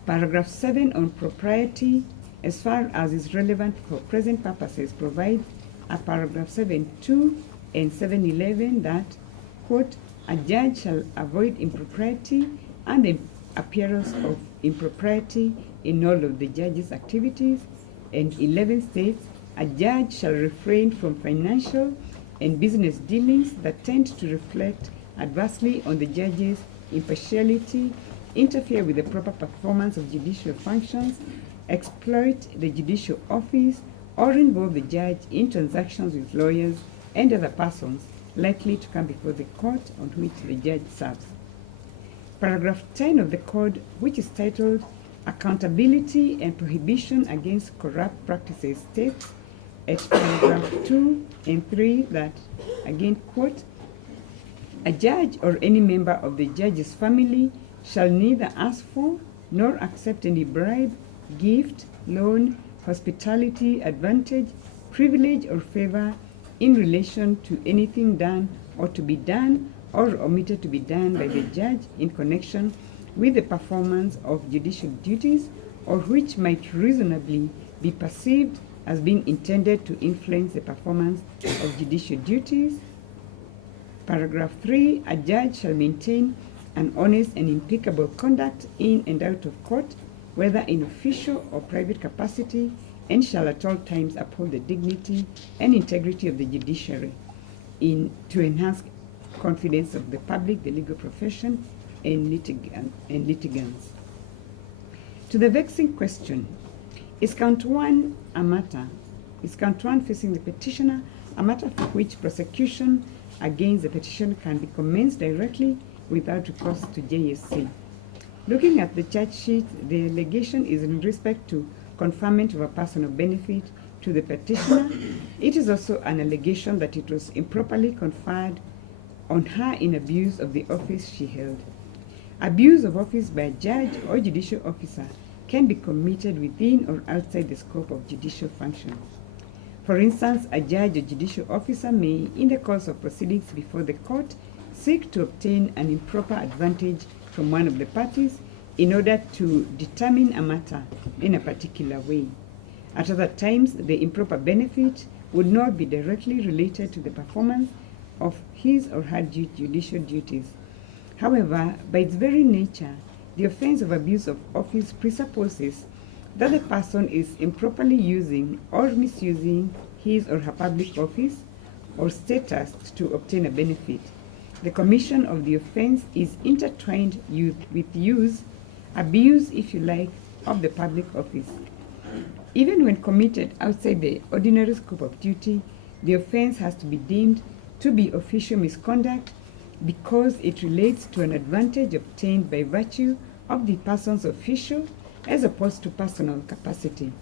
Paragraph 7 on propriety, as far as is relevant for present purposes, provides at paragraph 7(2) and 7(11) that, quote, a judge shall avoid impropriety and the appearance of impropriety in all of the judge's activities, and 11 states, a judge shall refrain from financial and business dealings that tend to reflect adversely on the judge's impartiality, interfere with the proper performance of judicial functions, exploit the judicial office, or involve the judge in transactions with lawyers and other persons likely to come before the court on which the judge serves. Paragraph 10 of the Code, which is titled Accountability and Prohibition Against Corrupt Practices, states at paragraph 2 and 3 that, again, quote, a judge or any member of the judge's family shall neither ask for nor accept any bribe, gift, loan, hospitality, advantage, privilege, or favor in relation to anything done or to be done or omitted to be done by the judge in connection with the performance of judicial duties, or which might reasonably be perceived as being intended to influence the performance of judicial duties. Paragraph 3, a judge shall maintain an honest and impeccable conduct in and out of court, whether in official or private capacity, and shall at all times uphold the dignity and integrity of the judiciary to enhance confidence of the public, the legal profession, and litigants. To the vexing question, is count 1 a matter? Is count 1 facing the petitioner a matter for which prosecution against the petitioner can be commenced directly without recourse to JSC? Looking at the charge sheet, the allegation is in respect to conferment of a personal benefit to the petitioner. It is also an allegation that it was improperly conferred on her in abuse of the office she held. Abuse of office by a judge or judicial officer can be committed within or outside the scope of judicial function. For instance, a judge or judicial officer may, in the course of proceedings before the court, seek to obtain an improper advantage from one of the parties in order to determine a matter in a particular way. At other times, the improper benefit would not be directly related to the performance of his or her judicial duties. However, by its very nature, the offense of abuse of office presupposes that the person is improperly using or misusing his or her public office or status to obtain a benefit. The commission of the offense is intertwined with use, abuse, if you like, of the public office. Even when committed outside the ordinary scope of duty, the offense has to be deemed to be official misconduct because it relates to an advantage obtained by virtue of the person's official as opposed to personal capacity.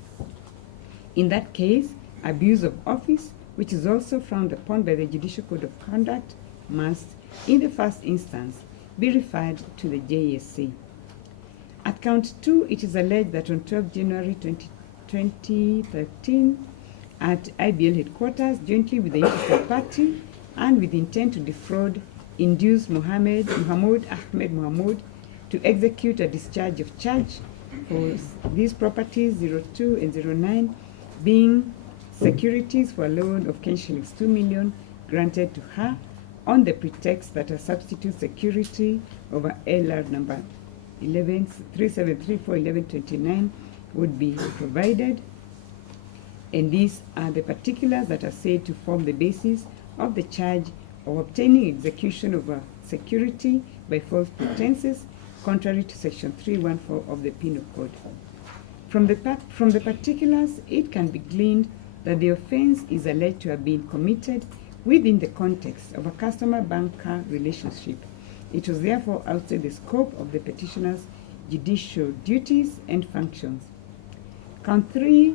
In that case, abuse of office, which is also frowned upon by the Judicial Code of Conduct, must, in the first instance, be referred to the JSC. At count 2, it is alleged that on 12 January 2013, at IBL headquarters, jointly with the interested party and with intent to defraud, induce Mohammed Ahmed Mohammed to execute a discharge of charge for these properties 02 and 09 being securities for a loan of Kenya shillings 2 million granted to her on the pretext that a substitute security over LR number 37341129 would be provided, and these are the particulars that are said to form the basis of the charge of obtaining execution of a security by false pretenses, contrary to section 314 of the Penal Code. From the particulars, it can be gleaned that the offense is alleged to have been committed within the context of a customer-banker relationship. It was therefore outside the scope of the petitioner's judicial duties and functions. Count 3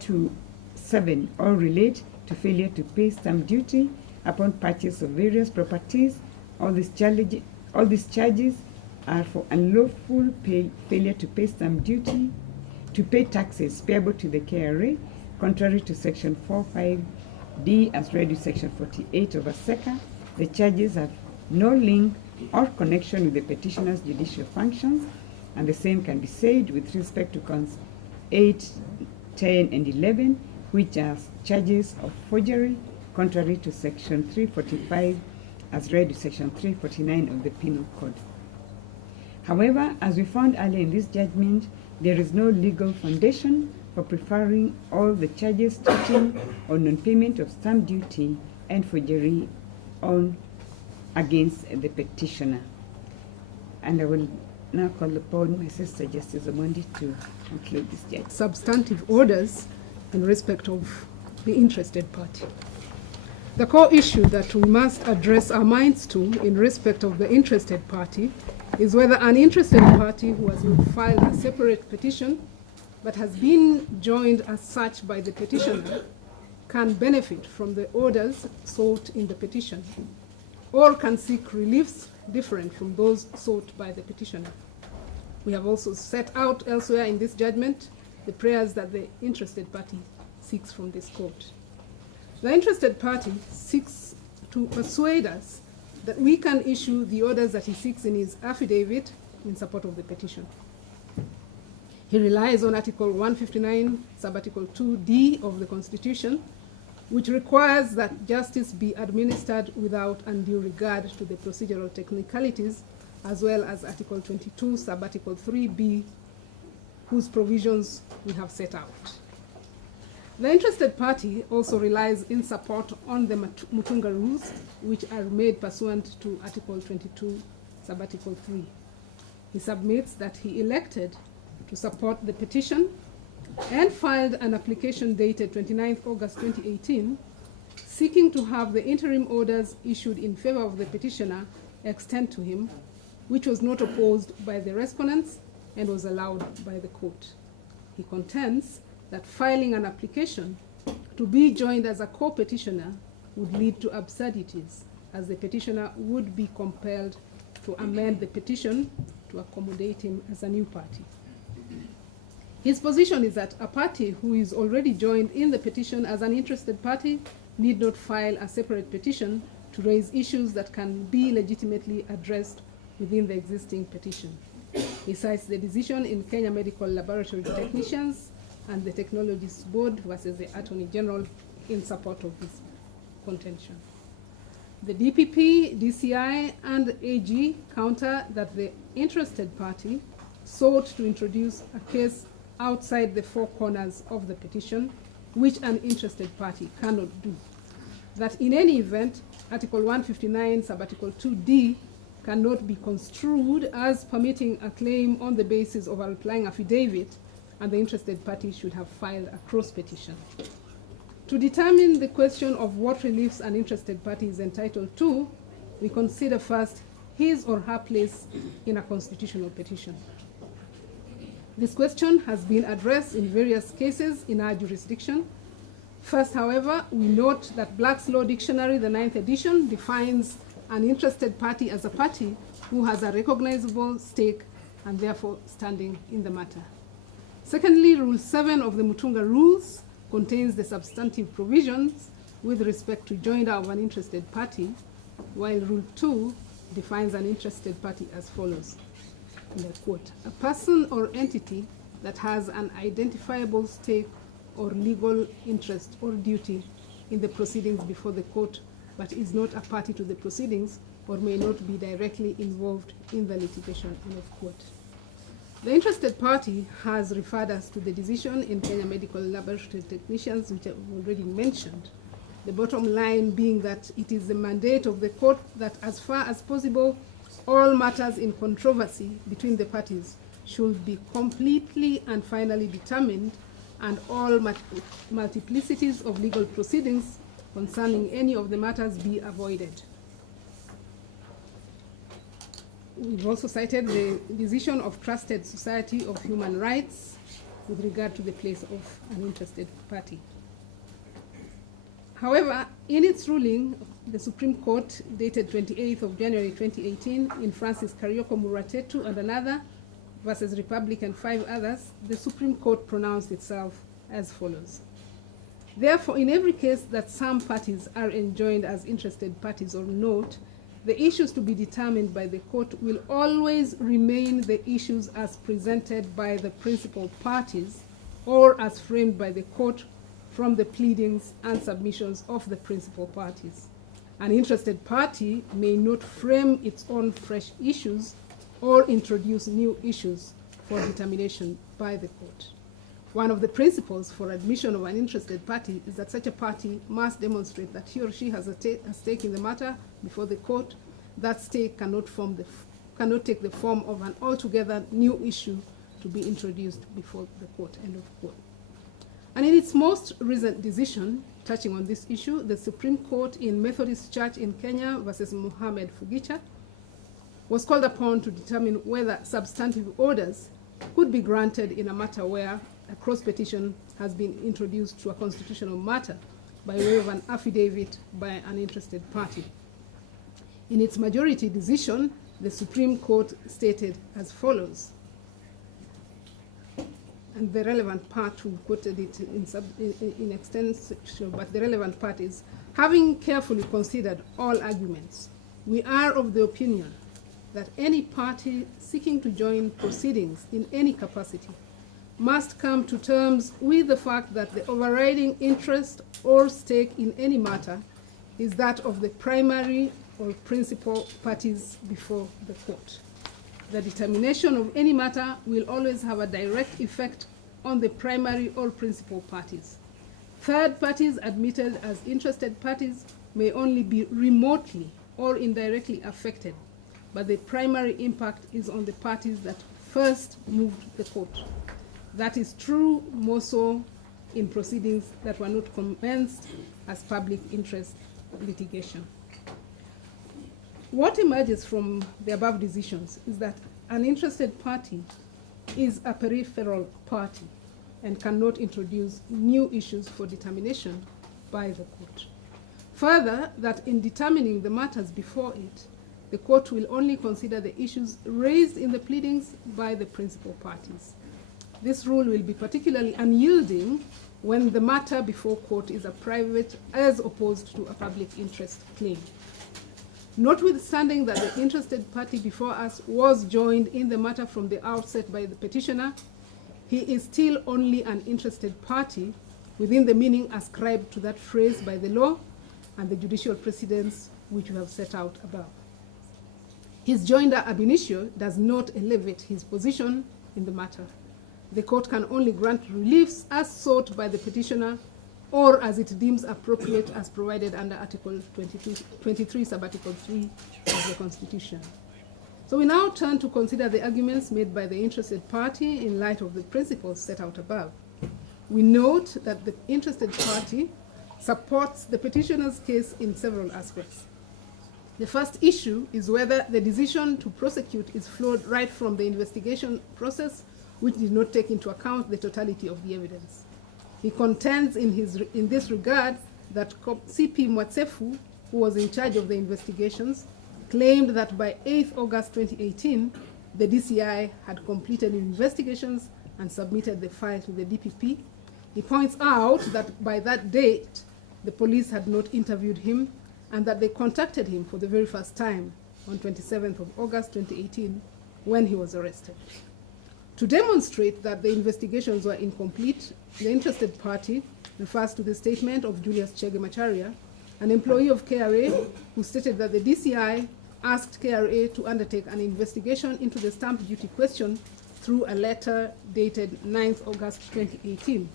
to 7 all relate to failure to pay stamp duty upon purchase of various properties. All these charges are for unlawful failure to pay stamp duty, to pay taxes payable to the KRA, contrary to section 45D as read with section 48 of ASECA. The charges have no link or connection with the petitioner's judicial functions, and the same can be said with respect to counts 8, 10, and 11, which are charges of forgery, contrary to section 345 as read with section 349 of the Penal Code. However, as we found earlier in this judgment, there is no legal foundation for preferring all the charges touching on non-payment of stamp duty and forgery against the petitioner. And I will now call upon my sister Justice Omondi to conclude this judgment. Substantive orders in respect of the interested party. The core issue that we must address our minds to in respect of the interested party is whether an interested party who has not filed a separate petition but has been joined as such by the petitioner can benefit from the orders sought in the petition, or can seek reliefs different from those sought by the petitioner. We have also set out elsewhere in this judgment the prayers that the interested party seeks from this court. The interested party seeks to persuade us that we can issue the orders that he seeks in his affidavit in support of the petition. He relies on Article 159, Subarticle 2D of the Constitution, which requires that justice be administered without undue regard to the procedural technicalities, as well as Article 22, Subarticle 3B, whose provisions we have set out. The interested party also relies in support on the Mutunga rules, which are made pursuant to Article 22, Subarticle 3. He submits that he elected to support the petition and filed an application dated 29th August 2018, seeking to have the interim orders issued in favor of the petitioner extend to him, which was not opposed by the respondents and was allowed by the court. He contends that filing an application to be joined as a co-petitioner would lead to absurdities, as the petitioner would be compelled to amend the petition to accommodate him as a new party. His position is that a party who is already joined in the petition as an interested party need not file a separate petition to raise issues that can be legitimately addressed within the existing petition. He cites the decision in Kenya Medical Laboratory Technicians and the Technologies Board versus the Attorney General in support of this contention. The DPP, DCI, and AG counter that the interested party sought to introduce a case outside the four corners of the petition, which an interested party cannot do. That in any event, Article 159, Subarticle 2D cannot be construed as permitting a claim on the basis of a replying affidavit, and the interested party should have filed a cross petition. To determine the question of what reliefs an interested party is entitled to, we consider first his or her place in a constitutional petition. This question has been addressed in various cases in our jurisdiction. First, however, we note that Black's Law Dictionary, the 9th edition, defines an interested party as a party who has a recognizable stake and therefore standing in the matter. Secondly, Rule 7 of the Mutunga Rules contains the substantive provisions with respect to joinder of an interested party, while Rule 2 defines an interested party as follows, and I quote, "A person or entity that has an identifiable stake or legal interest or duty in the proceedings before the court, but is not a party to the proceedings or may not be directly involved in the litigation," end of quote. The interested party has referred us to the decision in Kenya Medical Laboratory Technicians, which I've already mentioned. The bottom line being that it is the mandate of the court that as far as possible, all matters in controversy between the parties should be completely and finally determined, and all multiplicities of legal proceedings concerning any of the matters be avoided. We've also cited the decision of Trusted Society of Human Rights with regard to the place of an interested party. However, in its ruling, the Supreme Court, dated 28th of January 2018, in Francis Karioko Muratetu and another, versus Republic and 5 others, the Supreme Court pronounced itself as follows. Therefore, in every case that some parties are enjoined as interested parties or not, the issues to be determined by the court will always remain the issues as presented by the principal parties or as framed by the court from the pleadings and submissions of the principal parties. An interested party may not frame its own fresh issues or introduce new issues for determination by the court. One of the principles for admission of an interested party is that such a party must demonstrate that he or she has a stake in the matter before the court. That stake cannot take the form of an altogether new issue to be introduced before the court, end of quote. And in its most recent decision touching on this issue, the Supreme Court in Methodist Church in Kenya versus Mohammed Fugicha was called upon to determine whether substantive orders could be granted in a matter where a cross petition has been introduced to a constitutional matter by way of an affidavit by an interested party. In its majority decision, the Supreme Court stated as follows, and the relevant part, we quoted it in extension, but the relevant part is, having carefully considered all arguments, we are of the opinion that any party seeking to join proceedings in any capacity must come to terms with the fact that the overriding interest or stake in any matter is that of the primary or principal parties before the court. The determination of any matter will always have a direct effect on the primary or principal parties. Third parties admitted as interested parties may only be remotely or indirectly affected, but the primary impact is on the parties that first moved the court. That is true more so in proceedings that were not commenced as public interest litigation. What emerges from the above decisions is that an interested party is a peripheral party and cannot introduce new issues for determination by the court. Further, that in determining the matters before it, the court will only consider the issues raised in the pleadings by the principal parties. This rule will be particularly unyielding when the matter before court is a private as opposed to a public interest claim. Notwithstanding that the interested party before us was joined in the matter from the outset by the petitioner, he is still only an interested party within the meaning ascribed to that phrase by the law and the judicial precedents which we have set out above. His joinder ab initio does not elevate his position in the matter. The court can only grant reliefs as sought by the petitioner or as it deems appropriate as provided under Article 23 sub-Article 3 of the Constitution. So we now turn to consider the arguments made by the interested party in light of the principles set out above. We note that the interested party supports the petitioner's case in several aspects. The first issue is whether the decision to prosecute is flowed right from the investigation process, which did not take into account the totality of the evidence. He contends in this regard that CP Mwatsefu, who was in charge of the investigations, claimed that by 8th August 2018, the DCI had completed investigations and submitted the file to the DPP. He points out that by that date, the police had not interviewed him and that they contacted him for the very first time on 27th of August 2018 when he was arrested. To demonstrate that the investigations were incomplete, the interested party refers to the statement of Julius Chege Macharia, an employee of KRA, who stated that the DCI asked KRA to undertake an investigation into the stamp duty question through a letter dated 9th August 2018.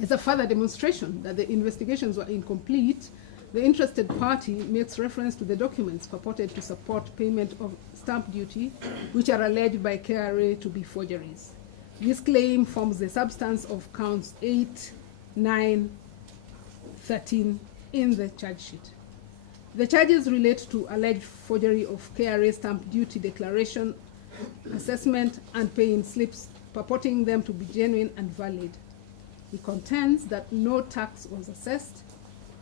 As a further demonstration that the investigations were incomplete, the interested party makes reference to the documents purported to support payment of stamp duty, which are alleged by KRA to be forgeries. This claim forms the substance of counts 8, 9, 13 in the charge sheet. The charges relate to alleged forgery of KRA stamp duty declaration, assessment, and pay-in slips, purporting them to be genuine and valid. He contends that no tax was assessed,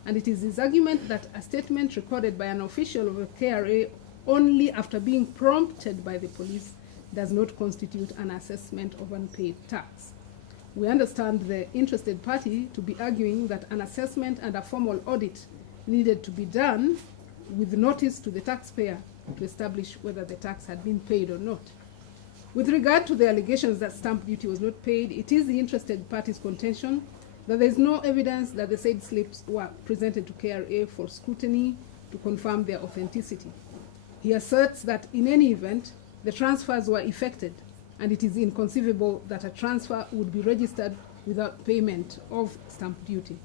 and it is his argument that a statement recorded by an official of a KRA only after being prompted by the police does not constitute an assessment of unpaid tax. We understand the interested party to be arguing that an assessment and a formal audit needed to be done with notice to the taxpayer to establish whether the tax had been paid or not. With regard to the allegations that stamp duty was not paid, it is the interested party's contention that there is no evidence that the said slips were presented to KRA for scrutiny to confirm their authenticity. He asserts that in any event, the transfers were effected, and it is inconceivable that a transfer would be registered without payment of stamp duty.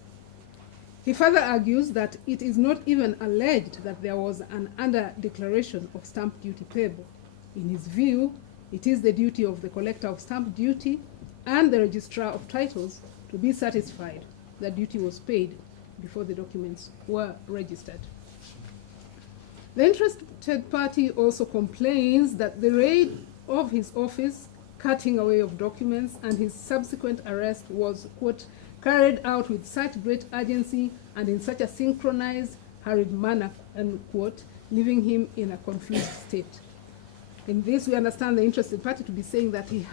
He further argues that it is not even alleged that there was an under-declaration of stamp duty payable. In his view, it is the duty of the collector of stamp duty and the registrar of titles to be satisfied that duty was paid before the documents were registered. The interested party also complains that the raid of his office, cutting away of documents, and his subsequent arrest was, quote, carried out with such great urgency and in such a synchronized, hurried manner, unquote, leaving him in a confused state. In this, we understand the interested party to be saying that he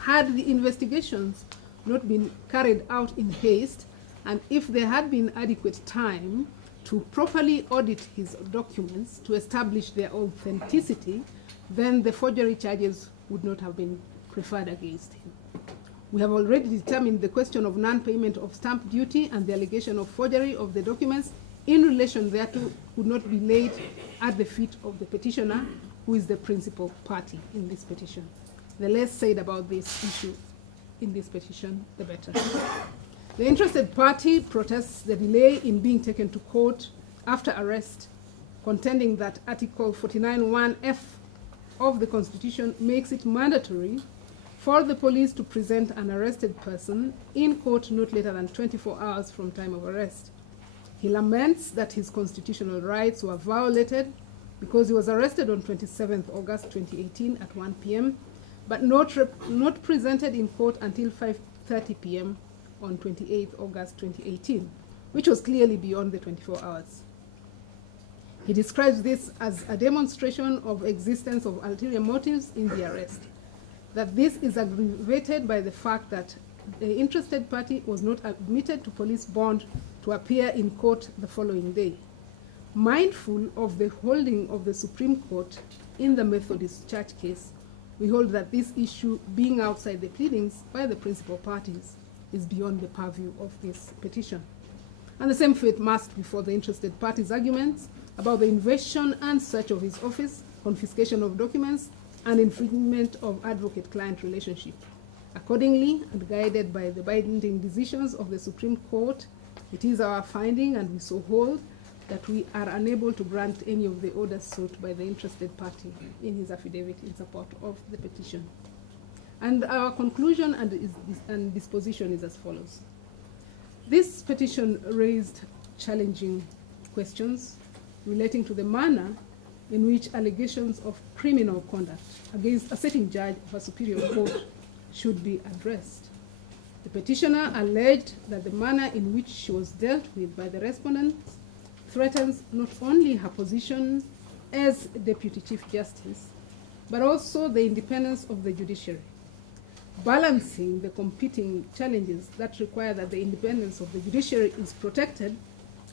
had the investigations not been carried out in haste, and if there had been adequate time to properly audit his documents to establish their authenticity, then the forgery charges would not have been preferred against him. We have already determined the question of non-payment of stamp duty and the allegation of forgery of the documents in relation thereto would not be laid at the feet of the petitioner, who is the principal party in this petition. The less said about this issue in this petition, the better. The interested party protests the delay in being taken to court after arrest, contending that Article 49(1)(f) of the Constitution makes it mandatory for the police to present an arrested person in court not later than 24 hours from time of arrest. He laments that his constitutional rights were violated because he was arrested on 27th August 2018 at 1 p.m., but not presented in court until 5:30 p.m. on 28th August 2018, which was clearly beyond the 24 hours. He describes this as a demonstration of existence of ulterior motives in the arrest, that this is aggravated by the fact that the interested party was not admitted to police bond to appear in court the following day. Mindful of the holding of the Supreme Court in the Methodist Church case we hold that this issue, being outside the pleadings by the principal parties, is beyond the purview of this petition. And the same fate must be for the interested parties' arguments about the invasion and search of his office, confiscation of documents, and infringement of advocate-client relationship. Accordingly, and guided by the binding decisions of the Supreme Court, it is our finding, and we so hold, that we are unable to grant any of the orders sought by the interested party in his affidavit in support of the petition. And our conclusion and disposition is as follows. This petition raised challenging questions relating to the manner in which allegations of criminal conduct against a sitting judge of a superior court should be addressed. The petitioner alleged that the manner in which she was dealt with by the respondents threatens not only her position as Deputy Chief Justice, but also the independence of the judiciary, balancing the competing challenges that require that the independence of the judiciary is protected,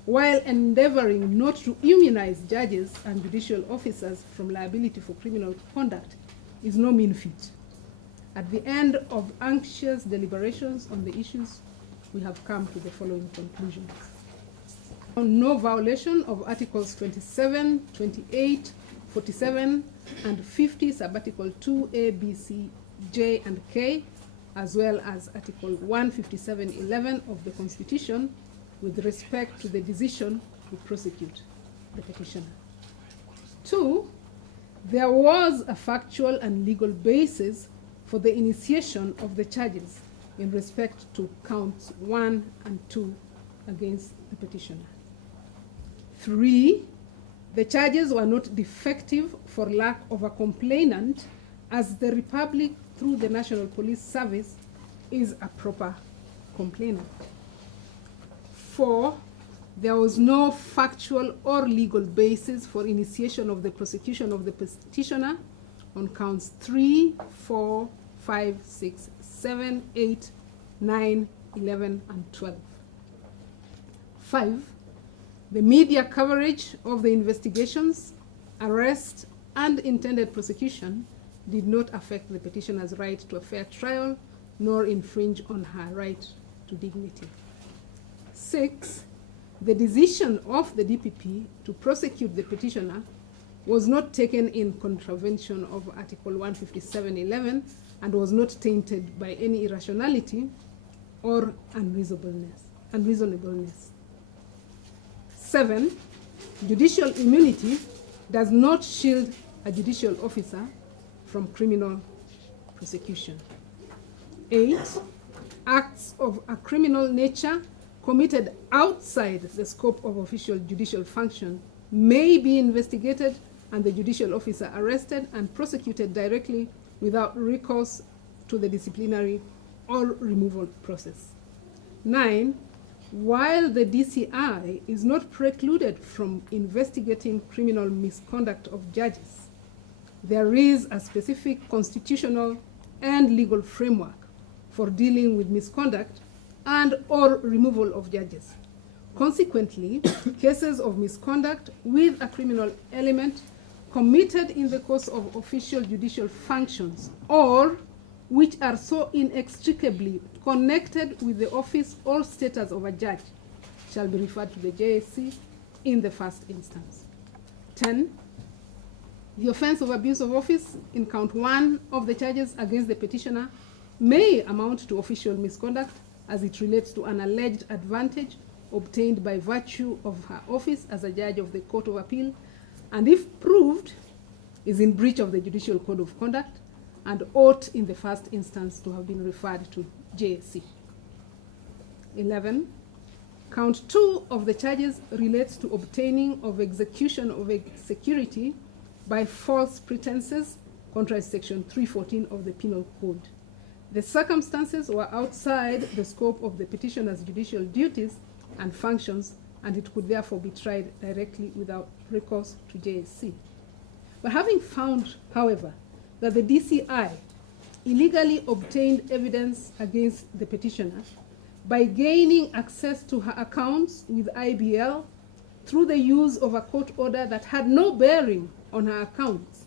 while endeavoring not to immunize judges and judicial officers from liability for criminal conduct is no mean feat. At the end of anxious deliberations on the issues, we have come to the following conclusions. No violation of Articles 27, 28, 47, and 50, Subarticle 2A, B, C, J, and K, as well as Article 157(11) of the Constitution with respect to the decision to prosecute the petitioner. 2, there was a factual and legal basis for the initiation of the charges in respect to counts 1 and 2 against the petitioner. 3, the charges were not defective for lack of a complainant, as the Republic, through the National Police Service, is a proper complainant. 4, there was no factual or legal basis for initiation of the prosecution of the petitioner on counts 3, 4, 5, 6, 7, 8, 9, 11, and 12. 5, the media coverage of the investigations, arrest, and intended prosecution did not affect the petitioner's right to a fair trial, nor infringe on her right to dignity. 6, the decision of the DPP to prosecute the petitioner was not taken in contravention of Article 157(11) and was not tainted by any irrationality or unreasonableness. 7, judicial immunity does not shield a judicial officer from criminal prosecution. 8, acts of a criminal nature committed outside the scope of official judicial function may be investigated and the judicial officer arrested and prosecuted directly without recourse to the disciplinary or removal process. 9, while the DCI is not precluded from investigating criminal misconduct of judges, there is a specific constitutional and legal framework for dealing with misconduct and or removal of judges. Consequently, cases of misconduct with a criminal element committed in the course of official judicial functions or which are so inextricably connected with the office or status of a judge shall be referred to the JSC in the first instance. 10, the offense of abuse of office in count 1 of the charges against the petitioner may amount to official misconduct as it relates to an alleged advantage obtained by virtue of her office as a judge of the Court of Appeal, and if proved, is in breach of the Judicial Code of Conduct and ought in the first instance to have been referred to JSC. 11, count 2 of the charges relates to obtaining of execution of a security by false pretenses, contrary to section 314 of the Penal Code. The circumstances were outside the scope of the petitioner's judicial duties and functions, and it could therefore be tried directly without recourse to JSC. But having found, however, that the DCI illegally obtained evidence against the petitioner by gaining access to her accounts with IBL through the use of a court order that had no bearing on her accounts,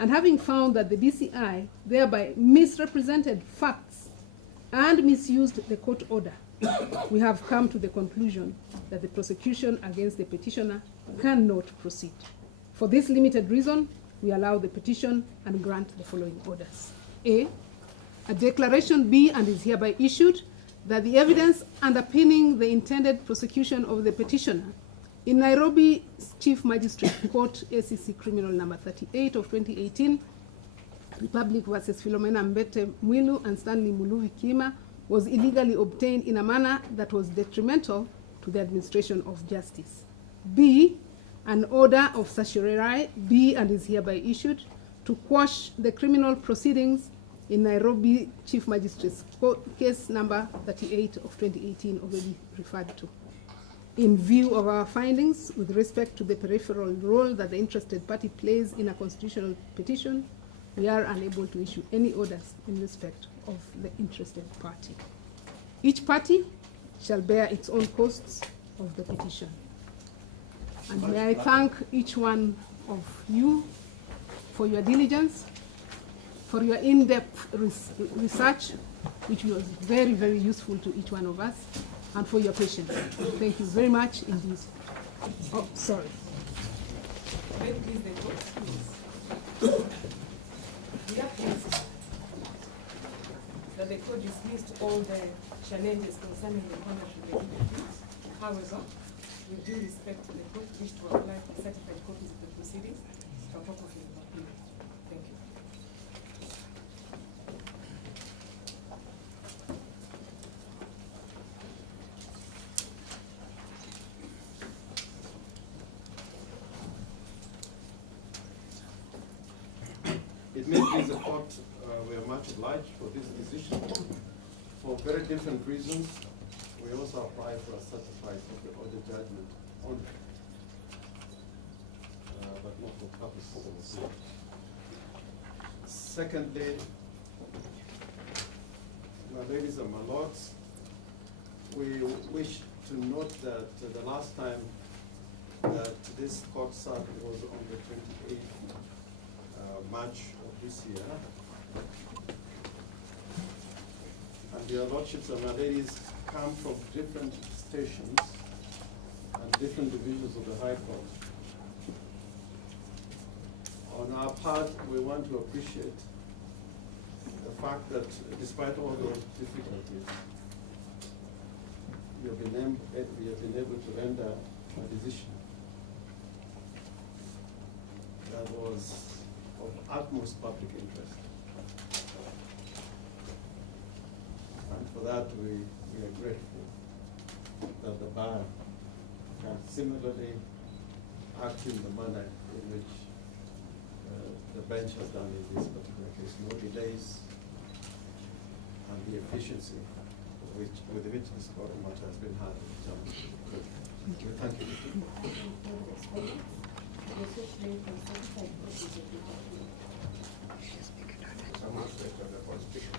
and having found that the DCI thereby misrepresented facts and misused the court order, we have come to the conclusion that the prosecution against the petitioner cannot proceed. For this limited reason, we allow the petition and grant the following orders. A declaration be and is hereby issued that the evidence underpinning the intended prosecution of the petitioner in Nairobi Chief Magistrate Court, ACC Criminal number 38 of 2018, Republic versus Philomena Mwilu and Stanley Muluvi Kima, was illegally obtained in a manner that was detrimental to the administration of justice. B, an order of certiorari be and is hereby issued to quash the criminal proceedings in Nairobi Chief Magistrate's Court, case number 38 of 2018, already referred to. In view of our findings with respect to the peripheral role that the interested party plays in a constitutional petition, we are unable to issue any orders in respect of the interested party. Each party shall bear its own costs of the petition. And may I thank each one of you for your diligence, for your in-depth research, which was very, very useful to each one of us, and for your patience. Thank you very much indeed. Oh, sorry. Then please the court, please. We have cases that the court dismissed all the challenges concerning the conduct of the DPP. However, with due respect to the court, wish to apply for certified copies of the proceedings to a copy of the appeal. Thank you. It may please the court, we are much obliged for this decision. For very different reasons, we also apply for a certified copy of the judgment only, but not for publicity. Secondly, my ladies and my lords, we wish to note that the last time that this court sat was on the 28th March of this year. And your lordships and my ladies come from different stations and different divisions of the High Court. On our part, we want to appreciate the fact that despite all those difficulties, we have been able to render a decision that was of utmost public interest. And for that, we are grateful that the bar can similarly act in the manner in which the bench has done in this particular case. No delays, and the efficiency with which this court matter has been handled. Thank you. Thank you. Some aspect of the Constitution.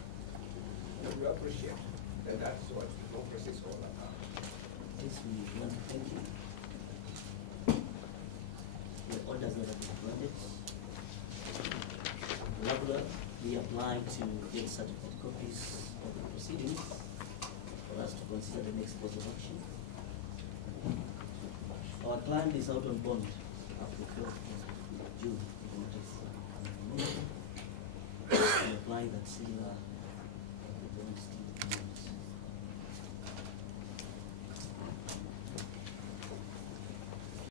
We appreciate that that's what democracy is all about. Yes, we want to thank you. The orders that have been granted. Therefore, we apply to get certified copies of the proceedings for us to consider the next course of action. Our client is out on bond up to 4th of June. We apply that similar